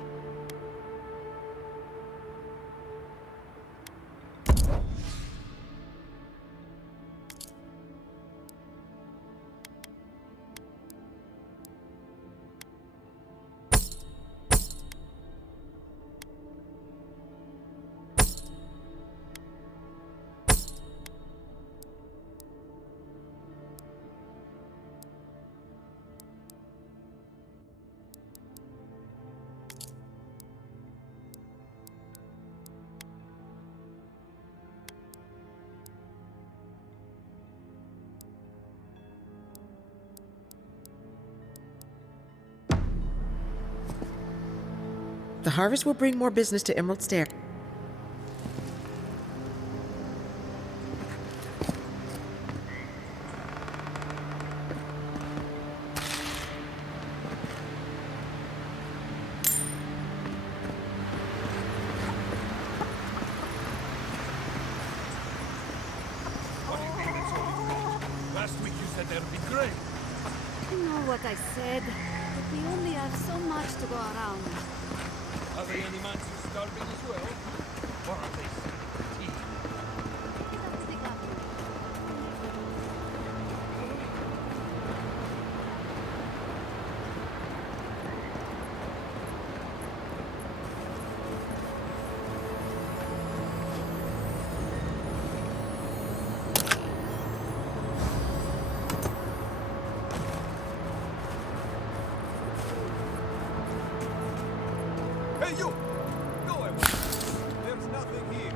The harvest will bring more business to Emerald Stair. What do you mean it's only great? Last week you said there'd be great. You know what I said, but we only have so much to go around. Are the animals starving as well? Or are they sick tea? Hey, you! Go away! There's nothing here.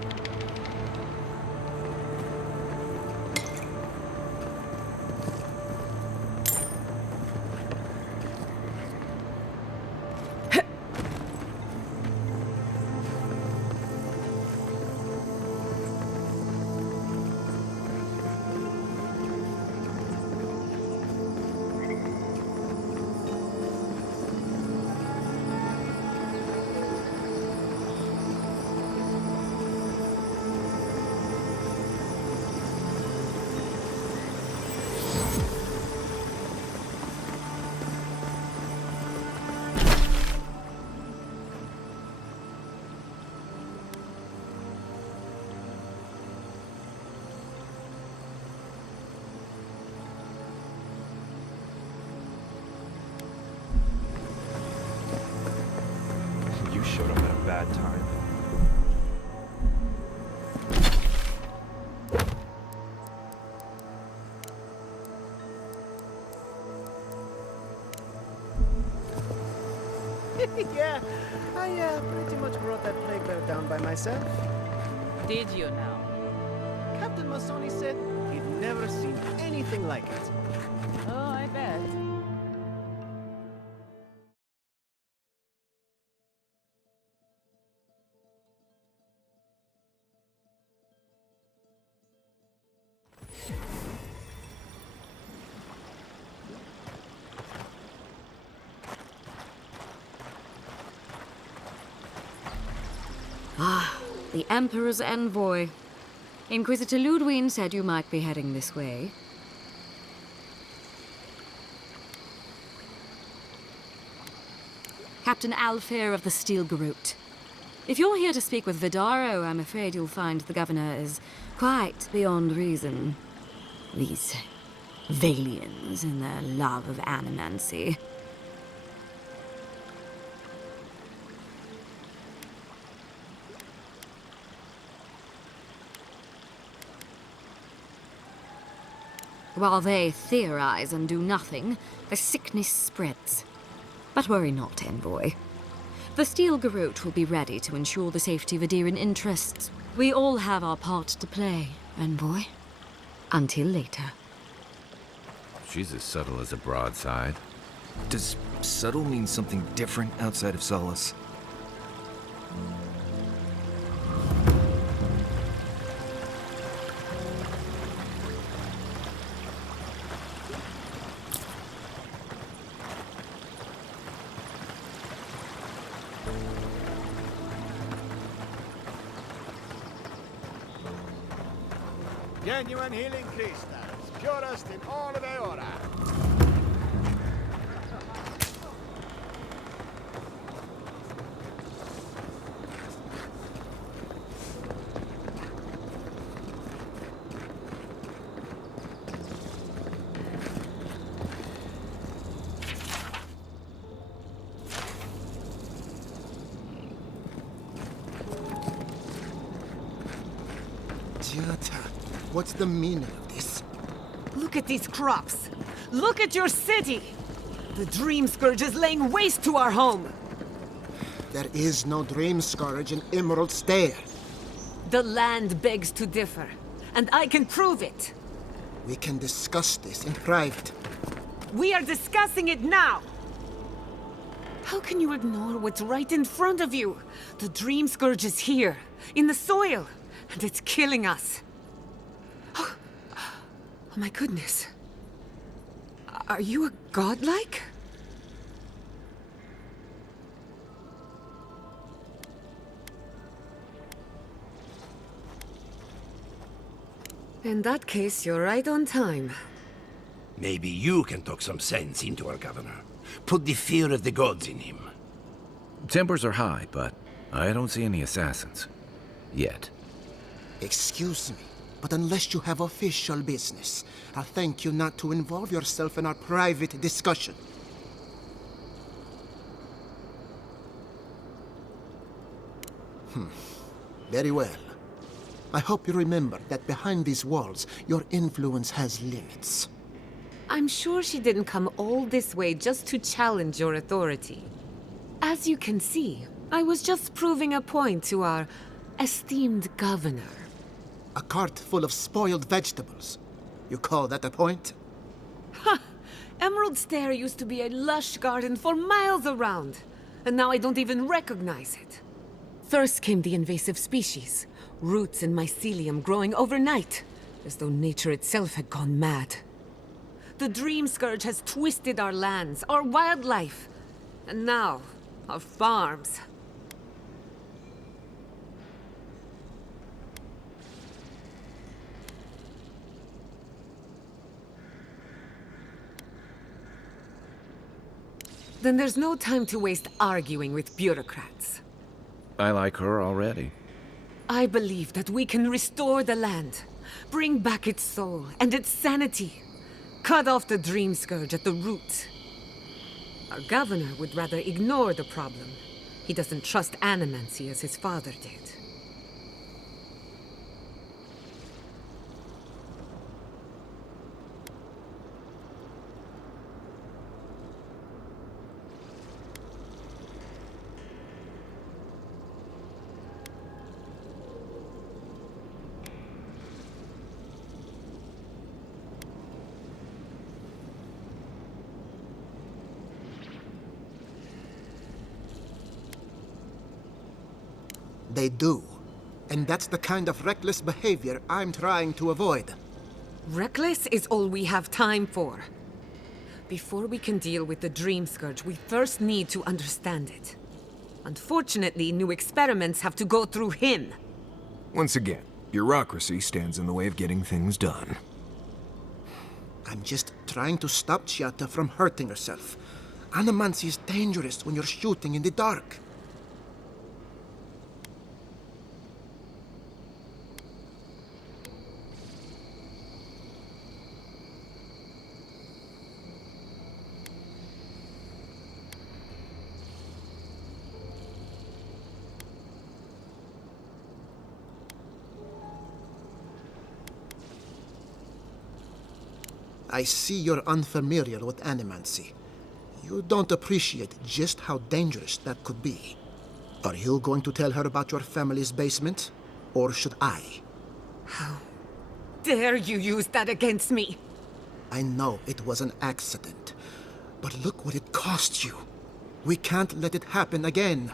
bad time. Yeah, I pretty much brought that plague bear down by myself. Did you now? Captain Masoni said he'd never seen anything like it. Oh, I bet. Ah, the Emperor's envoy. Inquisitor Ludwig said you might be heading this way. Captain Alfair of the Steel Garrote. If you're here to speak with Vidaro, I'm afraid you'll find the governor is quite beyond reason. These Valians and their love of animancy. While they theorize and do nothing, the sickness spreads. But worry not, Envoy. The Steel Garrote will be ready to ensure the safety of Adirian interests. We all have our part to play, Envoy. Until later. She's as subtle as a broadside. Does subtle mean something different outside of Solace? Genuine healing crystals, purest in all of Eora. Jota, what's the meaning of this? Look at these crops. Look at your city. The Dream Scourge is laying waste to our home. There is no Dream Scourge in Emerald Stair. The land begs to differ, and I can prove it. We can discuss this in private. We are discussing it now. How can you ignore what's right in front of you? The Dream Scourge is here, in the soil, and it's killing us. Oh my goodness. Are you a godlike? In that case, you're right on time. Maybe you can talk some sense into our governor. Put the fear of the gods in him. Tempers are high, but I don't see any assassins. Yet. Excuse me, but unless you have official business, I'll thank you not to involve yourself in our private discussion. Very well. I hope you remember that behind these walls, your influence has limits. I'm sure she didn't come all this way just to challenge your authority. As you can see, I was just proving a point to our esteemed governor. A cart full of spoiled vegetables. You call that a point? Ha! Emerald Stair used to be a lush garden for miles around, and now I don't even recognize it. First came the invasive species, roots and mycelium growing overnight, as though nature itself had gone mad. The Dream Scourge has twisted our lands, our wildlife, and now, our farms. Then there's no time to waste arguing with bureaucrats. I like her already. I believe that we can restore the land, bring back its soul and its sanity, cut off the Dream Scourge at the root. Our governor would rather ignore the problem. He doesn't trust animancy as his father did. They do. And that's the kind of reckless behavior I'm trying to avoid. Reckless is all we have time for. Before we can deal with the Dream Scourge, we first need to understand it. Unfortunately, new experiments have to go through him. Once again, bureaucracy stands in the way of getting things done. I'm just trying to stop Chiata from hurting herself. Animancy is dangerous when you're shooting in the dark. I see you're unfamiliar with animancy. You don't appreciate just how dangerous that could be. Are you going to tell her about your family's basement? Or should I? How dare you use that against me? I know it was an accident, but look what it cost you. We can't let it happen again.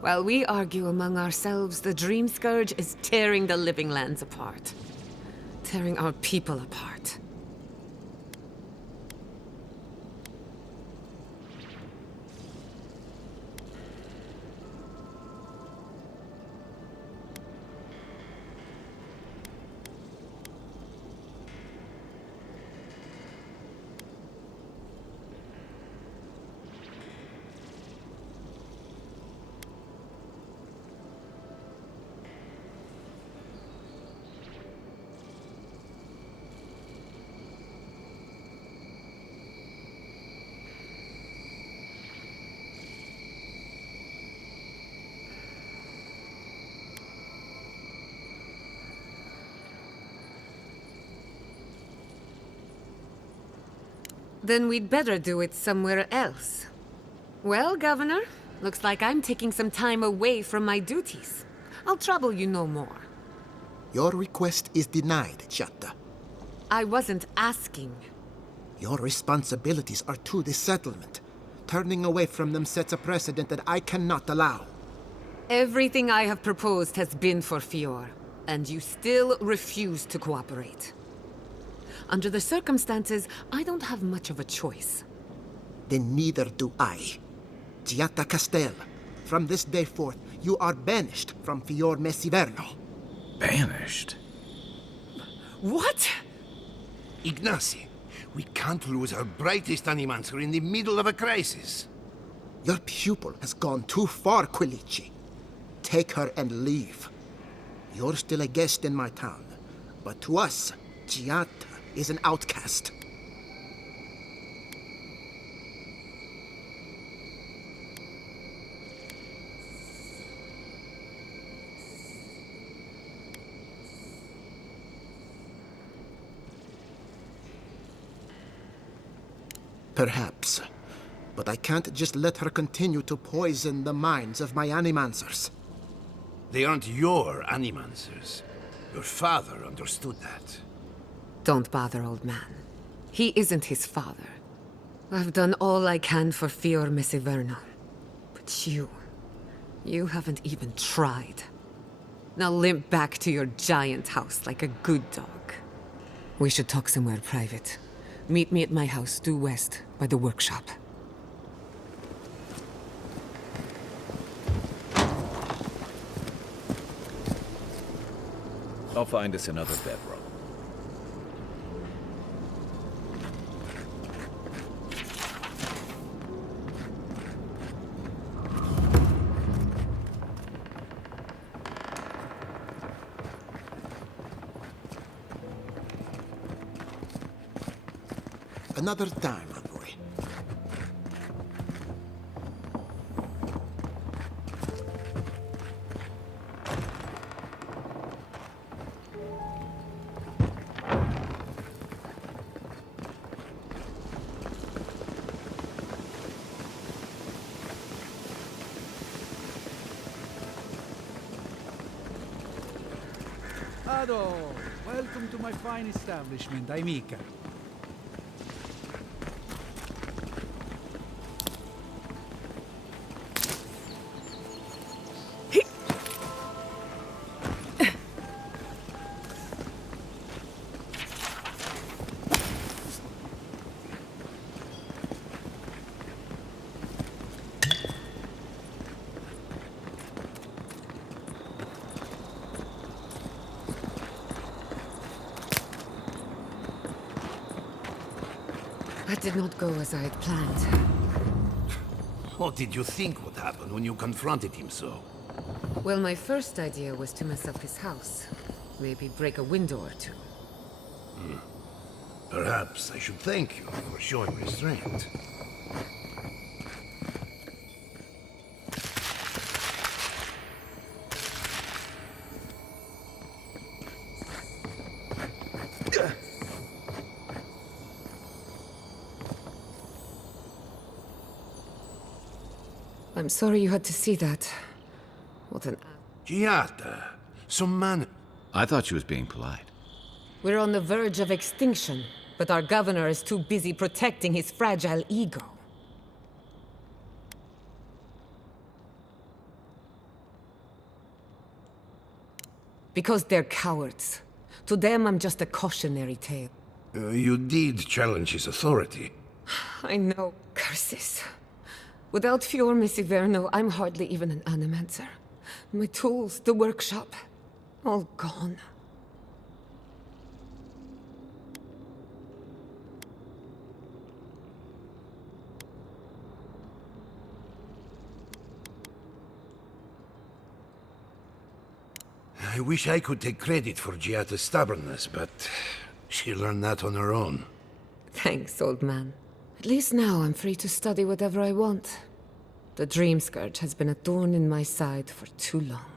While we argue among ourselves, the Dream Scourge is tearing the living lands apart. Tearing our people apart. Then we'd better do it somewhere else. Well, Governor, looks like I'm taking some time away from my duties. I'll trouble you no more. Your request is denied, Chiata. I wasn't asking. Your responsibilities are to the settlement. Turning away from them sets a precedent that I cannot allow. Everything I have proposed has been for Fior, and you still refuse to cooperate. Under the circumstances, I don't have much of a choice. Then neither do I. Chiata Castel, from this day forth, you are banished from Fior Messiverno. Banished? What? Ignacy, we can't lose our brightest animancer in the middle of a crisis. Your pupil has gone too far, Quilici. Take her and leave. You're still a guest in my town, but to us, Chiata is an outcast. Perhaps, but I can't just let her continue to poison the minds of my animancers. They aren't your animancers. Your father understood that. Don't bother, old man. He isn't his father. I've done all I can for Fior Messiverno. But you haven't even tried. Now limp back to your giant house like a good dog. We should talk somewhere private. Meet me at my house due west, by the workshop. I'll find us another bedroom. Another time, my boy. Encantado! Welcome to my fine establishment, Amica. That did not go as I had planned. What did you think would happen when you confronted him so? Well, my first idea was to mess up his house. Maybe break a window or two. Perhaps I should thank you for showing restraint. I'm sorry you had to see that. What an... Giata, some man... I thought she was being polite. We're on the verge of extinction, but our governor is too busy protecting his fragile ego. Because they're cowards. To them, I'm just a cautionary tale. You did challenge his authority. I know. Curses. Without Fior Misiverno, I'm hardly even an animancer. My tools, the workshop, all gone. I wish I could take credit for Giata's stubbornness, but she learned that on her own. Thanks, old man. At least now I'm free to study whatever I want. The Dream Scourge has been a thorn in my side for too long.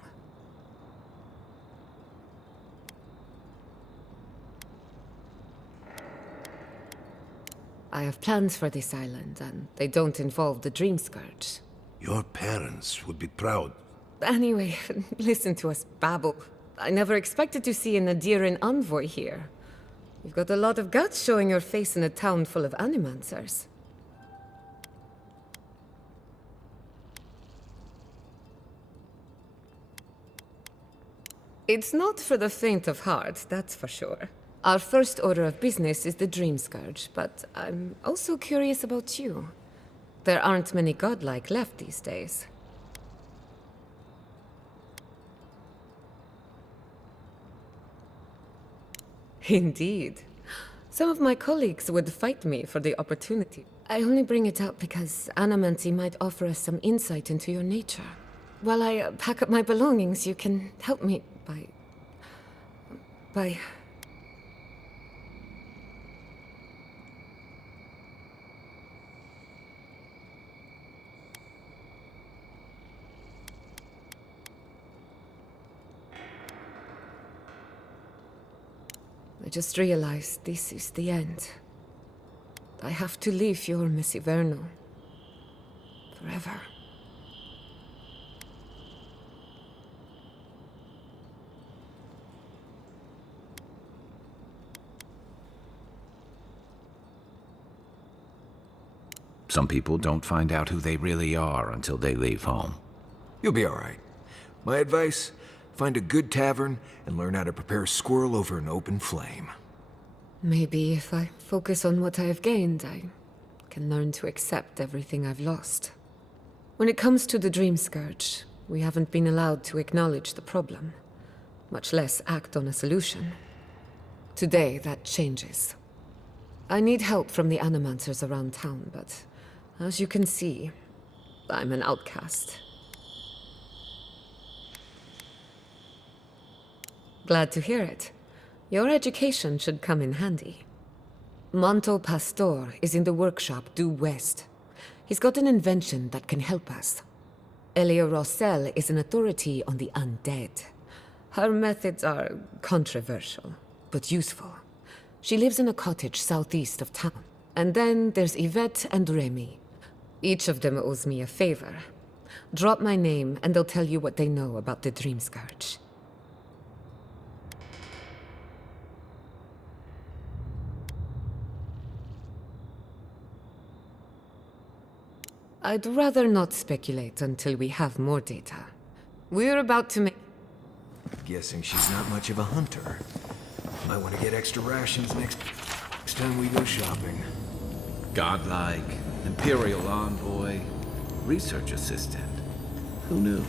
I have plans for this island, and they don't involve the Dream Scourge. Your parents would be proud. Anyway, listen to us babble. I never expected to see an Adiran envoy here. You've got a lot of guts showing your face in a town full of animancers. It's not for the faint of heart, that's for sure. Our first order of business is the Dream Scourge, but I'm also curious about you. There aren't many godlike left these days. Indeed. Some of my colleagues would fight me for the opportunity. I only bring it up because Anamancy might offer us some insight into your nature. While I pack up my belongings, you can help me by... I just realized this is the end. I have to leave your Misiverno. Forever. Some people don't find out who they really are until they leave home. You'll be all right. My advice, find a good tavern and learn how to prepare squirrel over an open flame. Maybe if I focus on what I have gained, I can learn to accept everything I've lost. When it comes to the Dream Scourge, we haven't been allowed to acknowledge the problem, much less act on a solution. Today, that changes. I need help from the animancers around town, but as you can see, I'm an outcast. Glad to hear it. Your education should come in handy. Monto Pastor is in the workshop due west. He's got an invention that can help us. Elia Rossell is an authority on the undead. Her methods are controversial, but useful. She lives in a cottage southeast of town. And then there's Yvette and Remy. Each of them owes me a favor. Drop my name and they'll tell you what they know about the Dream Scourge. I'd rather not speculate until we have more data. We're about to make... Guessing she's not much of a hunter. Might want to get extra rations next time we go shopping. Godlike, Imperial envoy, research assistant. Who knew?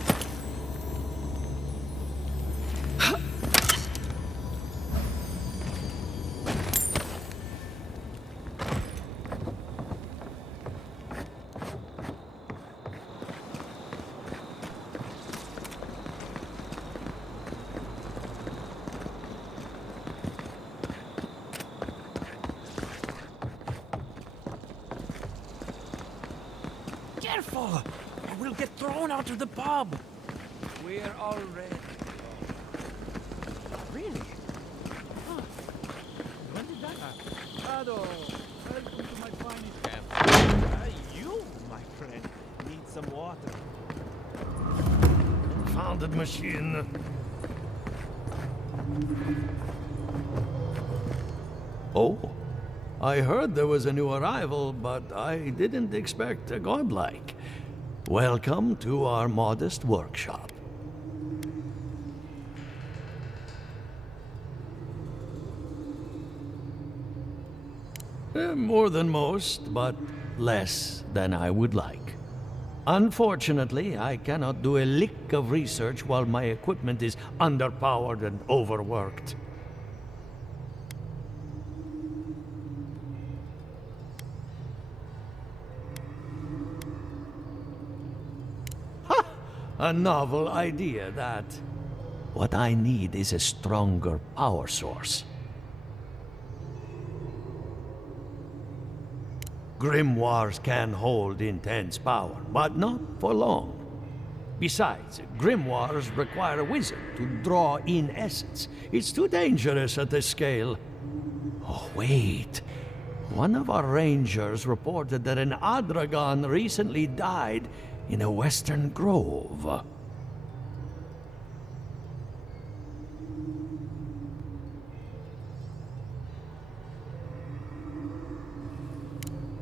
Careful! I will get thrown out of the pub! We're all ready. Really? Huh. When did that happen? Ado, welcome to my finest camp. You, my friend, need some water. Confounded machine. Oh, I heard there was a new arrival, but I didn't expect a godlike. Welcome to our modest workshop. More than most, but less than I would like. Unfortunately, I cannot do a lick of research while my equipment is underpowered and overworked. Ha! A novel idea, that. What I need is a stronger power source. Grimoires can hold intense power, but not for long. Besides, grimoires require a wizard to draw in essence. It's too dangerous at this scale. Oh, wait. One of our rangers reported that an Adragon recently died in a western grove.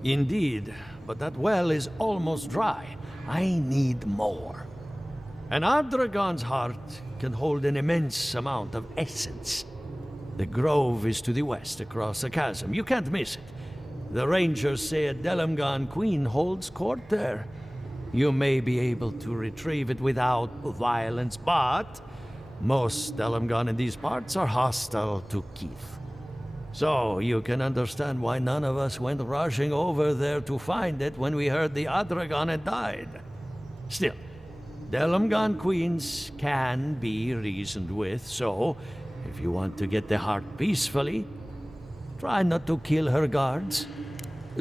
Indeed, but that well is almost dry. I need more. An Adragon's heart can hold an immense amount of essence. The grove is to the west, across the chasm. You can't miss it. The rangers say a Delamgan queen holds court there. You may be able to retrieve it without violence, but most Delamgan in these parts are hostile to Keith. So, you can understand why none of us went rushing over there to find it when we heard the Adragon had died. Still, Delamgan queens can be reasoned with, so if you want to get the heart peacefully, try not to kill her guards.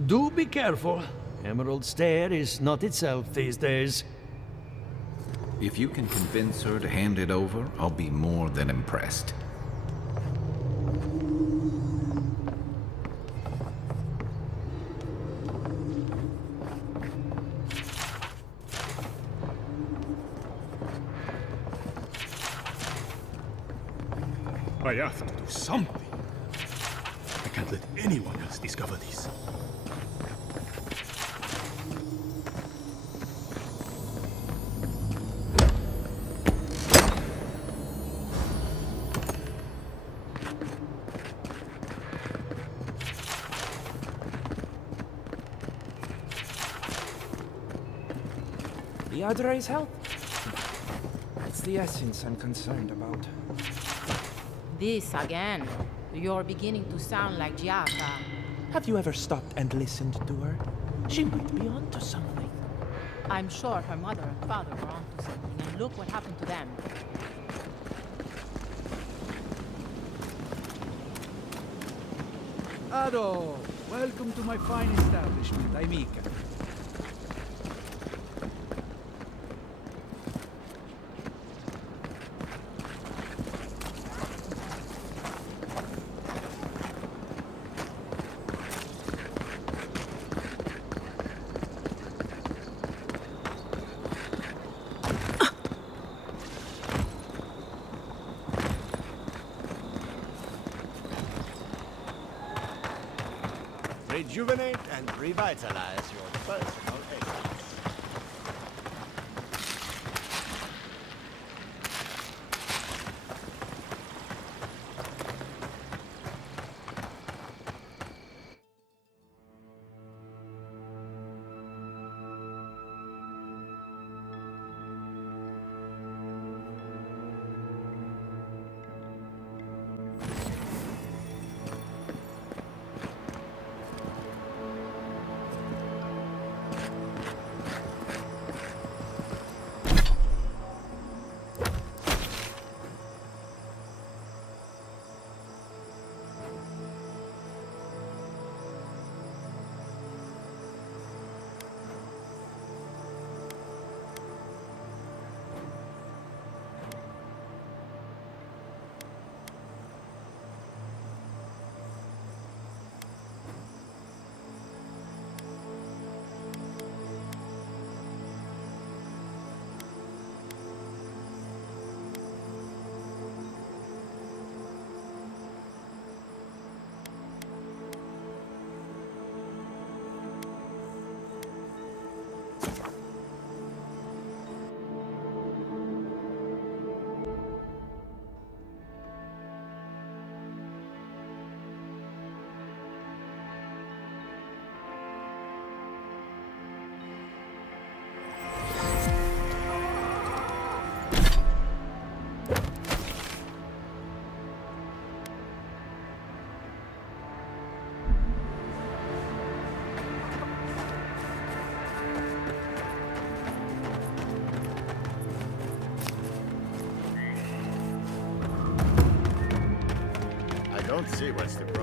Do be careful. Emerald Stair is not itself these days. If you can convince her to hand it over, I'll be more than impressed. I have to do something. I can't let anyone else discover this. The Adra's health? It's the essence I'm concerned about. This again. You're beginning to sound like Giata. Have you ever stopped and listened to her? She might be onto something. I'm sure her mother and father were onto something, and look what happened to them. Ado, welcome to my fine establishment, I'm Mika. Rejuvenate and revitalize your personal essence.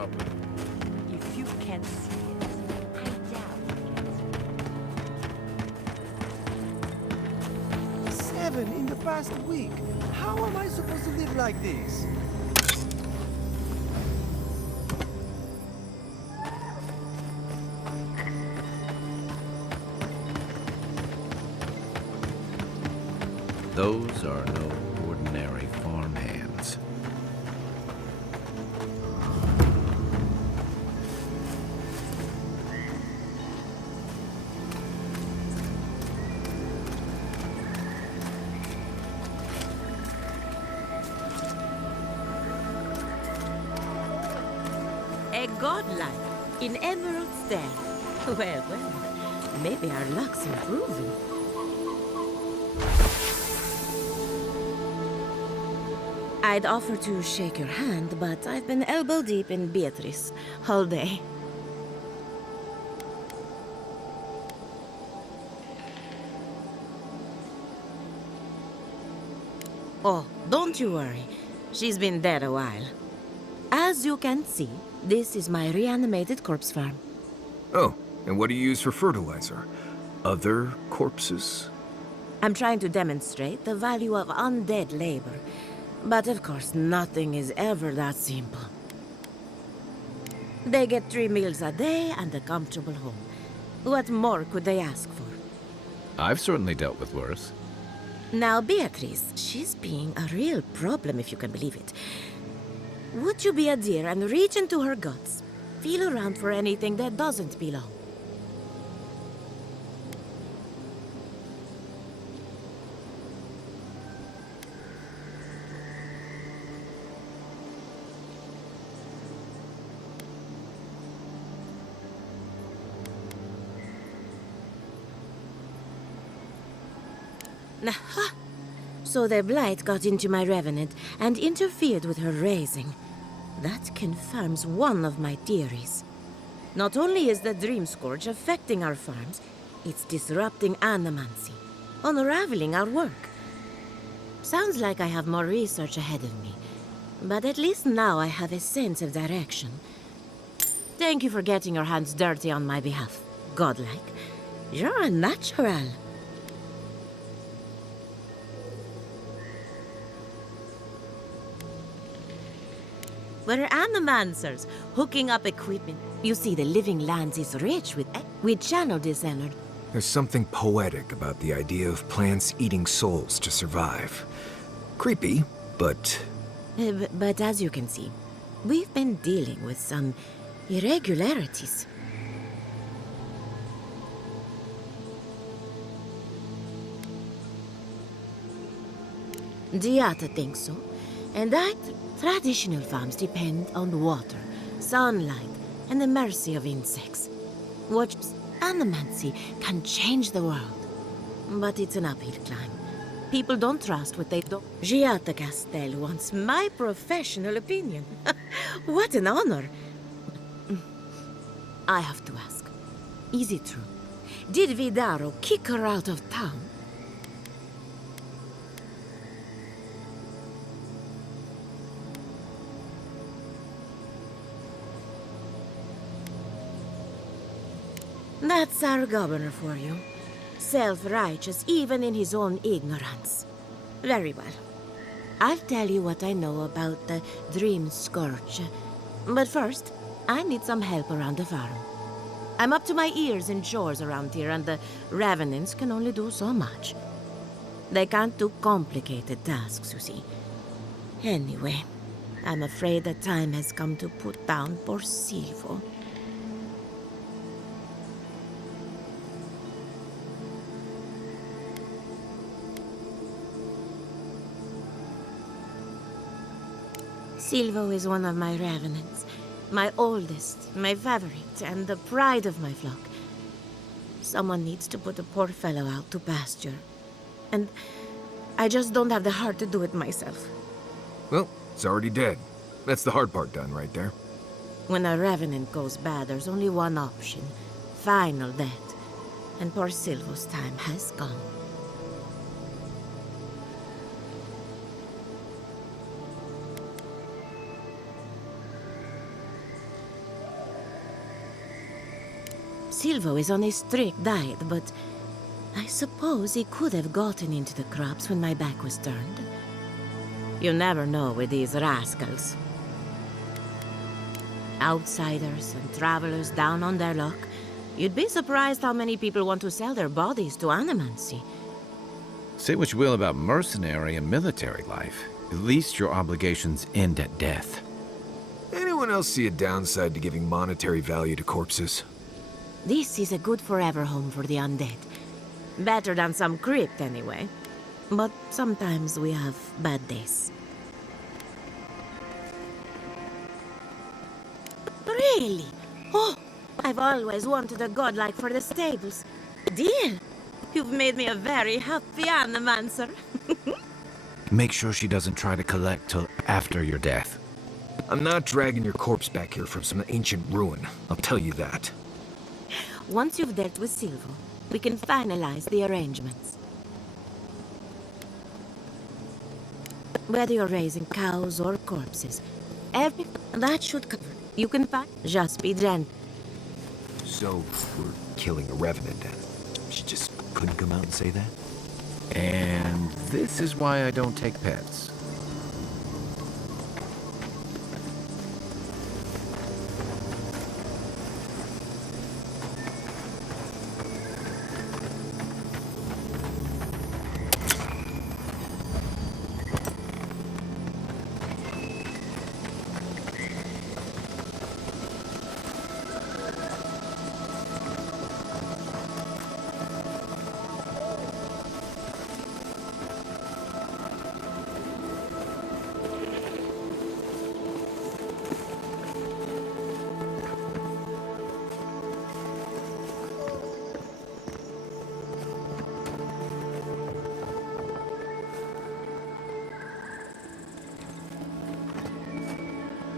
stopping. If you can see it, I doubt it. 7 in the past week. How am I supposed to live like this? Those are no ordinary farmhands. A godlike in Emerald Stair. Well, maybe our luck's improving. I'd offer to shake your hand, but I've been elbow deep in Beatrice all day. Oh, don't you worry. She's been dead a while. As you can see, this is my reanimated corpse farm. Oh, and what do you use for fertilizer? Other corpses? I'm trying to demonstrate the value of undead labor. But of course, nothing is ever that simple. They get 3 meals a day and a comfortable home. What more could they ask for? I've certainly dealt with worse. Now, Beatrice, she's being a real problem, if you can believe it. Would you be a dear and reach into her guts? Feel around for anything that doesn't belong. Aha! So the blight got into my revenant and interfered with her raising. That confirms one of my theories. Not only is the Dream Scourge affecting our farms, it's disrupting animancy, unraveling our work. Sounds like I have more research ahead of me, but at least now I have a sense of direction. Thank you for getting your hands dirty on my behalf, godlike. You're a natural. We're animancers, hooking up equipment. You see, the living lands is rich with... We channel this energy. There's something poetic about the idea of plants eating souls to survive. Creepy, but... But as you can see, we've been dealing with some irregularities. Diata thinks so, and traditional farms depend on water, sunlight, and the mercy of insects. What animancy can change the world, but it's an uphill climb. People don't trust what they don't. Giata Castel wants my professional opinion. What an honor. I have to ask, is it true? Did Vidaro kick her out of town? That's our governor for you. Self-righteous even in his own ignorance. Very well. I'll tell you what I know about the Dream Scourge. But first, I need some help around the farm. I'm up to my ears in chores around here, and the Revenants can only do so much. They can't do complicated tasks, you see. Anyway, I'm afraid the time has come to put down poor Silvo. Silvo is one of my revenants. My oldest, my favorite, and the pride of my flock. Someone needs to put the poor fellow out to pasture. And I just don't have the heart to do it myself. Well, it's already dead. That's the hard part done right there. When a revenant goes bad, there's only one option. Final death. And poor Silvo's time has gone. Silvo is on a strict diet, but I suppose he could have gotten into the crops when my back was turned. You never know with these rascals. Outsiders and travelers down on their luck. You'd be surprised how many people want to sell their bodies to animancy. Say what you will about mercenary and military life. At least your obligations end at death. Anyone else see a downside to giving monetary value to corpses? This is a good forever home for the undead. Better than some crypt, anyway. But sometimes we have bad days. Really? Oh, I've always wanted a godlike for the stables. Deal! You've made me a very happy animancer. Make sure she doesn't try to collect till after your death. I'm not dragging your corpse back here from some ancient ruin, I'll tell you that. Once you've dealt with Silvo, we can finalize the arrangements. Whether you're raising cows or corpses, that should cover. You can find. Just be gentle. So, we're killing a revenant. She just couldn't come out and say that? And this is why I don't take pets.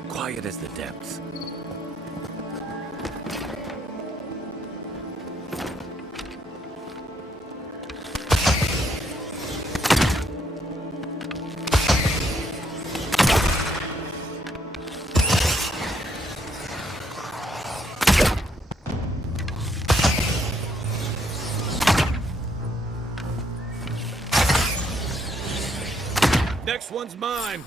Quiet as the depths. Next one's mine.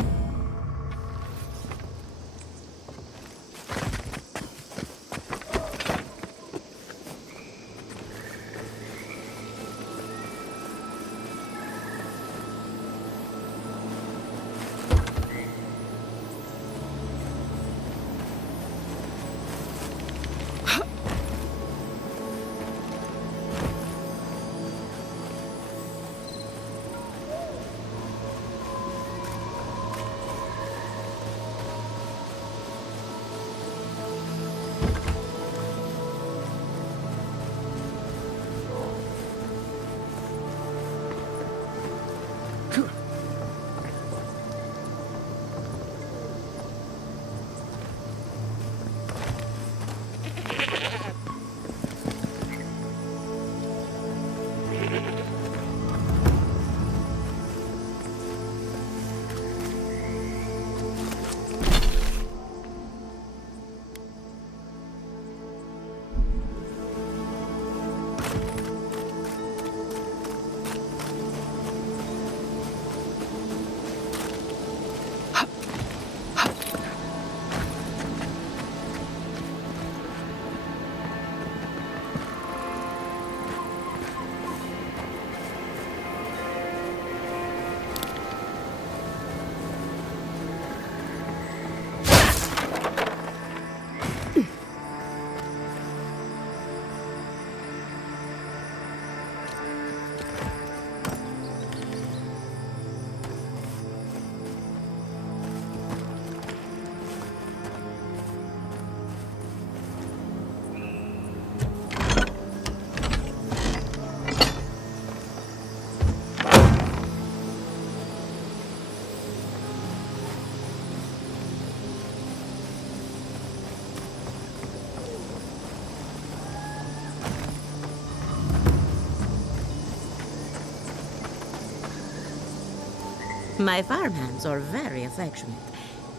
My farmhands are very affectionate.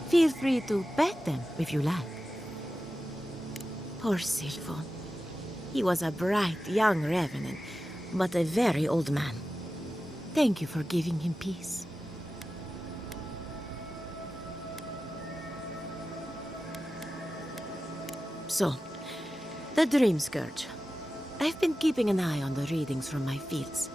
Feel free to pet them if you like. Poor Silvo. He was a bright young revenant, but a very old man. Thank you for giving him peace. So, the Dream Scourge. I've been keeping an eye on the readings from my fields.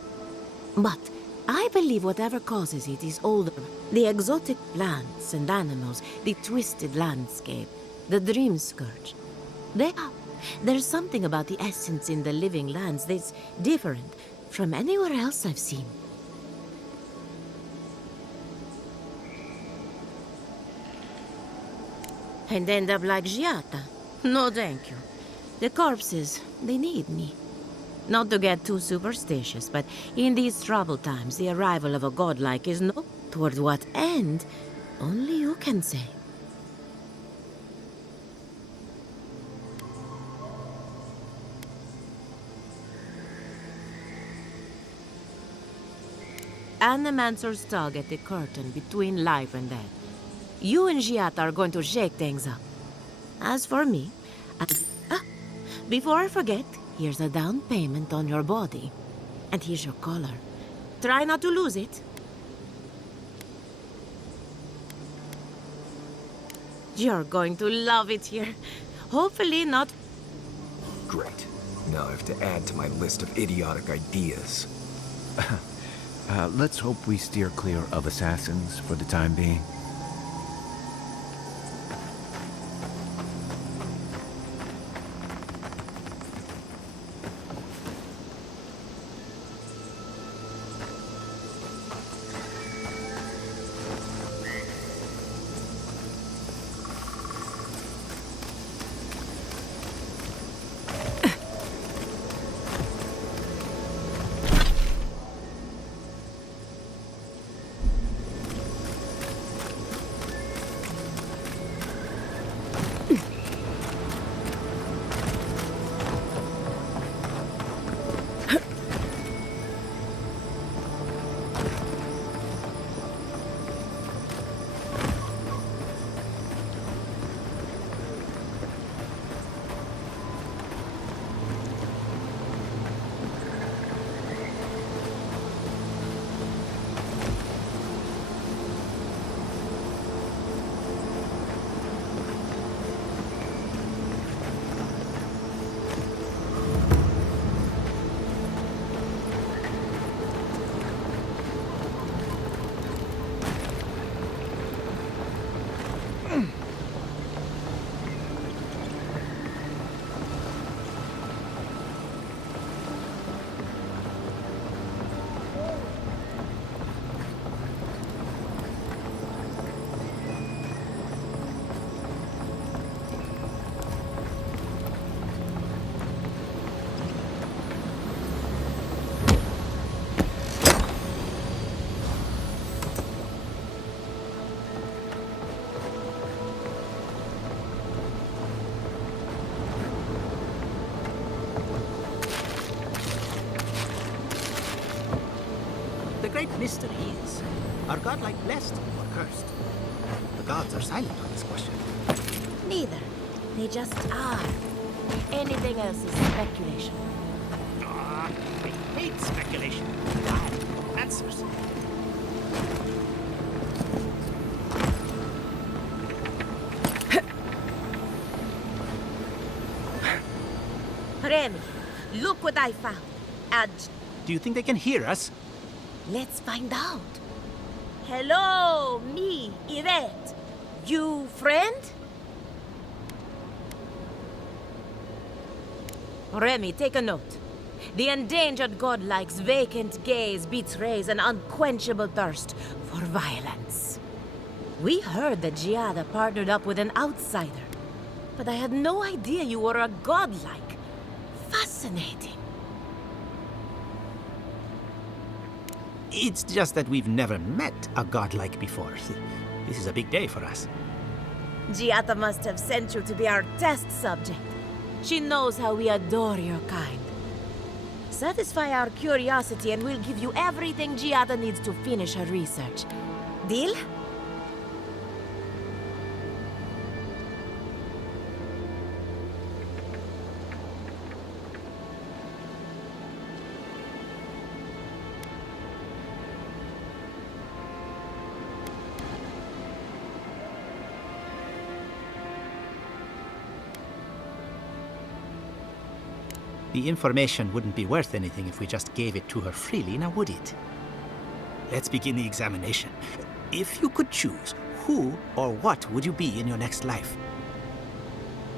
But I believe whatever causes it is older. The exotic plants and animals, the twisted landscape, the Dream Scourge. There's something about the essence in the living lands that's different from anywhere else I've seen. And end up like Giata. No, thank you. The corpses, they need me. Not to get too superstitious, but in these troubled times, the arrival of a godlike is no toward what end, only you can say. Animancer's tug at the curtain between life and death. You and Giata are going to shake things up. As for me, before I forget, here's a down payment on your body. And here's your collar. Try not to lose it. You're going to love it here. Hopefully not... Great. Now I have to add to my list of idiotic ideas. Let's hope we steer clear of assassins for the time being. The great mystery is, are godlike blessed or cursed? The gods are silent on this question. Neither. They just are. Anything else is speculation. Ah, I hate speculation. I have answers. Remy, look what I found. Do you think they can hear us? Let's find out. Hello, me, Yvette. You friend? Remy, take a note. The endangered godlike's vacant gaze betrays an unquenchable thirst for violence. We heard that Giada partnered up with an outsider, but I had no idea you were a godlike. Fascinating. It's just that we've never met a godlike before. This is a big day for us. Giata must have sent you to be our test subject. She knows how we adore your kind. Satisfy our curiosity and we'll give you everything Giada needs to finish her research. Deal? The information wouldn't be worth anything if we just gave it to her freely, now would it? Let's begin the examination. If you could choose, who or what would you be in your next life?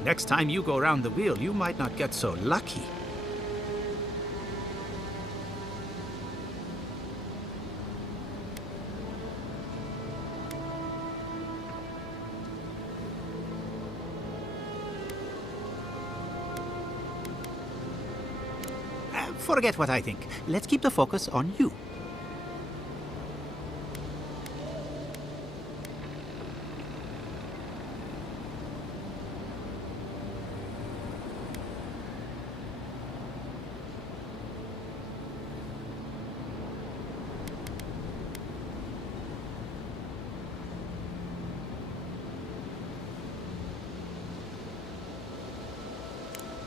Next time you go round the wheel, you might not get so lucky. Forget what I think. Let's keep the focus on you.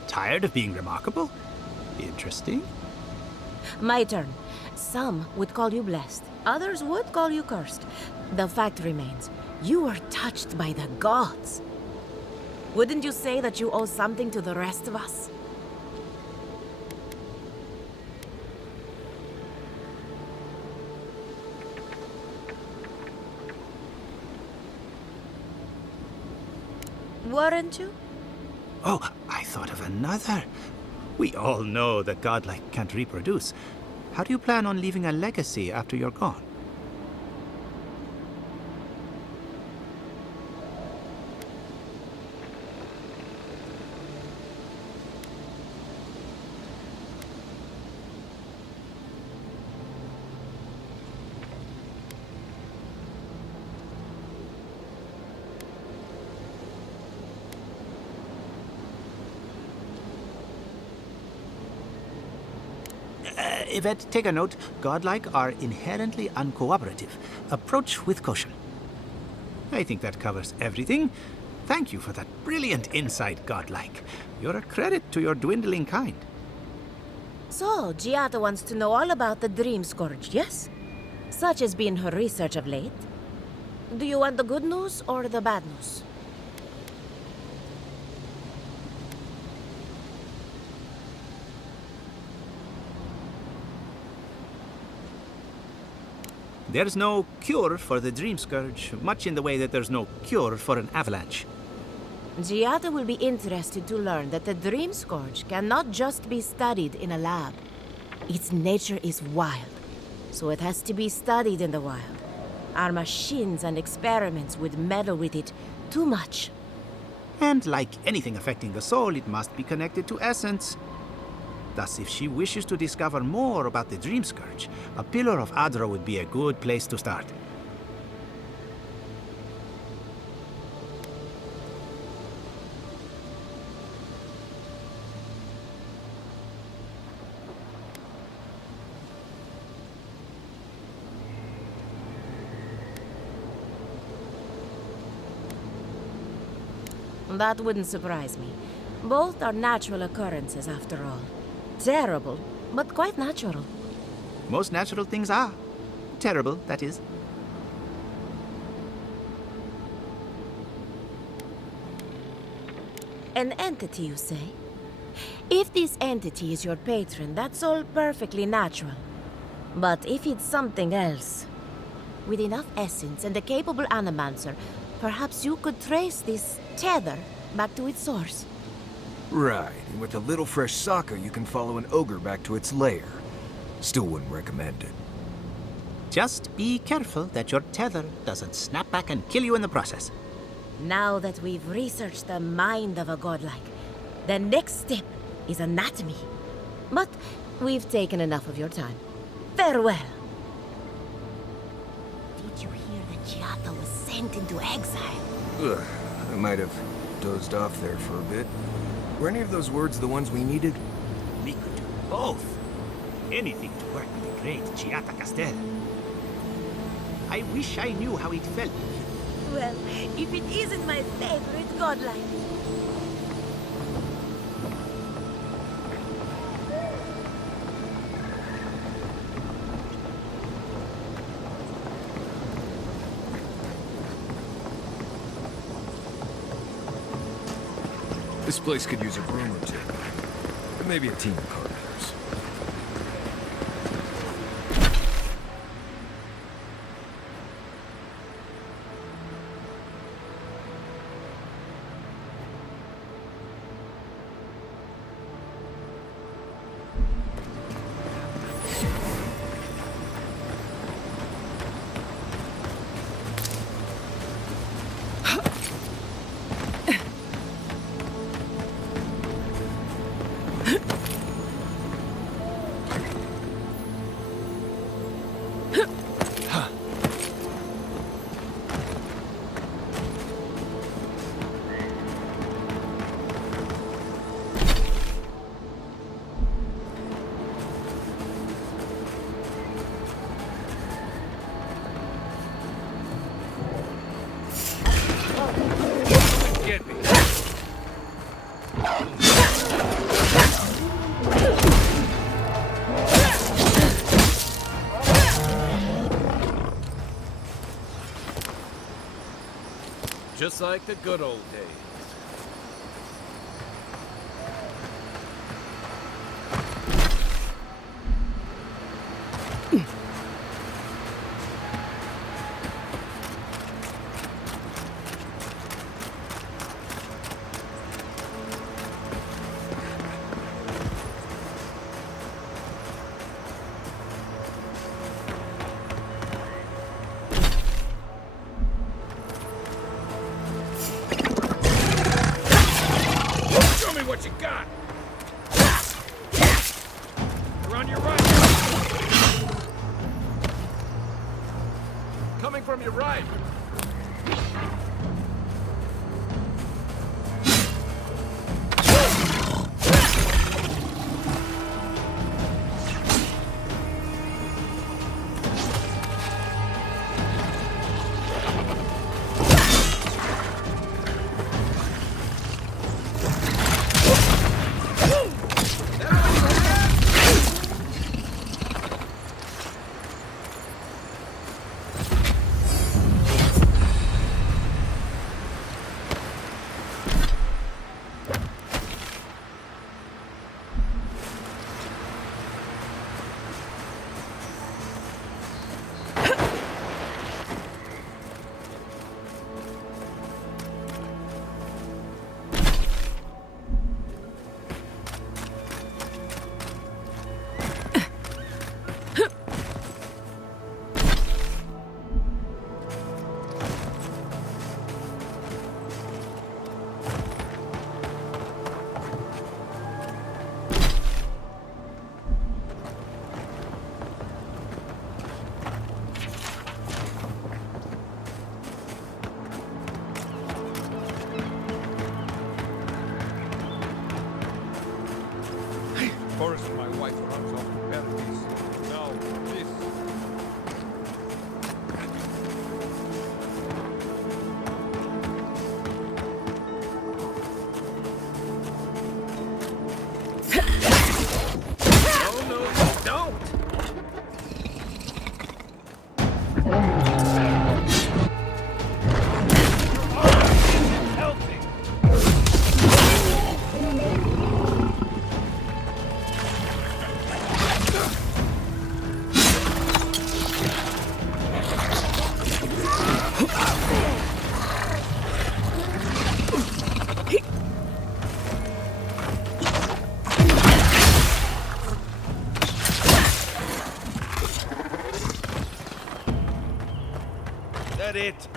Tired of being remarkable? Interesting. My turn. Some would call you blessed. Others would call you cursed. The fact remains, you were touched by the gods. Wouldn't you say that you owe something to the rest of us? Weren't you? Oh, I thought of another. We all know that godlike can't reproduce. How do you plan on leaving a legacy after you're gone? Yvette, take a note. Godlike are inherently uncooperative. Approach with caution. I think that covers everything. Thank you for that brilliant insight, Godlike. You're a credit to your dwindling kind. So, Giada wants to know all about the Dream Scourge, yes? Such has been her research of late. Do you want the good news or the bad news? There's no cure for the Dream Scourge, much in the way that there's no cure for an avalanche. Giada will be interested to learn that the Dream Scourge cannot just be studied in a lab. Its nature is wild, so it has to be studied in the wild. Our machines and experiments would meddle with it too much. And like anything affecting the soul, it must be connected to essence. Thus, if she wishes to discover more about the Dream Scourge, a Pillar of Adra would be a good place to start. That wouldn't surprise me. Both are natural occurrences, after all. Terrible, but quite natural. Most natural things are. Terrible, that is. An entity, you say? If this entity is your patron, that's all perfectly natural. But if it's something else, with enough essence and a capable animancer, perhaps you could trace this tether back to its source. Right, and with a little fresh soccer, you can follow an ogre back to its lair. Still wouldn't recommend it. Just be careful that your tether doesn't snap back and kill you in the process. Now that we've researched the mind of a godlike, the next step is anatomy. But we've taken enough of your time. Farewell. Did you hear that Giada was sent into exile? Ugh, I might have dozed off there for a bit. Were any of those words the ones we needed? We could do both. Anything to work with the great Giada Castel. I wish I knew how it felt. Well, if it isn't my favorite godlike. This place could use a broom or two. Maybe a team of carpenters. Get me. Just like the good old days. Show me what you got. You're on your right. Coming from your right. Forrest and my wife runs off to Paradise. Now, this. No, no, you don't! That it?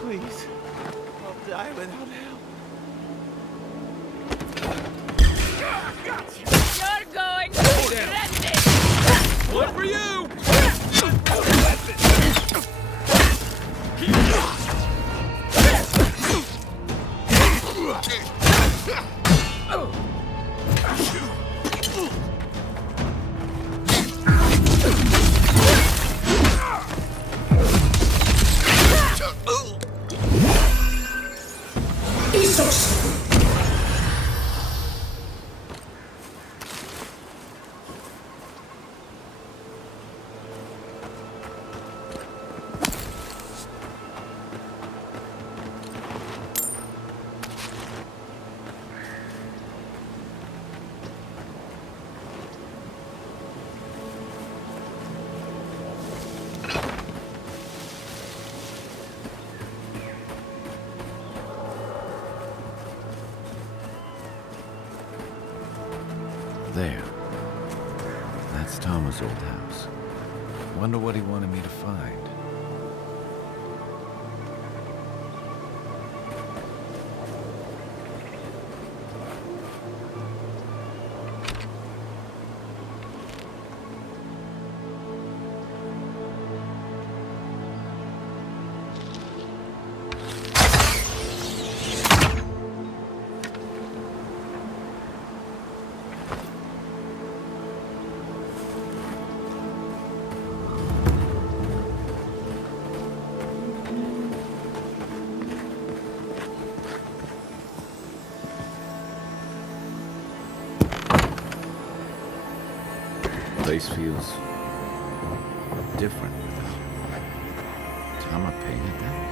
Please. I'll die without help. You're going to regret it! One for you! There. That's Thomas' old house. Wonder what he wanted me to find. Place feels different without Tama paying it that.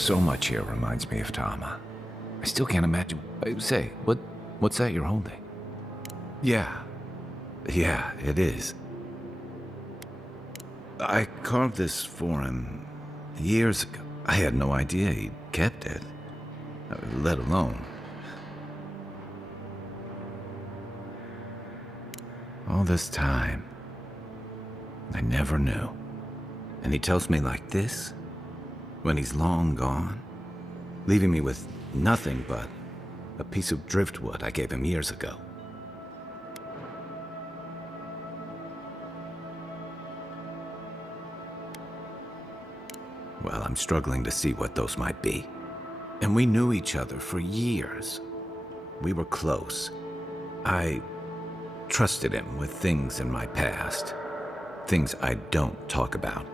So much here reminds me of Tama. I still can't imagine. Say, what's that you're holding? Yeah, it is. I carved this for him years ago. I had no idea he'd kept it, let alone. All this time, I never knew. And he tells me like this, when he's long gone, leaving me with nothing but a piece of driftwood I gave him years ago. Well, I'm struggling to see what those might be. And we knew each other for years. We were close. I trusted him with things in my past. Things I don't talk about.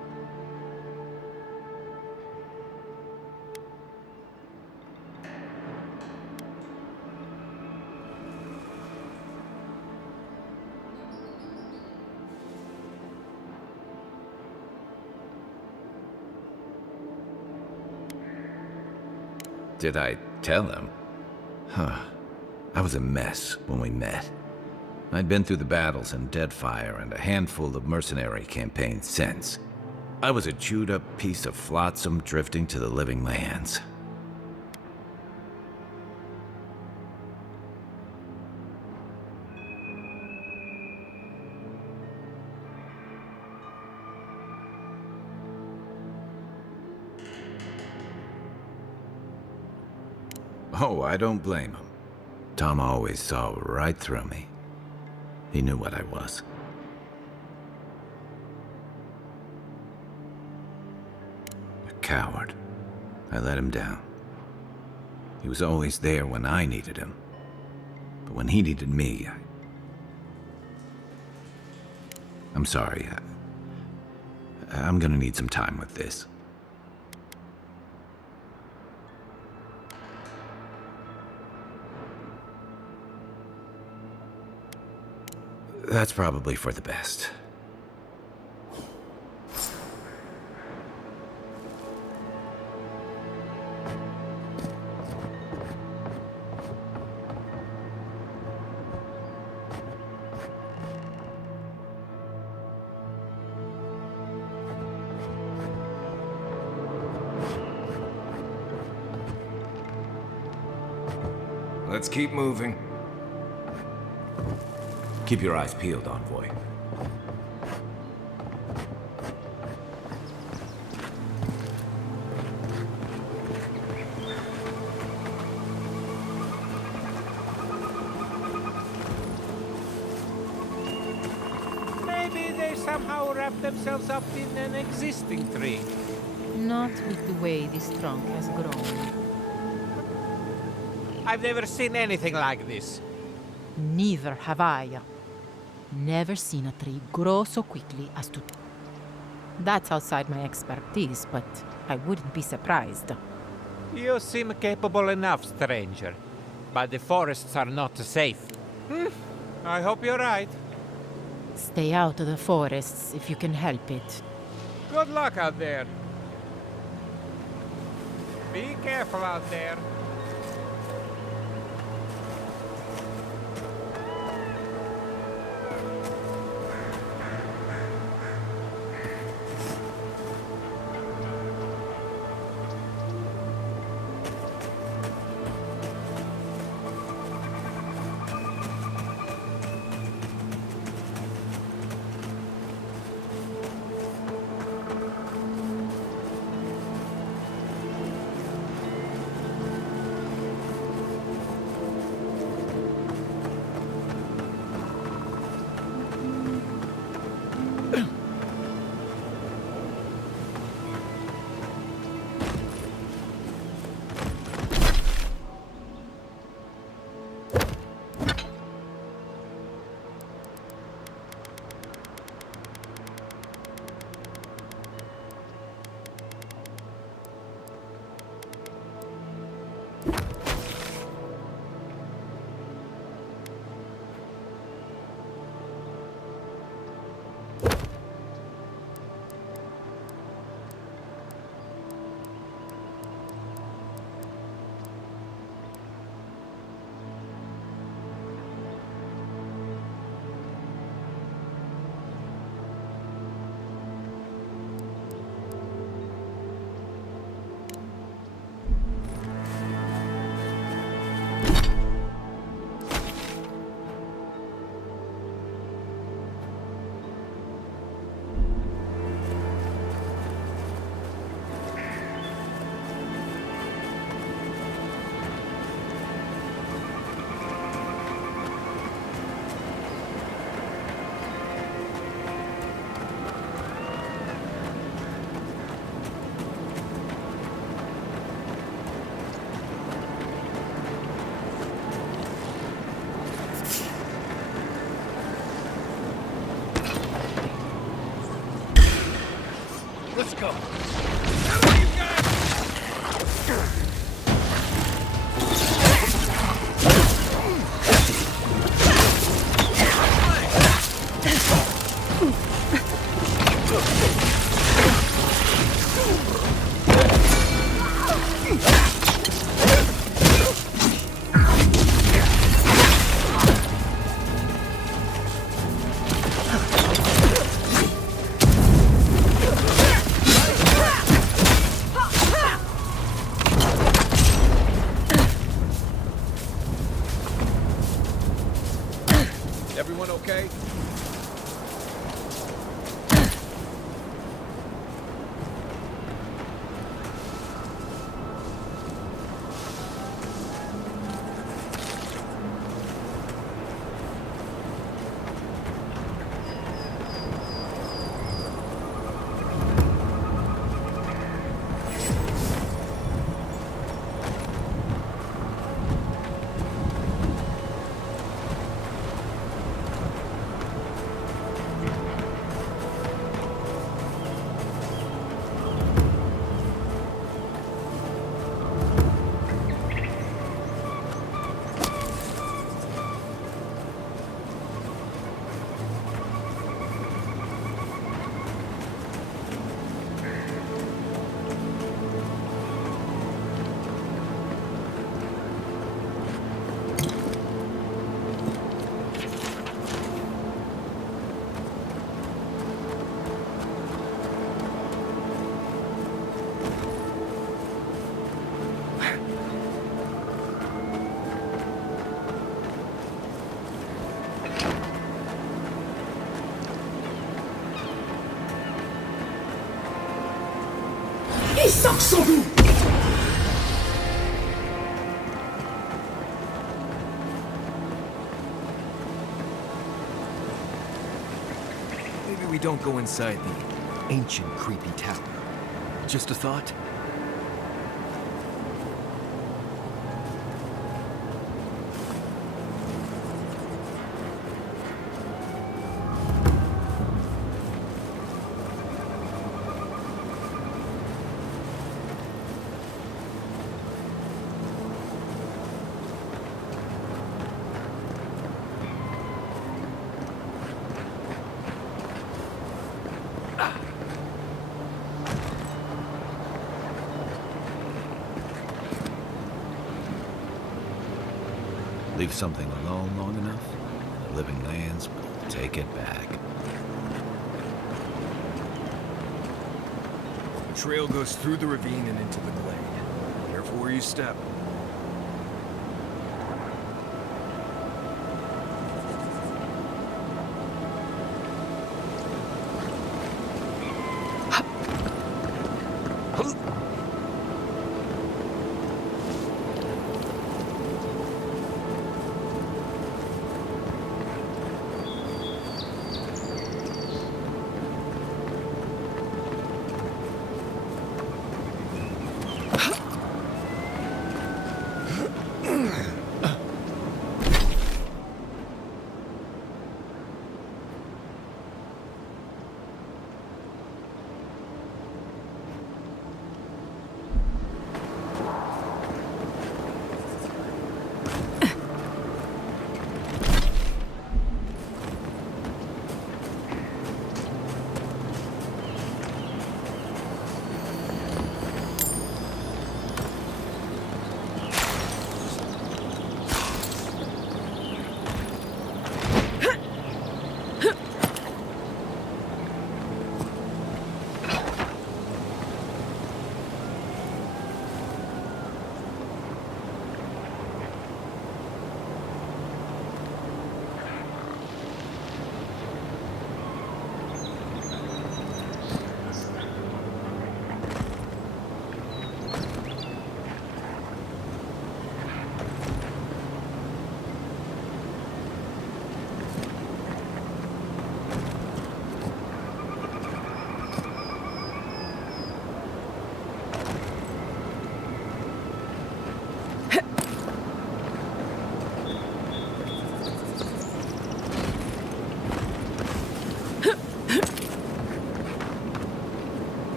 Did I tell him? I was a mess when we met. I'd been through the battles in Deadfire and a handful of mercenary campaigns since. I was a chewed-up piece of flotsam drifting to the living lands. Oh, I don't blame him. Tom always saw right through me. He knew what I was. A coward. I let him down. He was always there when I needed him. But when he needed me, I'm sorry. I'm gonna need some time with this. That's probably for the best. Let's keep moving. Keep your eyes peeled, Envoy. Maybe they somehow wrap themselves up in an existing tree. Not with the way this trunk has grown. I've never seen anything like this. Neither have I. Never seen a tree grow so quickly as to... That's outside my expertise, but I wouldn't be surprised. You seem capable enough, stranger. But the forests are not safe. I hope you're right. Stay out of the forests if you can help it. Good luck out there. Be careful out there. Let's go. Everyone okay? Maybe we don't go inside the ancient creepy tower. Just a thought? Leave something alone long enough, the living lands will take it back. The trail goes through the ravine and into the glade. Careful where you step.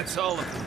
That's all of them.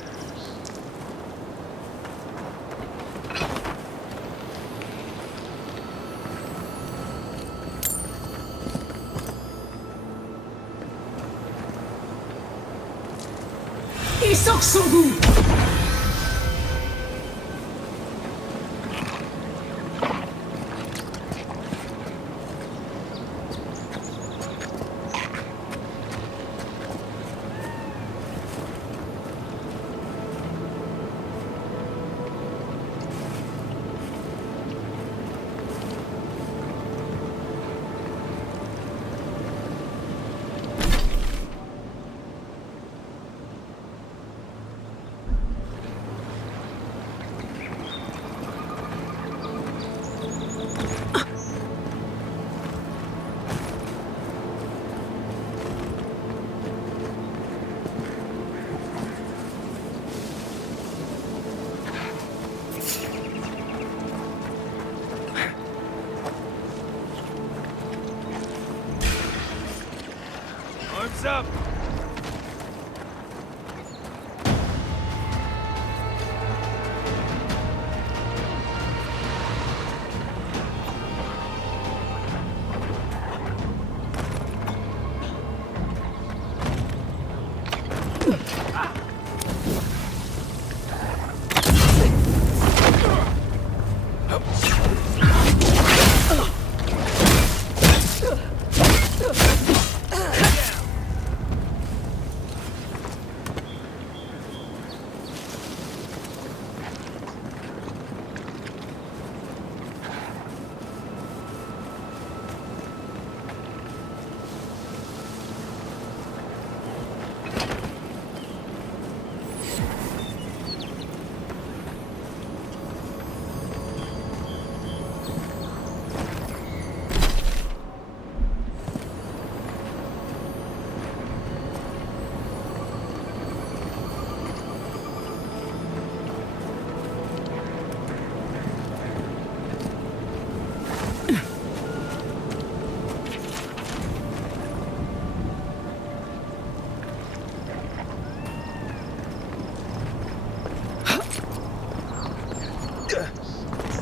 Arms up!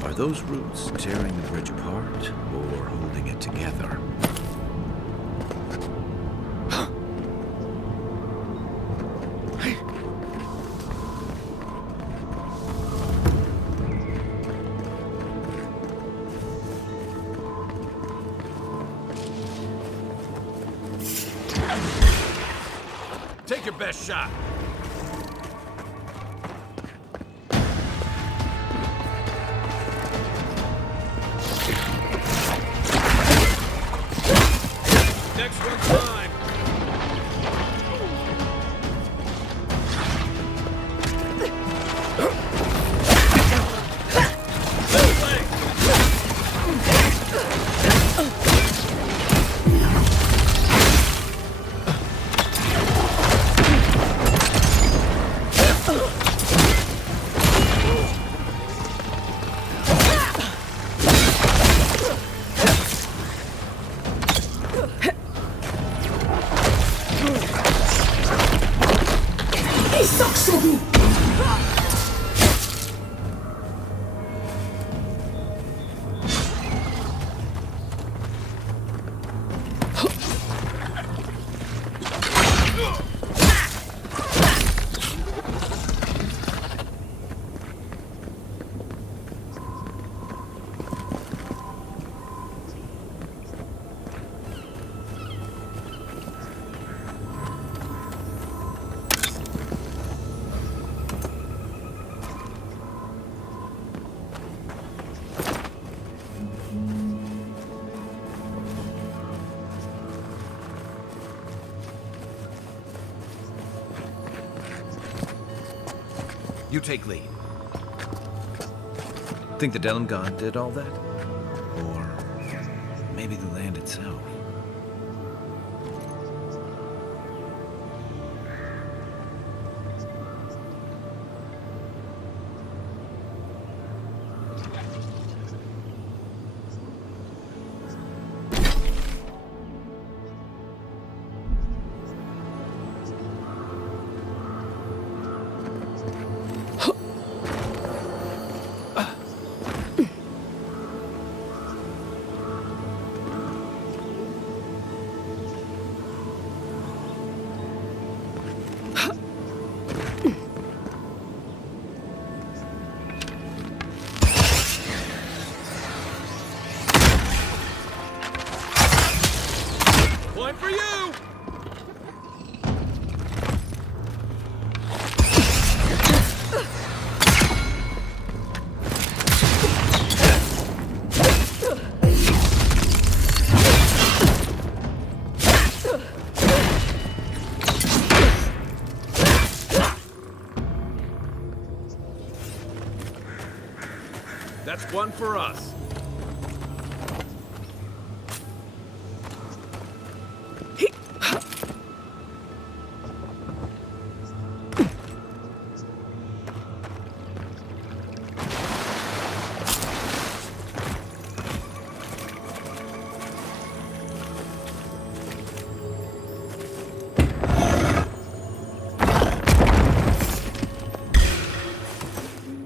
Are those roots tearing the bridge apart or holding it together? Take your best shot. Next one's mine. You take lead. Think the Delim God did all that? Or maybe the land itself? Time for you! That's one for us.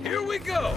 Here we go!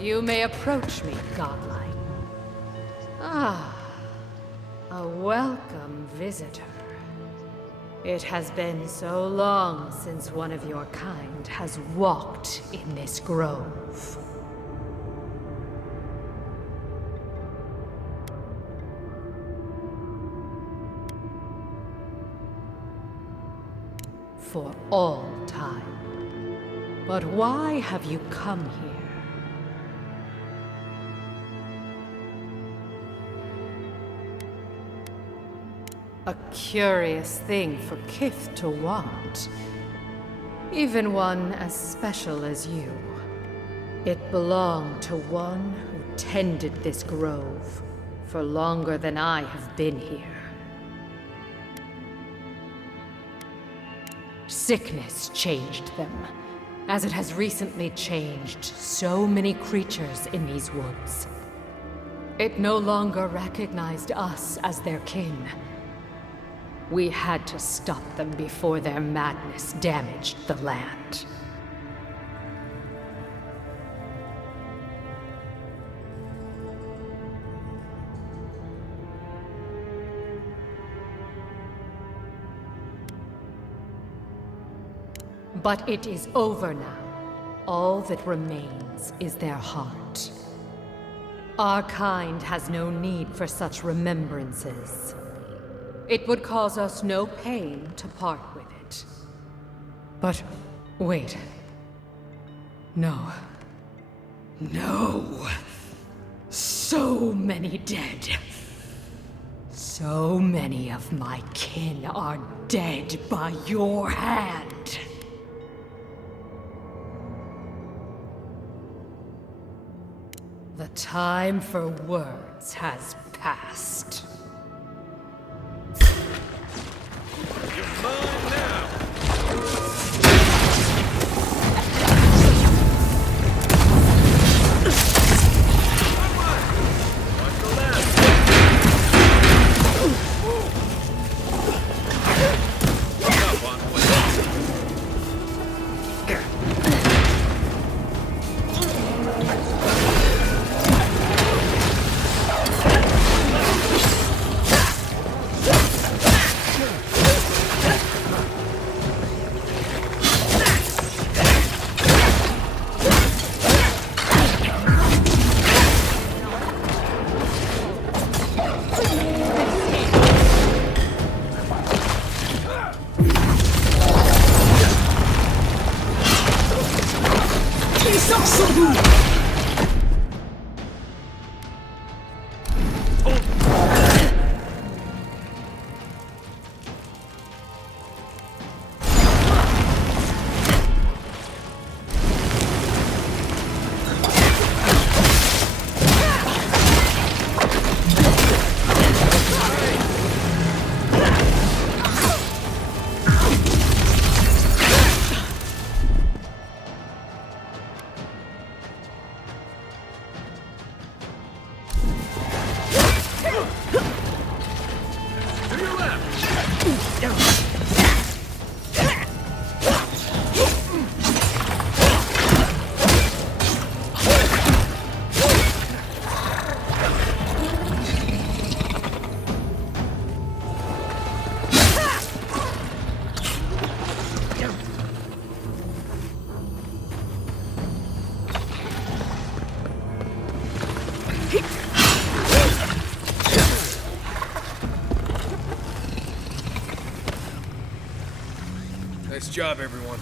You may approach me, godlike. Ah, a welcome visitor. It has been so long since one of your kind has walked in this grove. For all time. But why have you come here? A curious thing for Kith to want. Even one as special as you. It belonged to one who tended this grove for longer than I have been here. Sickness changed them, as it has recently changed so many creatures in these woods. It no longer recognized us as their kin. We had to stop them before their madness damaged the land. But it is over now. All that remains is their heart. Our kind has no need for such remembrances. It would cause us no pain to part with it. But wait. No. No! So many dead. So many of my kin are dead by your hand. The time for words has passed. Nice job, everyone.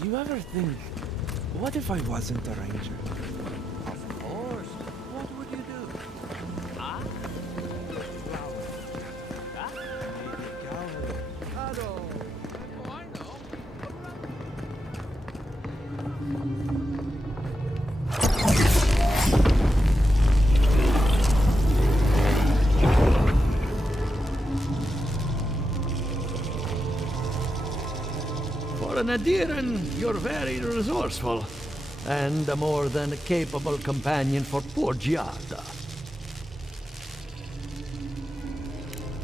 Do you ever think, what if I wasn't a ranger? Of course. What would you do? Ah? Flower. Ah? Maybe a coward. Hello. Oh, I know. For an Adiran, you're very resourceful, and a more than capable companion for poor Giada.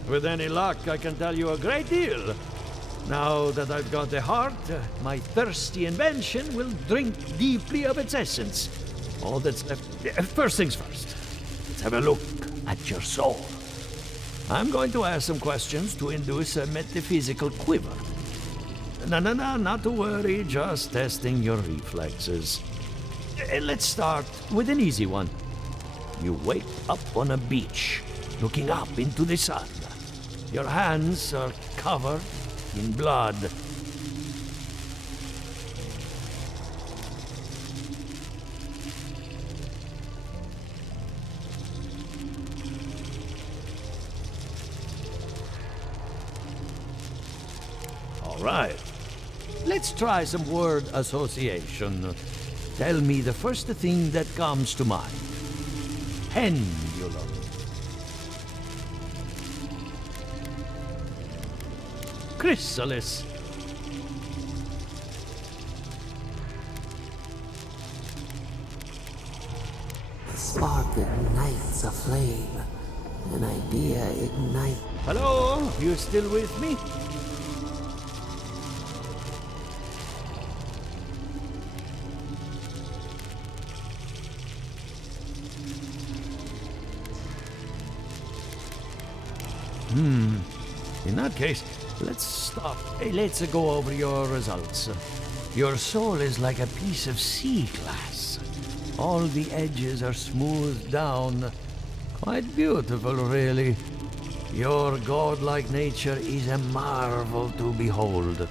With any luck, I can tell you a great deal. Now that I've got a heart, my thirsty invention will drink deeply of its essence. All that's left... First things first, let's have a look at your soul. I'm going to ask some questions to induce a metaphysical quiver. No, not to worry, just testing your reflexes. Let's start with an easy one. You wake up on a beach, looking up into the sun. Your hands are covered in blood. All right. Let's try some word association. Tell me the first thing that comes to mind. Pendulum. Chrysalis. The spark ignites a flame. An idea ignites. Hello? You still with me? In that case, let's stop. Hey, let's go over your results. Your soul is like a piece of sea glass. All the edges are smoothed down. Quite beautiful, really. Your godlike nature is a marvel to behold.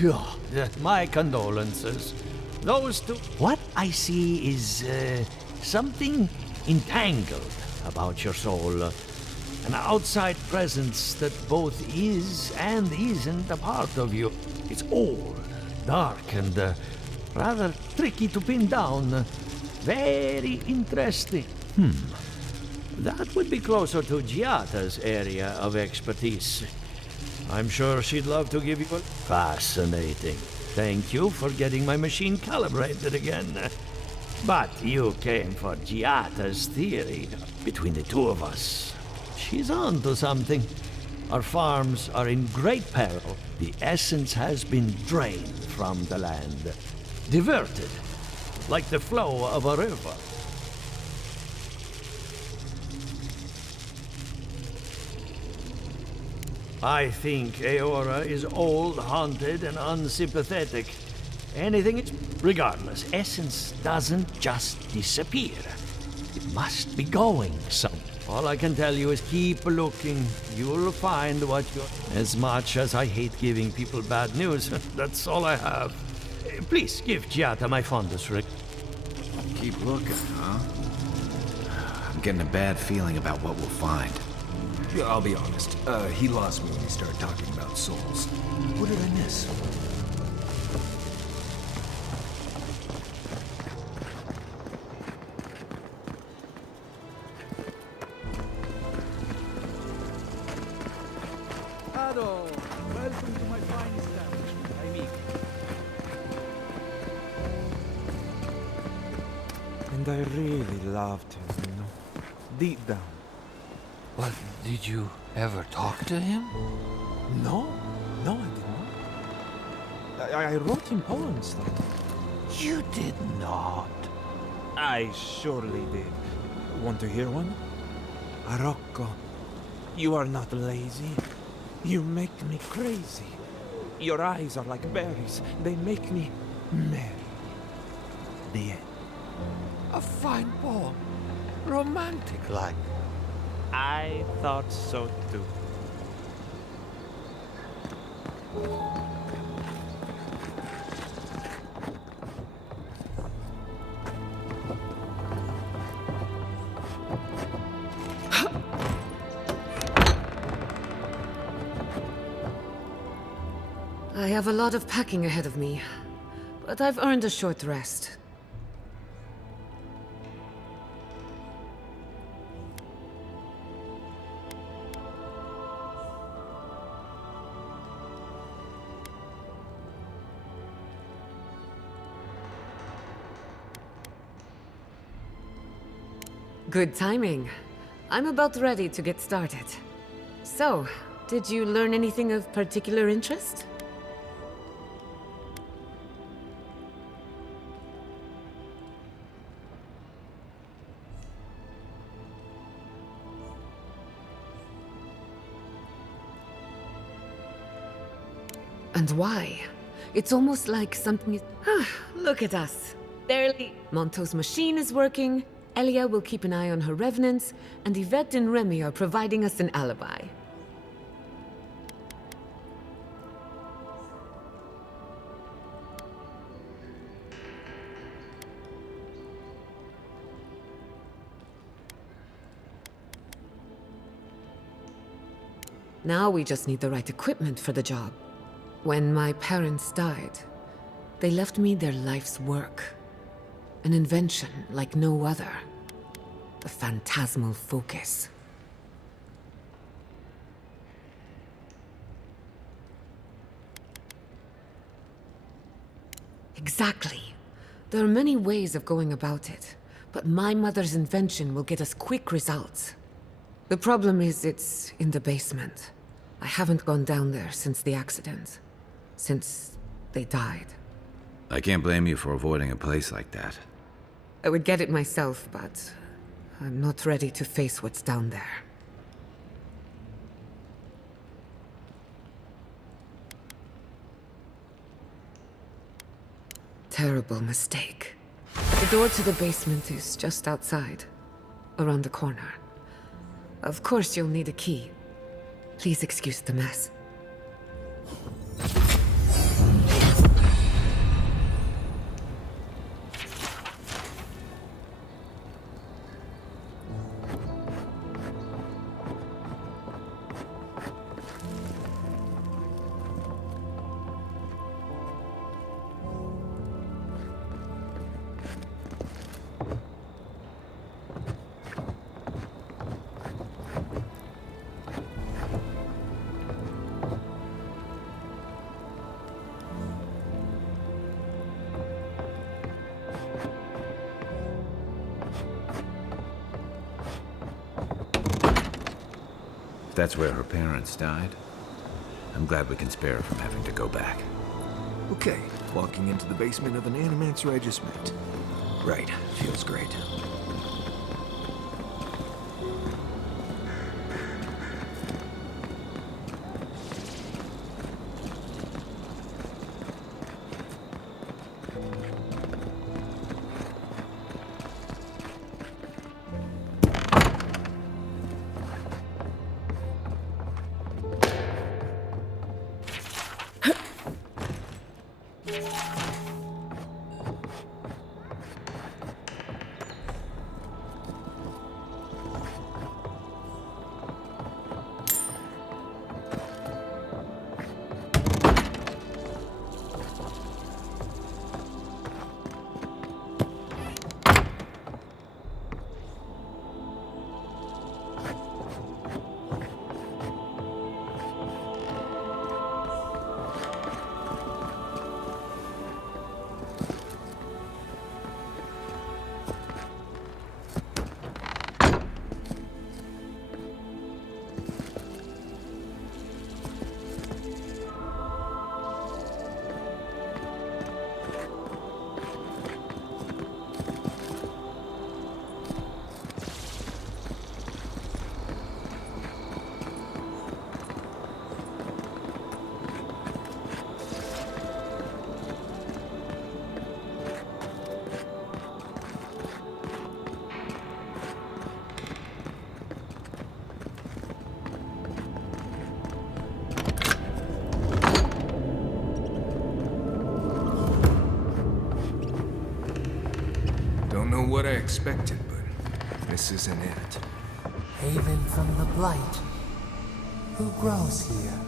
God, my condolences. Those two... What I see is something entangled about your soul. An outside presence that both is and isn't a part of you. It's old, dark, and rather tricky to pin down. Very interesting. That would be closer to Giata's area of expertise. I'm sure she'd love to give you a... Fascinating. Thank you for getting my machine calibrated again. But you came for Giata's theory. Between the two of us, she's on to something. Our farms are in great peril. The essence has been drained from the land. Diverted, like the flow of a river. I think Eora is old, haunted, and unsympathetic. Anything... Regardless, essence doesn't just disappear. It must be going somewhere. All I can tell you is keep looking. You'll find what you're... As much as I hate giving people bad news, that's all I have. Please give Giata my fondest Keep looking, huh? I'm getting a bad feeling about what we'll find. Yeah, I'll be honest. He lost me when he started talking about souls. What did I miss? Hello. Welcome to my fine establishment. I'm Ike. And I really loved him, you know. Deep down. But did you ever talk to him? No, I did not. I wrote him poems, though. You did not. I surely did. Want to hear one? Rocco, you are not lazy. You make me crazy. Your eyes are like berries. They make me merry. The end. A fine poem. Romantic-like. I thought so too. I have a lot of packing ahead of me, but I've earned a short rest. Good timing. I'm about ready to get started. So, did you learn anything of particular interest? And why? It's almost like something is... Look at us. Barely. Monto's machine is working, Elia will keep an eye on her revenants, and Yvette and Remy are providing us an alibi. Now we just need the right equipment for the job. When my parents died, they left me their life's work. An invention like no other. The phantasmal focus. Exactly. There are many ways of going about it, but my mother's invention will get us quick results. The problem is it's in the basement. I haven't gone down there since the accident. Since they died. I can't blame you for avoiding a place like that. I would get it myself, but I'm not ready to face what's down there. Terrible mistake. The door to the basement is just outside, around the corner. Of course you'll need a key. Please excuse the mess. If that's where her parents died, I'm glad we can spare her from having to go back. Okay, walking into the basement of an animancer I just met. Right, feels great. expected, but this isn't it. Haven from the blight. Who grows here?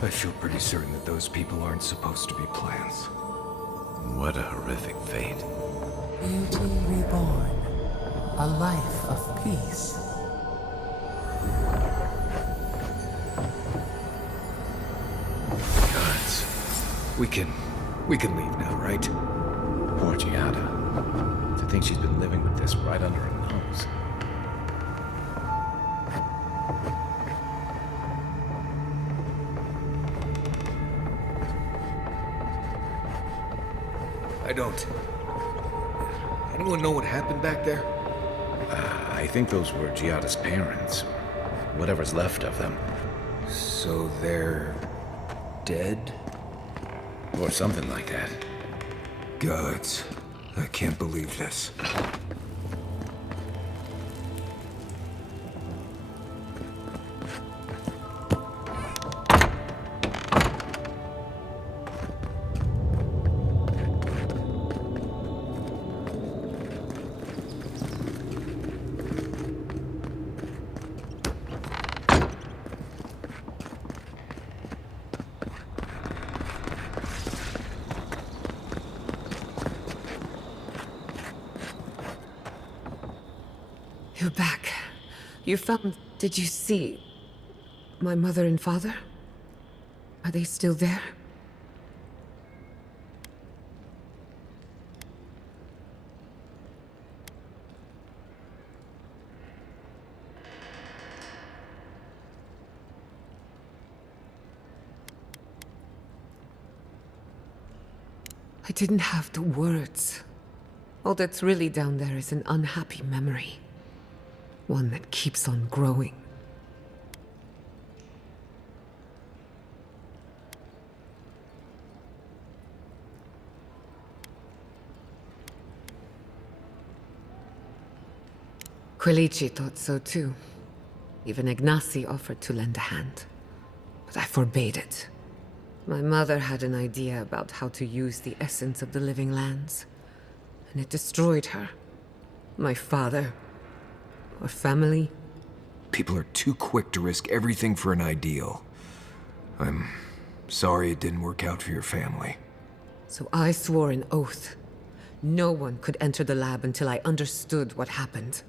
I feel pretty certain that those people aren't supposed to be plants. What a horrific fate. Beauty reborn. A life of peace. Gods. We can leave now, right? Poor Giada. To think she's been living with this right under her nose. I don't. Anyone know what happened back there? I think those were Giada's parents, or whatever's left of them. So they're dead? Or something like that. Gods. I can't believe this. You're back. You found... Did you see... my mother and father? Are they still there? I didn't have the words. All that's really down there is an unhappy memory. One that keeps on growing. Quilici thought so too. Even Ignacy offered to lend a hand. But I forbade it. My mother had an idea about how to use the essence of the living lands. And it destroyed her. My father. Our family. People are too quick to risk everything for an ideal. I'm sorry it didn't work out for your family. So I swore an oath. No one could enter the lab until I understood what happened.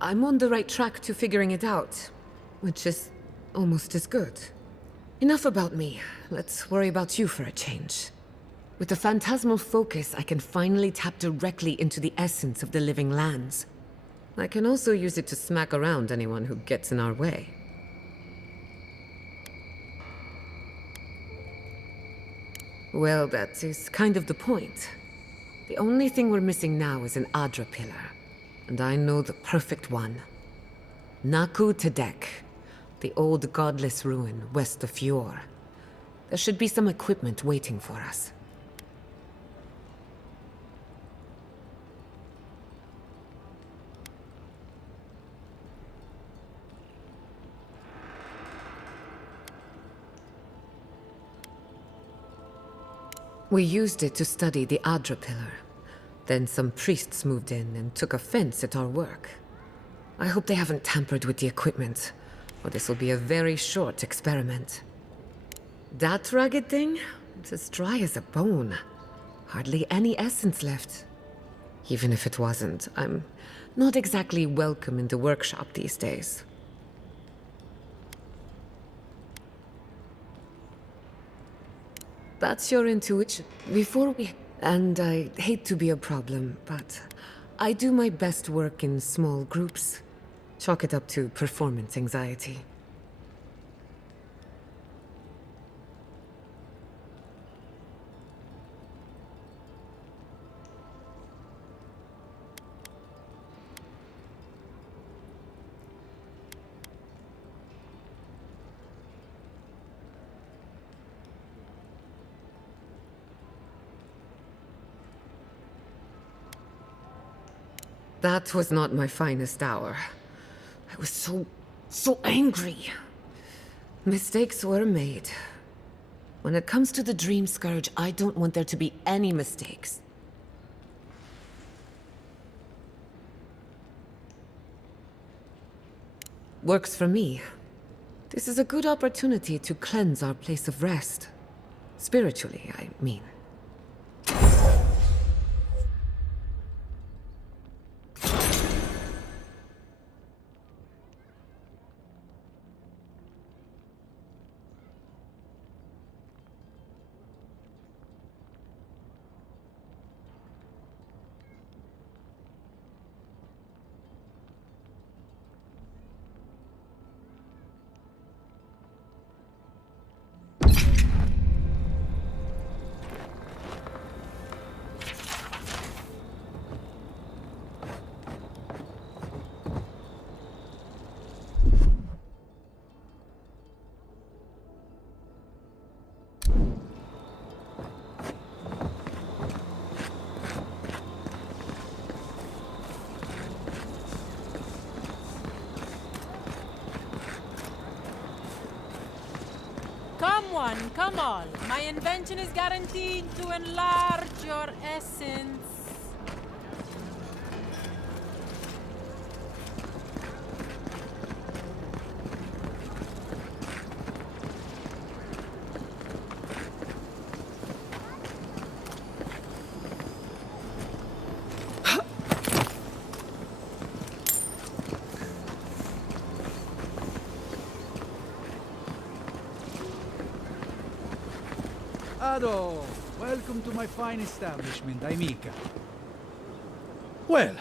I'm on the right track to figuring it out, which is almost as good. Enough about me. Let's worry about you for a change. With the phantasmal focus, I can finally tap directly into the essence of the living lands. I can also use it to smack around anyone who gets in our way. Well, that is kind of the point. The only thing we're missing now is an Adra pillar. And I know the perfect one. Naku Tedek, the old godless ruin west of Fjord. There should be some equipment waiting for us. We used it to study the Adra pillar. Then some priests moved in and took offense at our work. I hope they haven't tampered with the equipment, or this will be a very short experiment. That ragged thing? It's as dry as a bone. Hardly any essence left. Even if it wasn't, I'm not exactly welcome in the workshop these days. That's your intuition. Before we... And I hate to be a problem, but I do my best work in small groups. Chalk it up to performance anxiety. That was not my finest hour. I was so angry. Mistakes were made. When it comes to the Dream Scourge, I don't want there to be any mistakes. Works for me. This is a good opportunity to cleanse our place of rest. Spiritually, I mean. Come on. My invention is guaranteed to enlarge your essence. Ado, welcome to my fine establishment, amica. Well,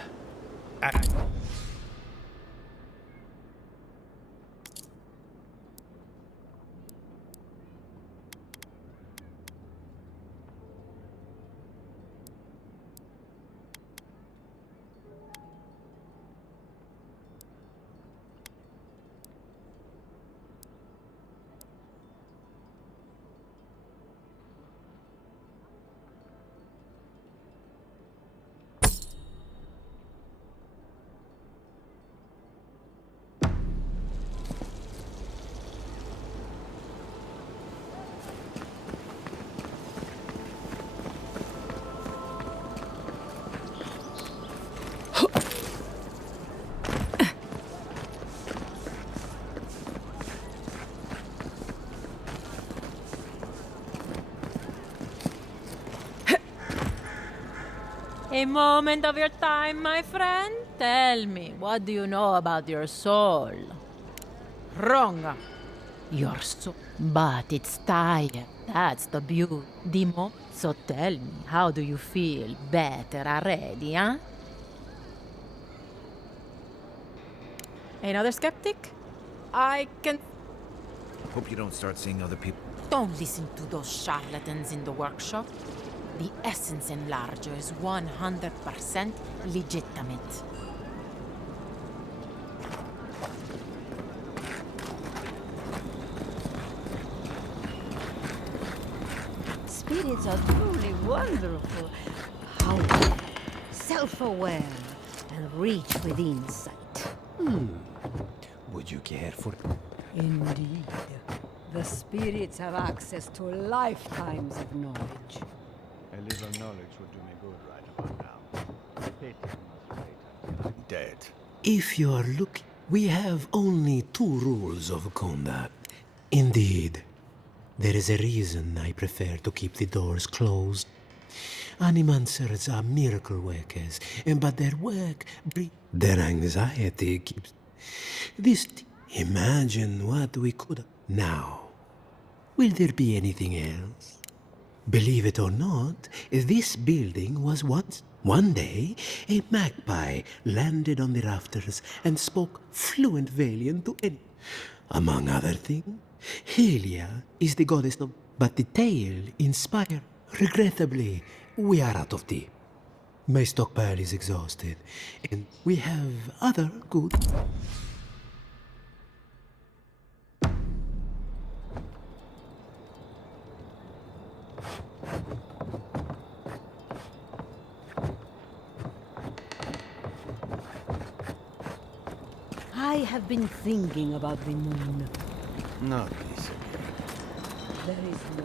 A moment of your time, my friend? Tell me, what do you know about your soul? Wrong. Your soul. But it's tired. That's the beauty. Dimo. So tell me, how do you feel? Better already, huh? Another skeptic? I can... Hope you don't start seeing other people. Don't listen to those charlatans in the workshop. The essence enlarger is 100% legitimate. Spirits are truly wonderful. How self-aware and reach within sight. Would you care for... Indeed. The spirits have access to lifetimes of knowledge. A little knowledge would do me good right about now. Pity I must wait until I'm dead. If you are looking, we have only 2 rules of combat. Indeed, there is a reason I prefer to keep the doors closed. Animancers are miracle workers, but their work their anxiety keeps this. Imagine what we could. Now, will there be anything else? Believe it or not, this building was once. One day, a magpie landed on the rafters and spoke fluent Valian to any. Among other things, Helia is the goddess of. But the tale inspired. Regrettably, we are out of tea. My stockpile is exhausted, and we have other good. I have been thinking about the moon. Not easy. There is no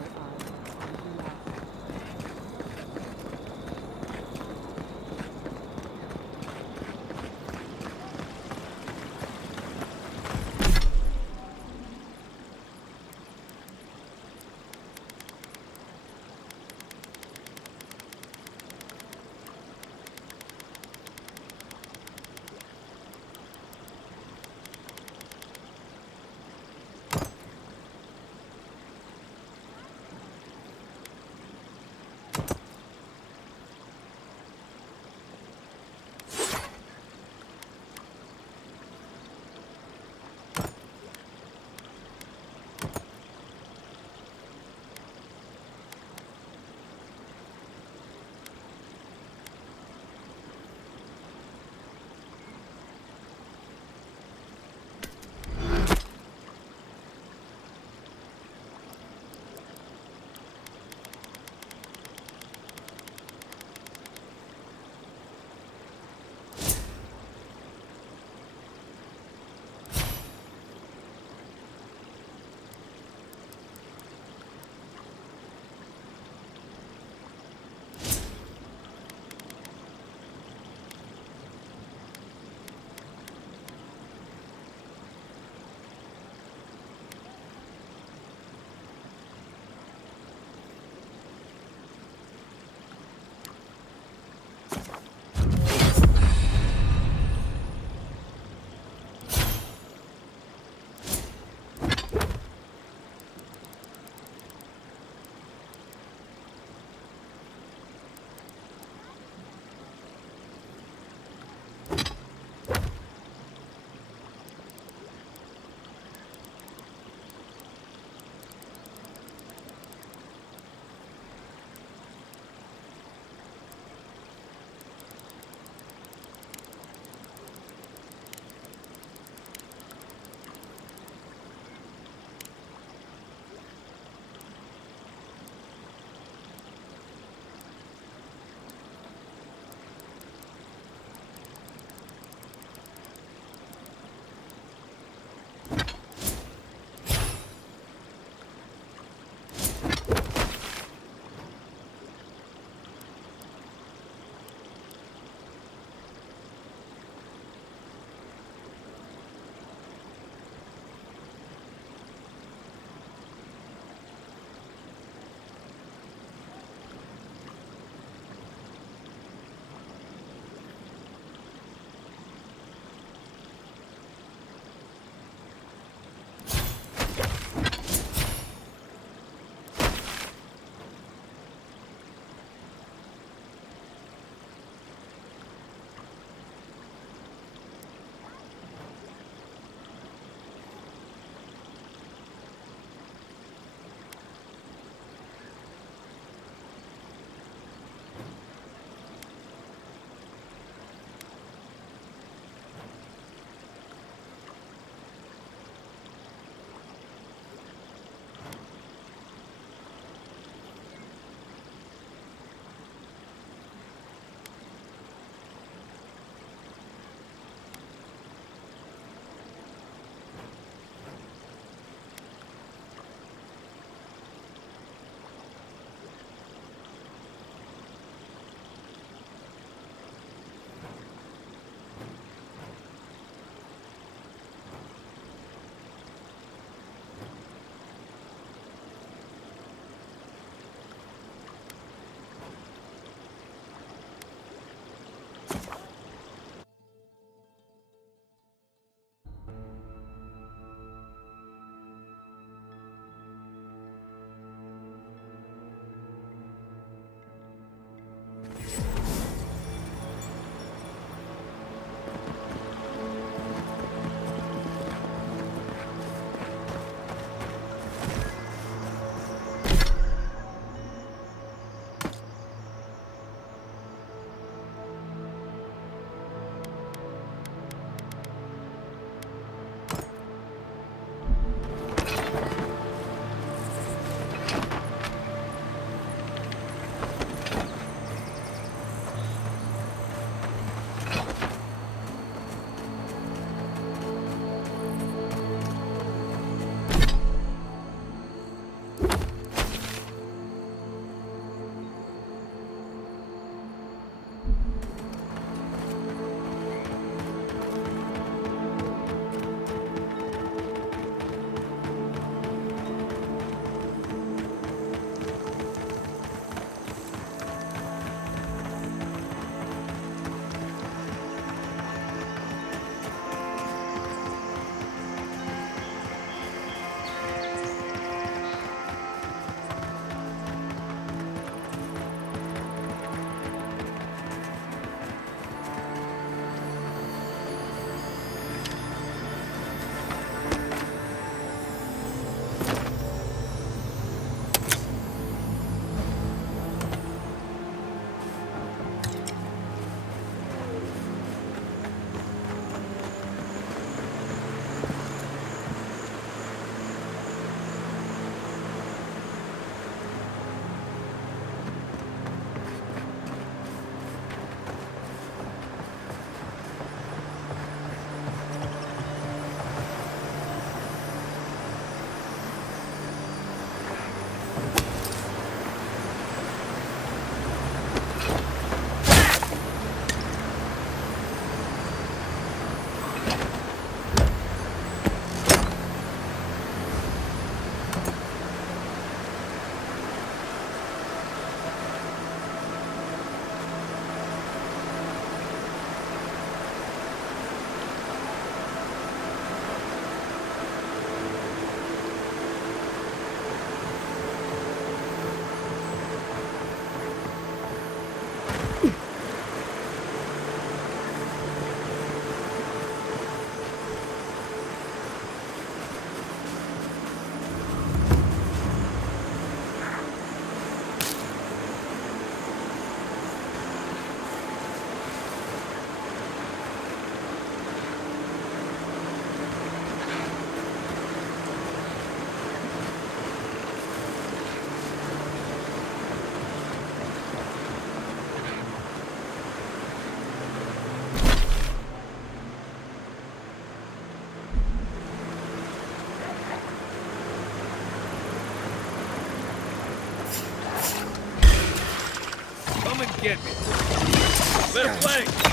Come and get me. Let her play.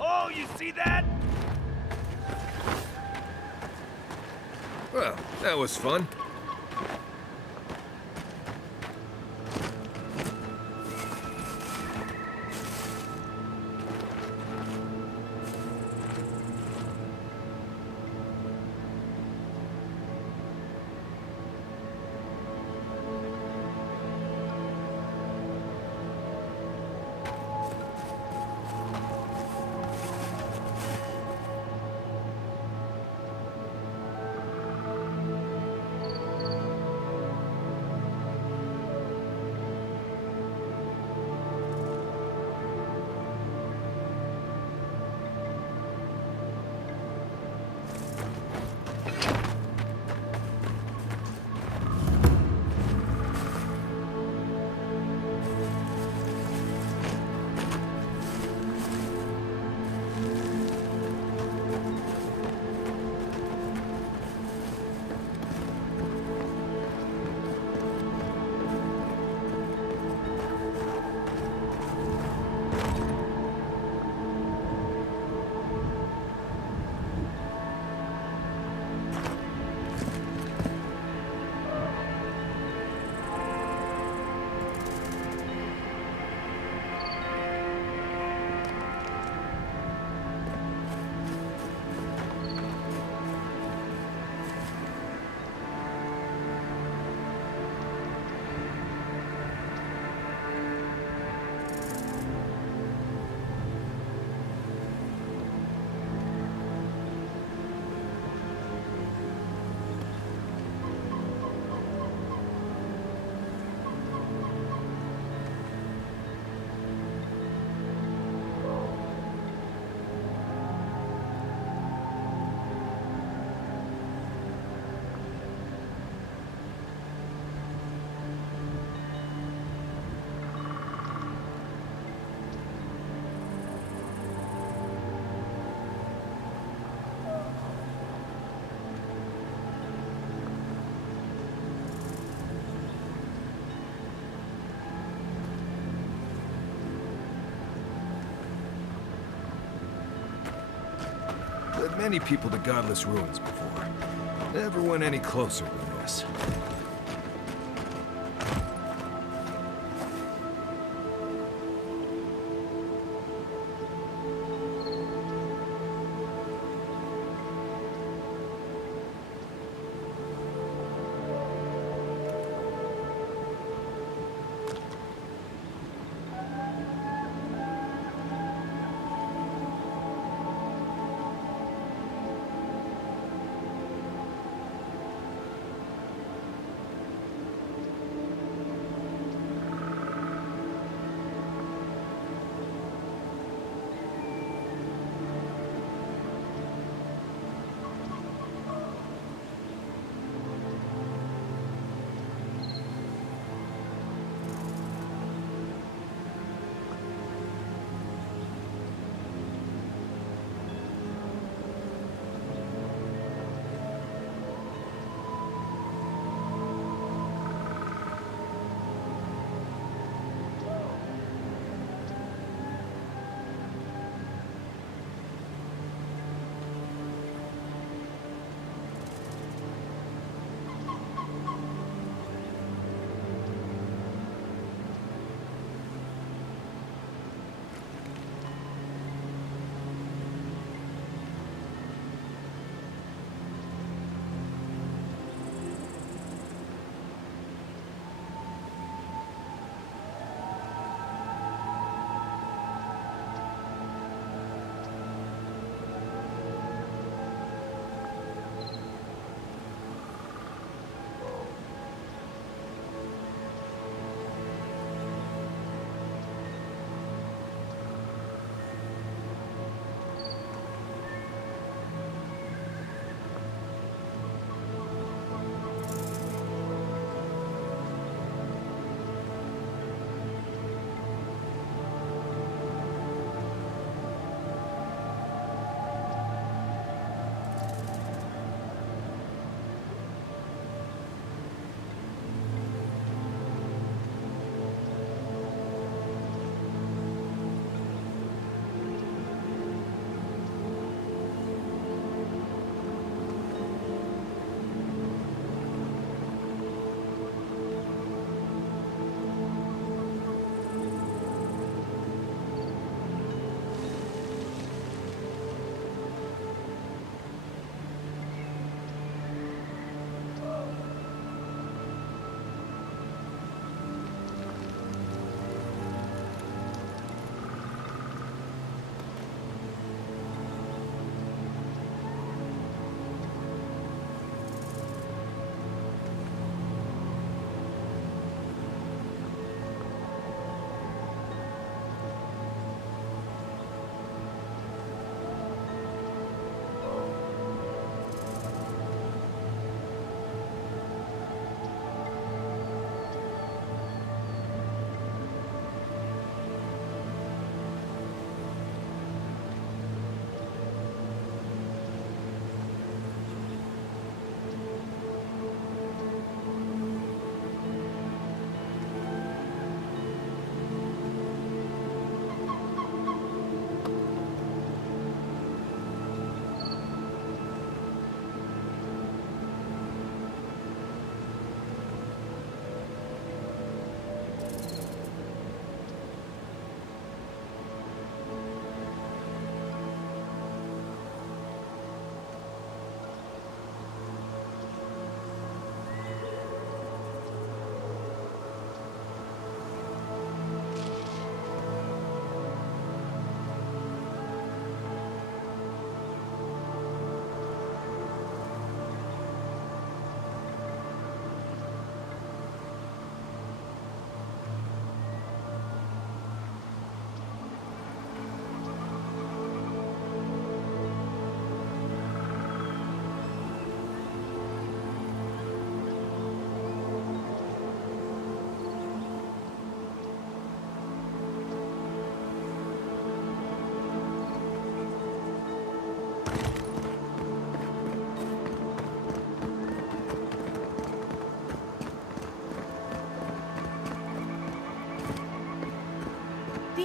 Oh, you see that? Well, that was fun. Led many people to godless ruins before. Never went any closer than this.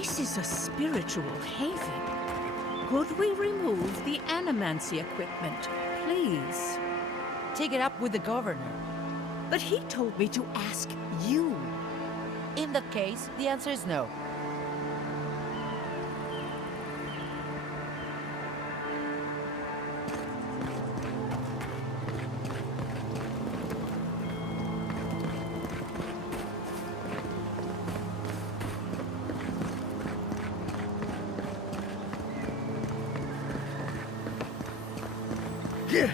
This is a spiritual haven. Could we remove the animancy equipment, please? Take it up with the governor. But he told me to ask you. In that case, the answer is no. Yeah.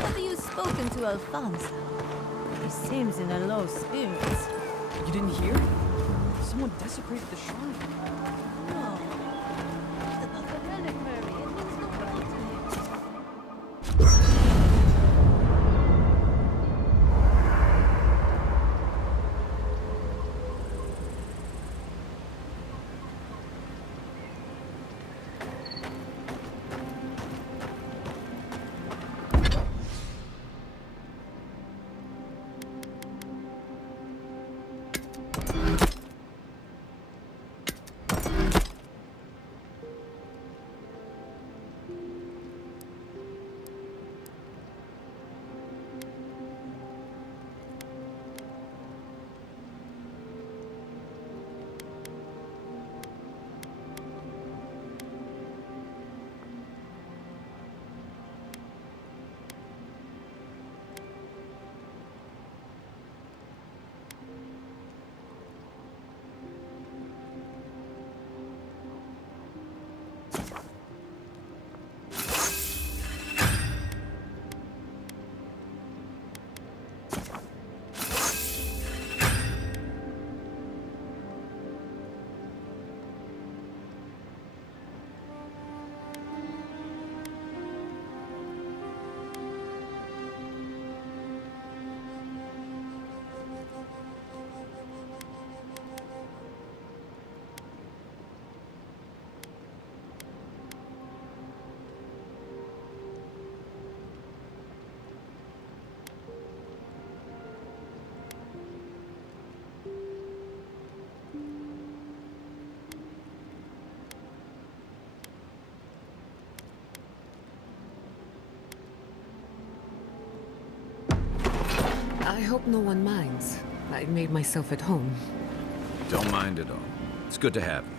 Have you spoken to Alfonso? He seems in a low spirits. You didn't hear? Someone desecrated the shrine. No. What about the reliquary? It means no right to him. I hope no one minds. I made myself at home. Don't mind at all. It's good to have you.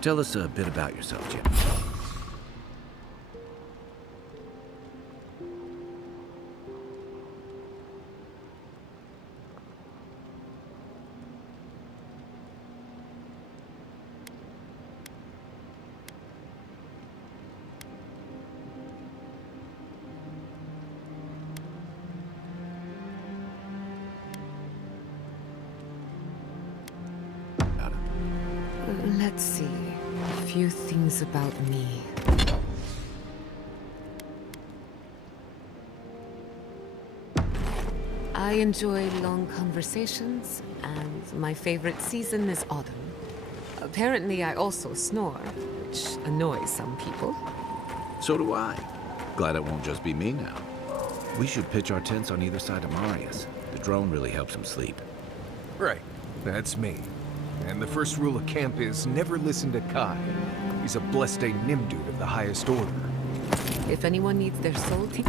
Tell us a bit about yourself, Jim. Let's see. A few things about me. I enjoy long conversations, and my favorite season is autumn. Apparently, I also snore, which annoys some people. So do I. Glad it won't just be me now. We should pitch our tents on either side of Marius. The drone really helps him sleep. Right. That's me. And the first rule of camp is never listen to Kai. He's a blessed Nimdude of the highest order. If anyone needs their soul tea...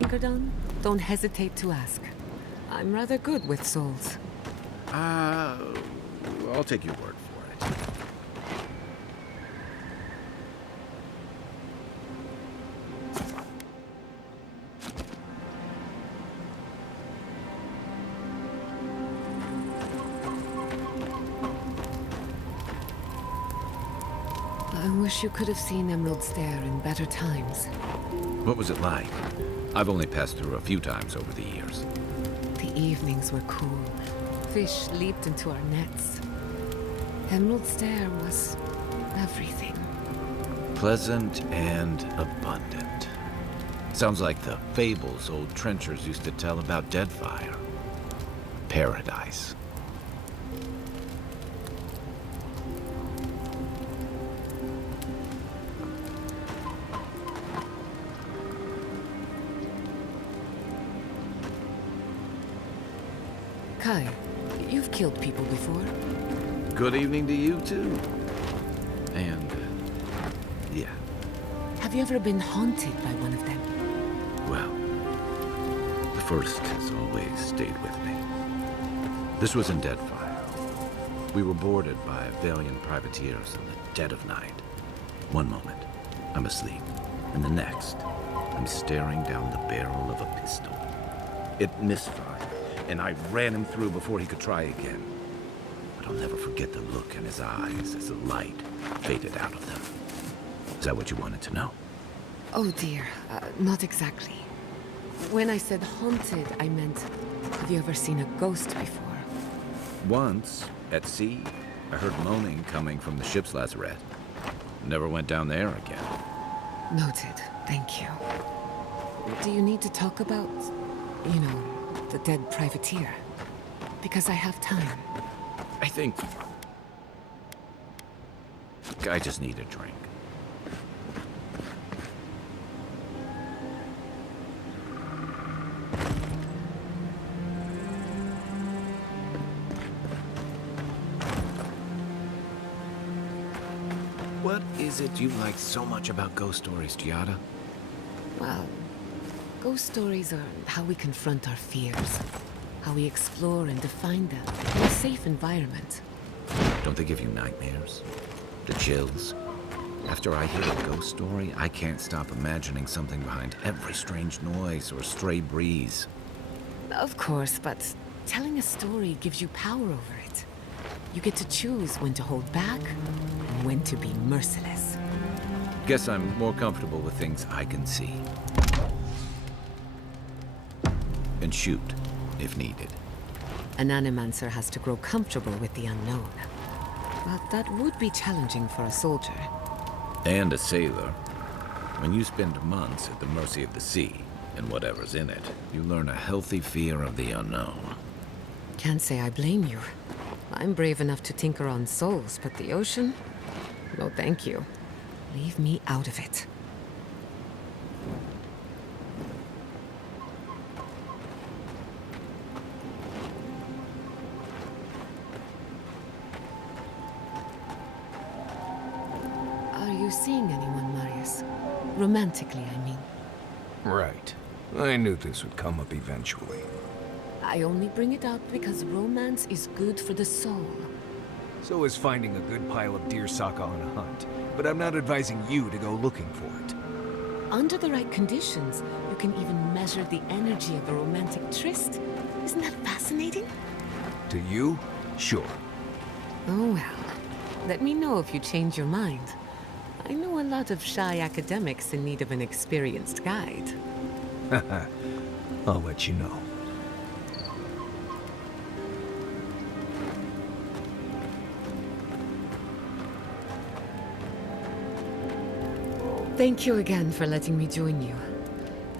Don, don't hesitate to ask. I'm rather good with souls. I'll take your word for it. I wish you could have seen Emerald Stair in better times. What was it like? I've only passed through a few times over the years. The evenings were cool. Fish leaped into our nets. Emerald Stair was everything. Pleasant and abundant. Sounds like the fables old trenchers used to tell about Deadfire. Paradise. Kai, you've killed people before. Good evening to you, too. And, yeah. Have you ever been haunted by one of them? Well, the first has always stayed with me. This was in Deadfire. We were boarded by valiant privateers in the dead of night. One moment, I'm asleep, and the next, I'm staring down the barrel of a pistol. It misfired, and I ran him through before he could try again. But I'll never forget the look in his eyes as the light faded out of them. Is that what you wanted to know? Oh dear, not exactly. When I said haunted, I meant, have you ever seen a ghost before? Once, at sea, I heard moaning coming from the ship's lazarette. Never went down there again. Noted, thank you. Do you need to talk about, you know, the dead privateer? Because I have time. I think I just need a drink. What is it you like so much about ghost stories, Giada? Well, ghost stories are how we confront our fears, how we explore and define them in a safe environment. Don't they give you nightmares? The chills? After I hear a ghost story, I can't stop imagining something behind every strange noise or stray breeze. Of course, but telling a story gives you power over it. You get to choose when to hold back and when to be merciless. Guess I'm more comfortable with things I can see. And shoot, if needed. An animancer has to grow comfortable with the unknown. But that would be challenging for a soldier. And a sailor. When you spend months at the mercy of the sea, and whatever's in it, you learn a healthy fear of the unknown. Can't say I blame you. I'm brave enough to tinker on souls, but the ocean? No, thank you. Leave me out of it. Are you seeing anyone, Marius? Romantically, I mean. Right. I knew this would come up eventually. I only bring it up because romance is good for the soul. So is finding a good pile of deersaka on a hunt. But I'm not advising you to go looking for it. Under the right conditions, you can even measure the energy of a romantic tryst. Isn't that fascinating? To you? Sure. Oh well. Let me know if you change your mind. I know a lot of shy academics in need of an experienced guide. I'll let you know. Thank you again for letting me join you.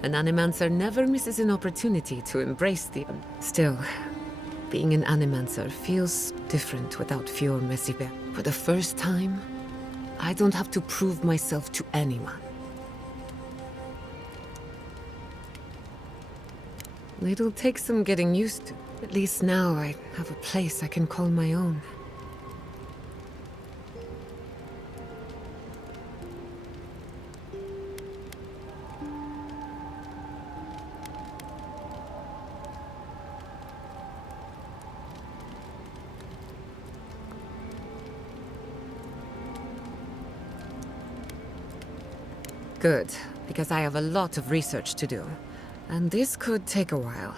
An animancer never misses an opportunity to embrace the... Still, being an animancer feels different without Fior Messibe. For the first time, I don't have to prove myself to anyone. It'll take some getting used to. At least now I have a place I can call my own. Good, because I have a lot of research to do, and this could take a while.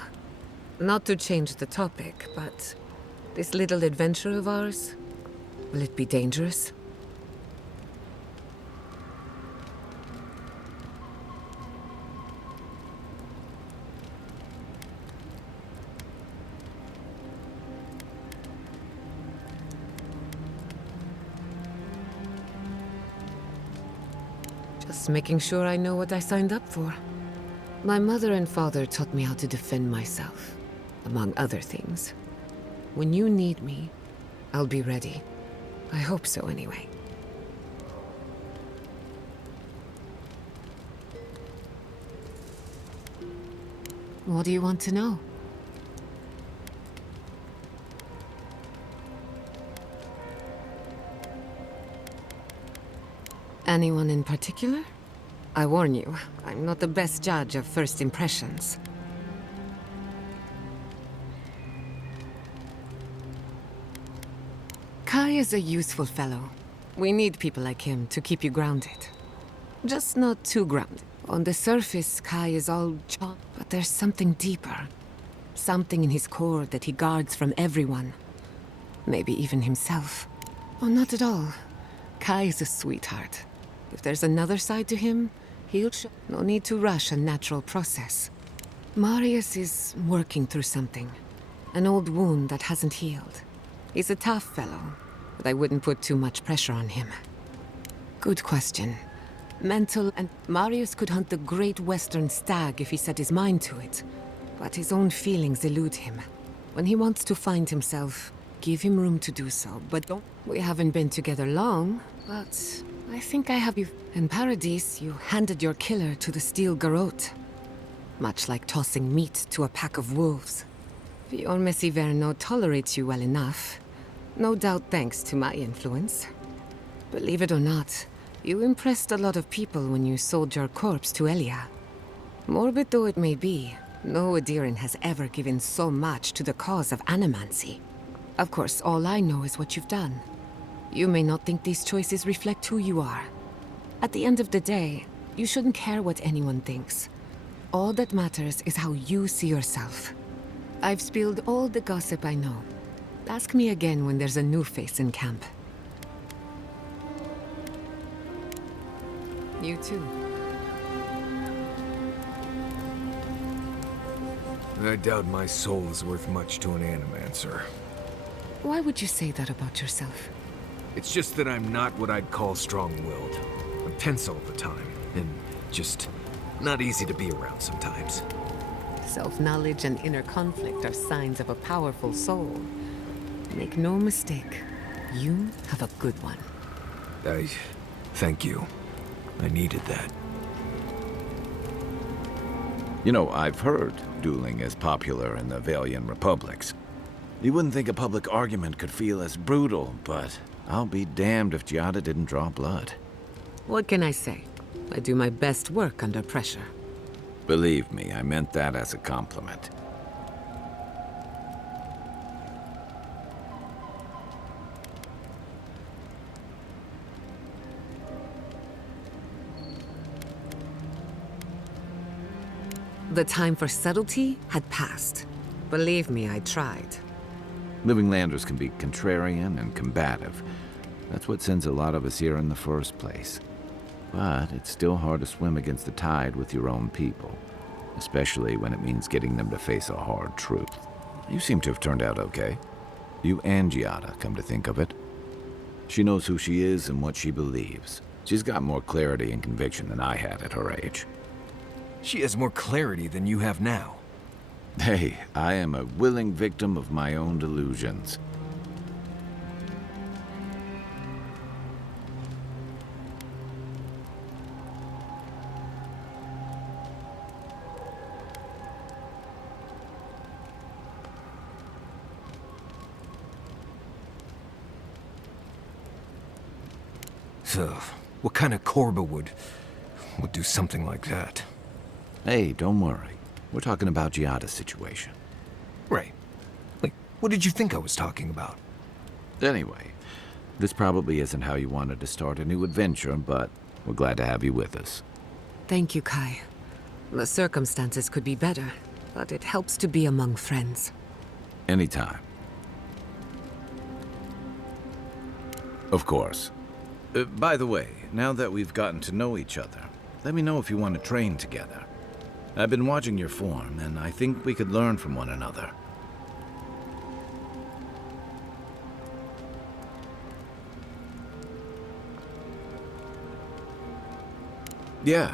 Not to change the topic, but this little adventure of ours, will it be dangerous? Just making sure I know what I signed up for. My mother and father taught me how to defend myself, among other things. When you need me, I'll be ready. I hope so, anyway. What do you want to know? Anyone in particular? I warn you, I'm not the best judge of first impressions. Kai is a useful fellow. We need people like him to keep you grounded. Just not too grounded. On the surface, Kai is all charm, but there's something deeper. Something in his core that he guards from everyone. Maybe even himself. Oh, not at all. Kai is a sweetheart. If there's another side to him, he'll show. No need to rush a natural process. Marius is working through something. An old wound that hasn't healed. He's a tough fellow, but I wouldn't put too much pressure on him. Good question. Mental and Marius could hunt the great western stag if he set his mind to it. But his own feelings elude him. When he wants to find himself, give him room to do so, but don't. We haven't been together long, but I think I have you. In Paradise, you handed your killer to the steel garrote. Much like tossing meat to a pack of wolves. Your Messiverno tolerates you well enough. No doubt thanks to my influence. Believe it or not, you impressed a lot of people when you sold your corpse to Elia. Morbid though it may be, no Adiran has ever given so much to the cause of animancy. Of course, all I know is what you've done. You may not think these choices reflect who you are. At the end of the day, you shouldn't care what anyone thinks. All that matters is how you see yourself. I've spilled all the gossip I know. Ask me again when there's a new face in camp. You too. I doubt my soul is worth much to an animancer. Why would you say that about yourself? It's just that I'm not what I'd call strong-willed. I'm tense all the time, and just not easy to be around sometimes. Self-knowledge and inner conflict are signs of a powerful soul. Make no mistake, you have a good one. Thank you. I needed that. You know, I've heard dueling is popular in the Valian republics. You wouldn't think a public argument could feel as brutal, but I'll be damned if Giada didn't draw blood. What can I say? I do my best work under pressure. Believe me, I meant that as a compliment. The time for subtlety had passed. Believe me, I tried. Living Landers can be contrarian and combative. That's what sends a lot of us here in the first place. But it's still hard to swim against the tide with your own people, especially when it means getting them to face a hard truth. You seem to have turned out okay. You and Giada, come to think of it. She knows who she is and what she believes. She's got more clarity and conviction than I had at her age. She has more clarity than you have now. Hey, I am a willing victim of my own delusions. So, what kind of Korba would do something like that? Hey, don't worry. We're talking about Giada's situation. Right. Like, what did you think I was talking about? Anyway, this probably isn't how you wanted to start a new adventure, but we're glad to have you with us. Thank you, Kai. The circumstances could be better, but it helps to be among friends. Anytime. Of course. By the way, now that we've gotten to know each other, let me know if you want to train together. I've been watching your form, and I think we could learn from one another. Yeah,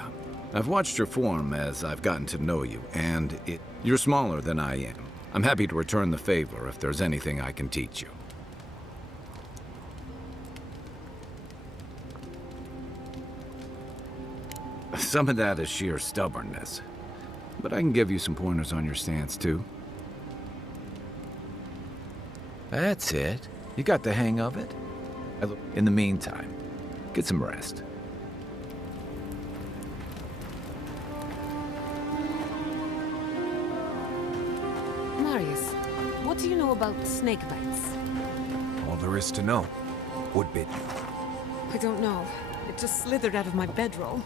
I've watched your form as I've gotten to know you, and you're smaller than I am. I'm happy to return the favor if there's anything I can teach you. Some of that is sheer stubbornness, but I can give you some pointers on your stance, too. That's it. You got the hang of it. In the meantime, get some rest. Marius, what do you know about snake bites? All there is to know. What bit you? I don't know. It just slithered out of my bedroll.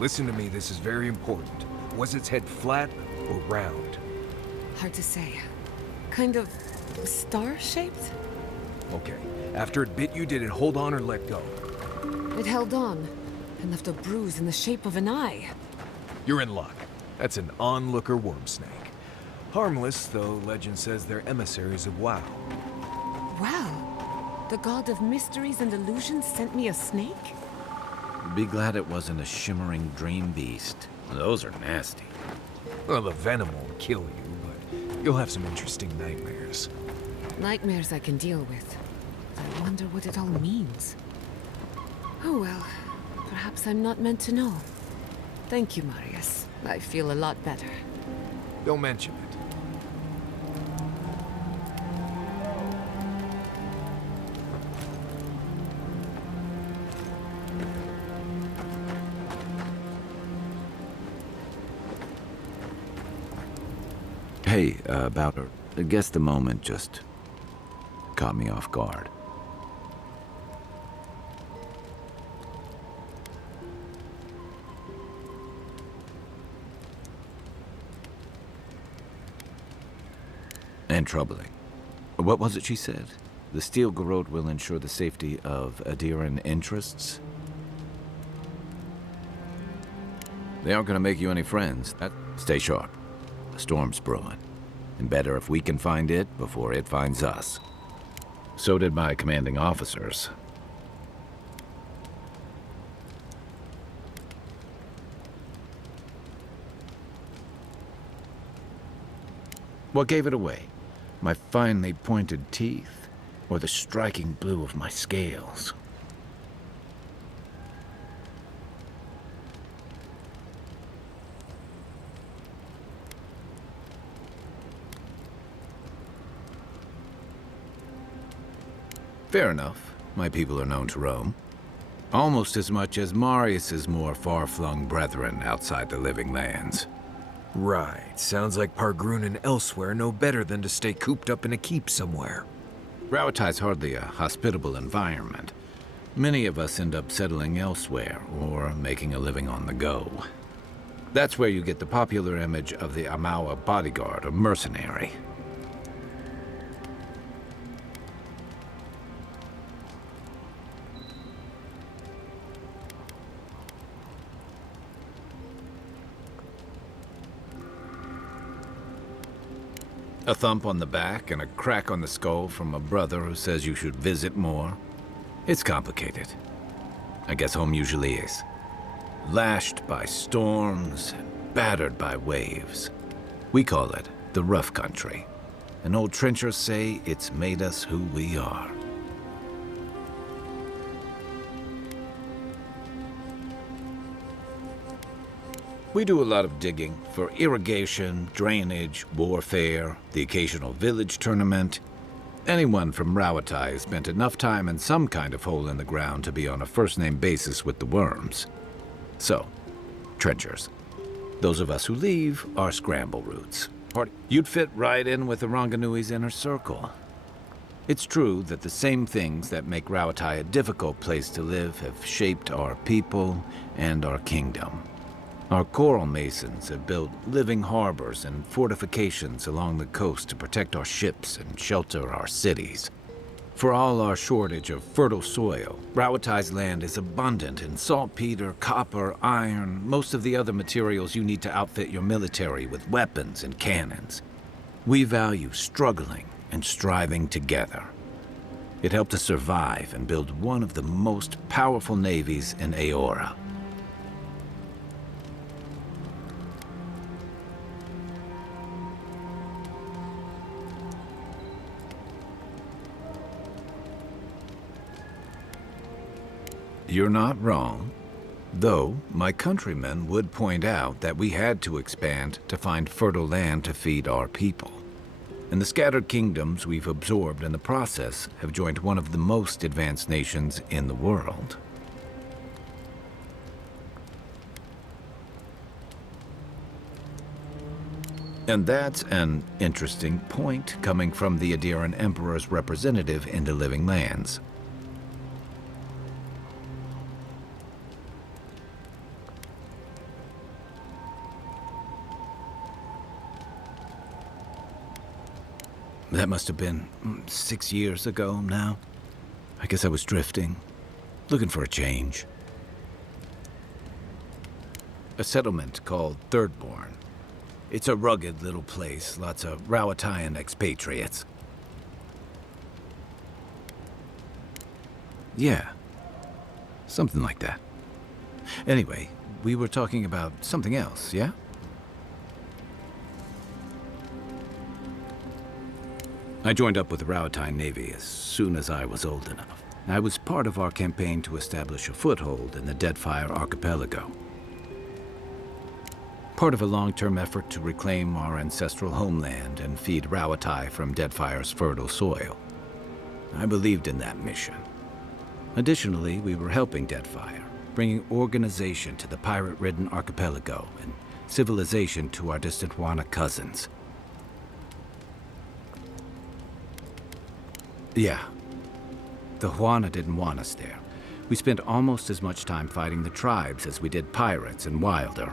Listen to me, this is very important. Was its head flat or round? Hard to say. Kind of star-shaped? Okay. After it bit you, did it hold on or let go? It held on and left a bruise in the shape of an eye. You're in luck. That's an onlooker worm snake. Harmless, though legend says they're emissaries of WoW. Wow. The god of mysteries and illusions sent me a snake? Be glad it wasn't a shimmering dream beast. Those are nasty. Well, the venom won't kill you, but you'll have some interesting nightmares. Nightmares I can deal with. I wonder what it all means. Oh well, perhaps I'm not meant to know. Thank you, Marius. I feel a lot better. Don't mention it. Hey, about her. I guess the moment just caught me off guard. And troubling. What was it she said? The Steel Garrote will ensure the safety of Adiran interests? They aren't going to make you any friends. Stay sharp. A storm's brewing. And better if we can find it before it finds us. So did my commanding officers. What gave it away? My finely pointed teeth? Or the striking blue of my scales? Fair enough. My people are known to roam. Almost as much as Marius's more far-flung brethren outside the living lands. Right. Sounds like Pargrun and elsewhere know better than to stay cooped up in a keep somewhere. Rauatai's hardly a hospitable environment. Many of us end up settling elsewhere, or making a living on the go. That's where you get the popular image of the Amawa bodyguard or mercenary. A thump on the back and a crack on the skull from a brother who says you should visit more. It's complicated. I guess home usually is. Lashed by storms and battered by waves. We call it the rough country. And old trenchers say it's made us who we are. We do a lot of digging for irrigation, drainage, warfare, the occasional village tournament. Anyone from Rauatai has spent enough time in some kind of hole in the ground to be on a first-name basis with the worms. So, trenchers. Those of us who leave are scramble routes. You'd fit right in with the Ranganui's inner circle. It's true that the same things that make Rauatai a difficult place to live have shaped our people and our kingdom. Our coral masons have built living harbors and fortifications along the coast to protect our ships and shelter our cities. For all our shortage of fertile soil, Rauatai's land is abundant in saltpeter, copper, iron, most of the other materials you need to outfit your military with weapons and cannons. We value struggling and striving together. It helped us survive and build one of the most powerful navies in Aora. You're not wrong. Though, my countrymen would point out that we had to expand to find fertile land to feed our people. And the scattered kingdoms we've absorbed in the process have joined one of the most advanced nations in the world. And that's an interesting point coming from the Adiran Emperor's representative in the Living Lands. That must have been 6 years ago now. I guess I was drifting, looking for a change. A settlement called Thirdborn. It's a rugged little place, lots of Rauataian expatriates. Yeah, something like that. Anyway, we were talking about something else, yeah? I joined up with the Rauatai Navy as soon as I was old enough. I was part of our campaign to establish a foothold in the Deadfire Archipelago. Part of a long-term effort to reclaim our ancestral homeland and feed Rauatai from Deadfire's fertile soil. I believed in that mission. Additionally, we were helping Deadfire, bringing organization to the pirate-ridden archipelago and civilization to our distant Huana cousins. Yeah. The Huana didn't want us there. We spent almost as much time fighting the tribes as we did pirates and Wilder.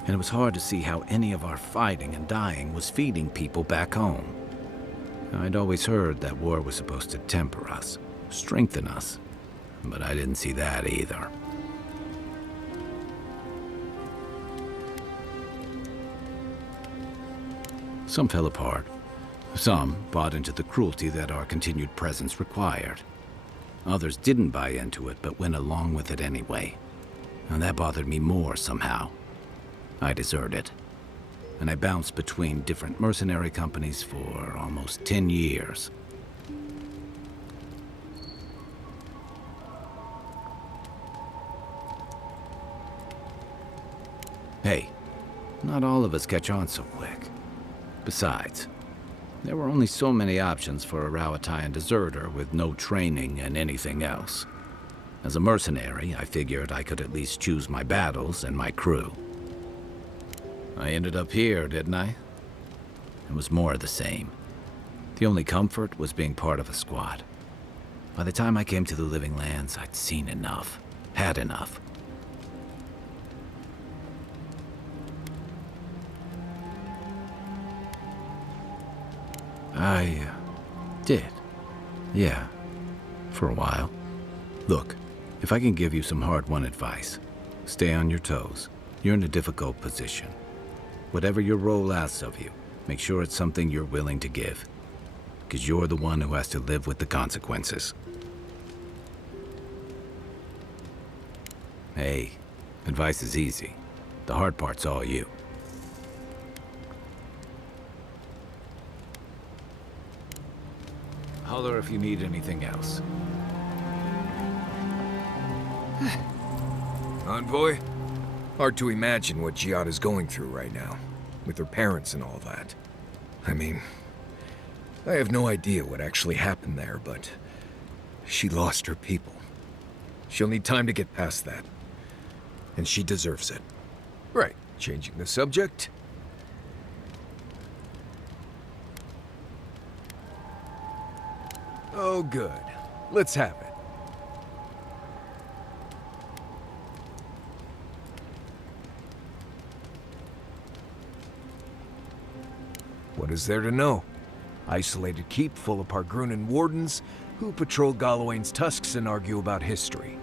And it was hard to see how any of our fighting and dying was feeding people back home. I'd always heard that war was supposed to temper us, strengthen us, but I didn't see that either. Some fell apart. Some bought into the cruelty that our continued presence required. Others didn't buy into it, but went along with it anyway. And that bothered me more somehow. I deserted. And I bounced between different mercenary companies for almost 10 years. Hey, not all of us catch on so quick. Besides, there were only so many options for a Rauataian deserter with no training and anything else. As a mercenary, I figured I could at least choose my battles and my crew. I ended up here, didn't I? It was more of the same. The only comfort was being part of a squad. By the time I came to the Living Lands, I'd seen enough, had enough. I did. Yeah, for a while. Look, if I can give you some hard-won advice, stay on your toes. You're in a difficult position. Whatever your role asks of you, make sure it's something you're willing to give. Because you're the one who has to live with the consequences. Hey, advice is easy. The hard part's all you. Holler if you need anything else. Envoy? Hard to imagine what Giada's going through right now, with her parents and all that. I mean, I have no idea what actually happened there, but she lost her people. She'll need time to get past that. And she deserves it. Right, changing the subject. Oh, good. Let's have it. What is there to know? Isolated keep full of Pargrunan wardens who patrol Galawain's tusks and argue about history.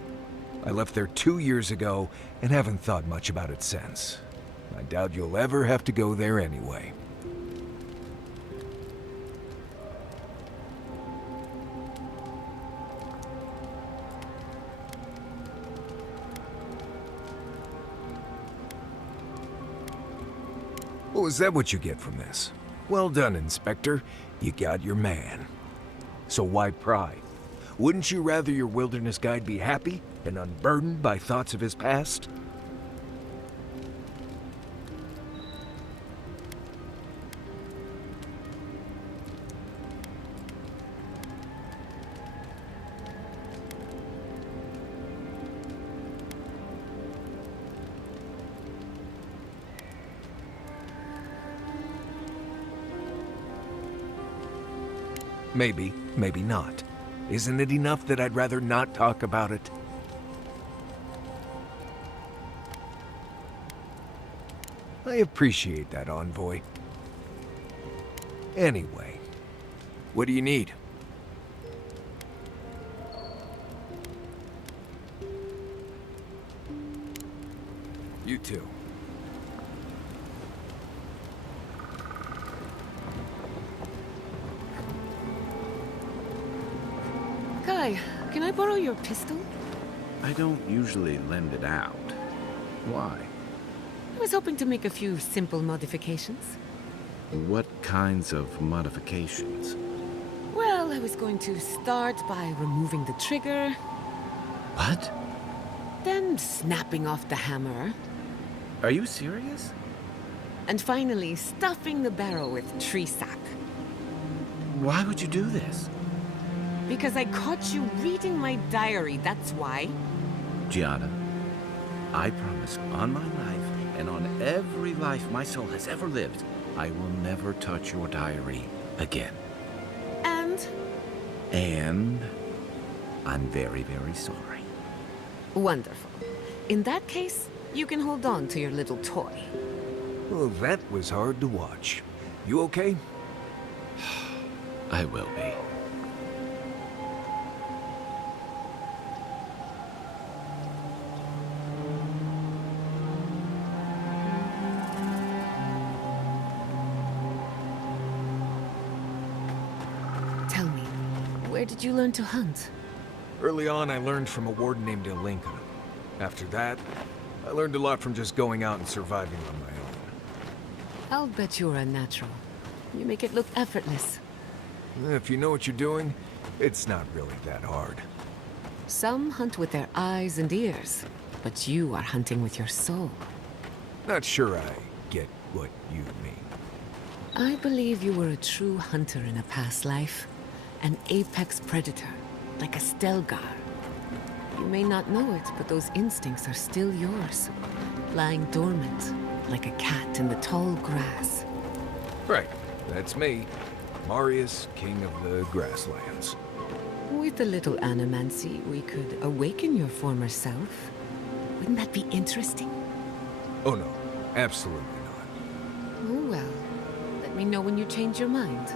I left there 2 years ago and haven't thought much about it since. I doubt you'll ever have to go there anyway. Oh, is that what you get from this? Well done, Inspector. You got your man. So why pry? Wouldn't you rather your wilderness guide be happy and unburdened by thoughts of his past? Maybe, maybe not. Isn't it enough that I'd rather not talk about it? I appreciate that, envoy. Anyway, what do you need? You too. Guy, can I borrow your pistol? I don't usually lend it out. Why? I was hoping to make a few simple modifications. What kinds of modifications? Well, I was going to start by removing the trigger. What? Then snapping off the hammer. Are you serious? And finally, stuffing the barrel with tree sap. Why would you do this? Because I caught you reading my diary, that's why. Gianna, I promise on my life and on every life my soul has ever lived, I will never touch your diary again. And I'm very, very sorry. Wonderful. In that case, you can hold on to your little toy. Well, that was hard to watch. You okay? I will be. Tell me, where did you learn to hunt? Early on, I learned from a warden named Ilinka. After that, I learned a lot from just going out and surviving on my own. I'll bet you're a natural. You make it look effortless. If you know what you're doing, it's not really that hard. Some hunt with their eyes and ears, but you are hunting with your soul. Not sure I get what you mean. I believe you were a true hunter in a past life. An apex predator, like a Stelgar. You may not know it, but those instincts are still yours. Lying dormant, like a cat in the tall grass. Right, that's me. Marius, king of the grasslands. With a little animancy, we could awaken your former self. Wouldn't that be interesting? Oh no, absolutely not. Oh well. Let me know when you change your mind.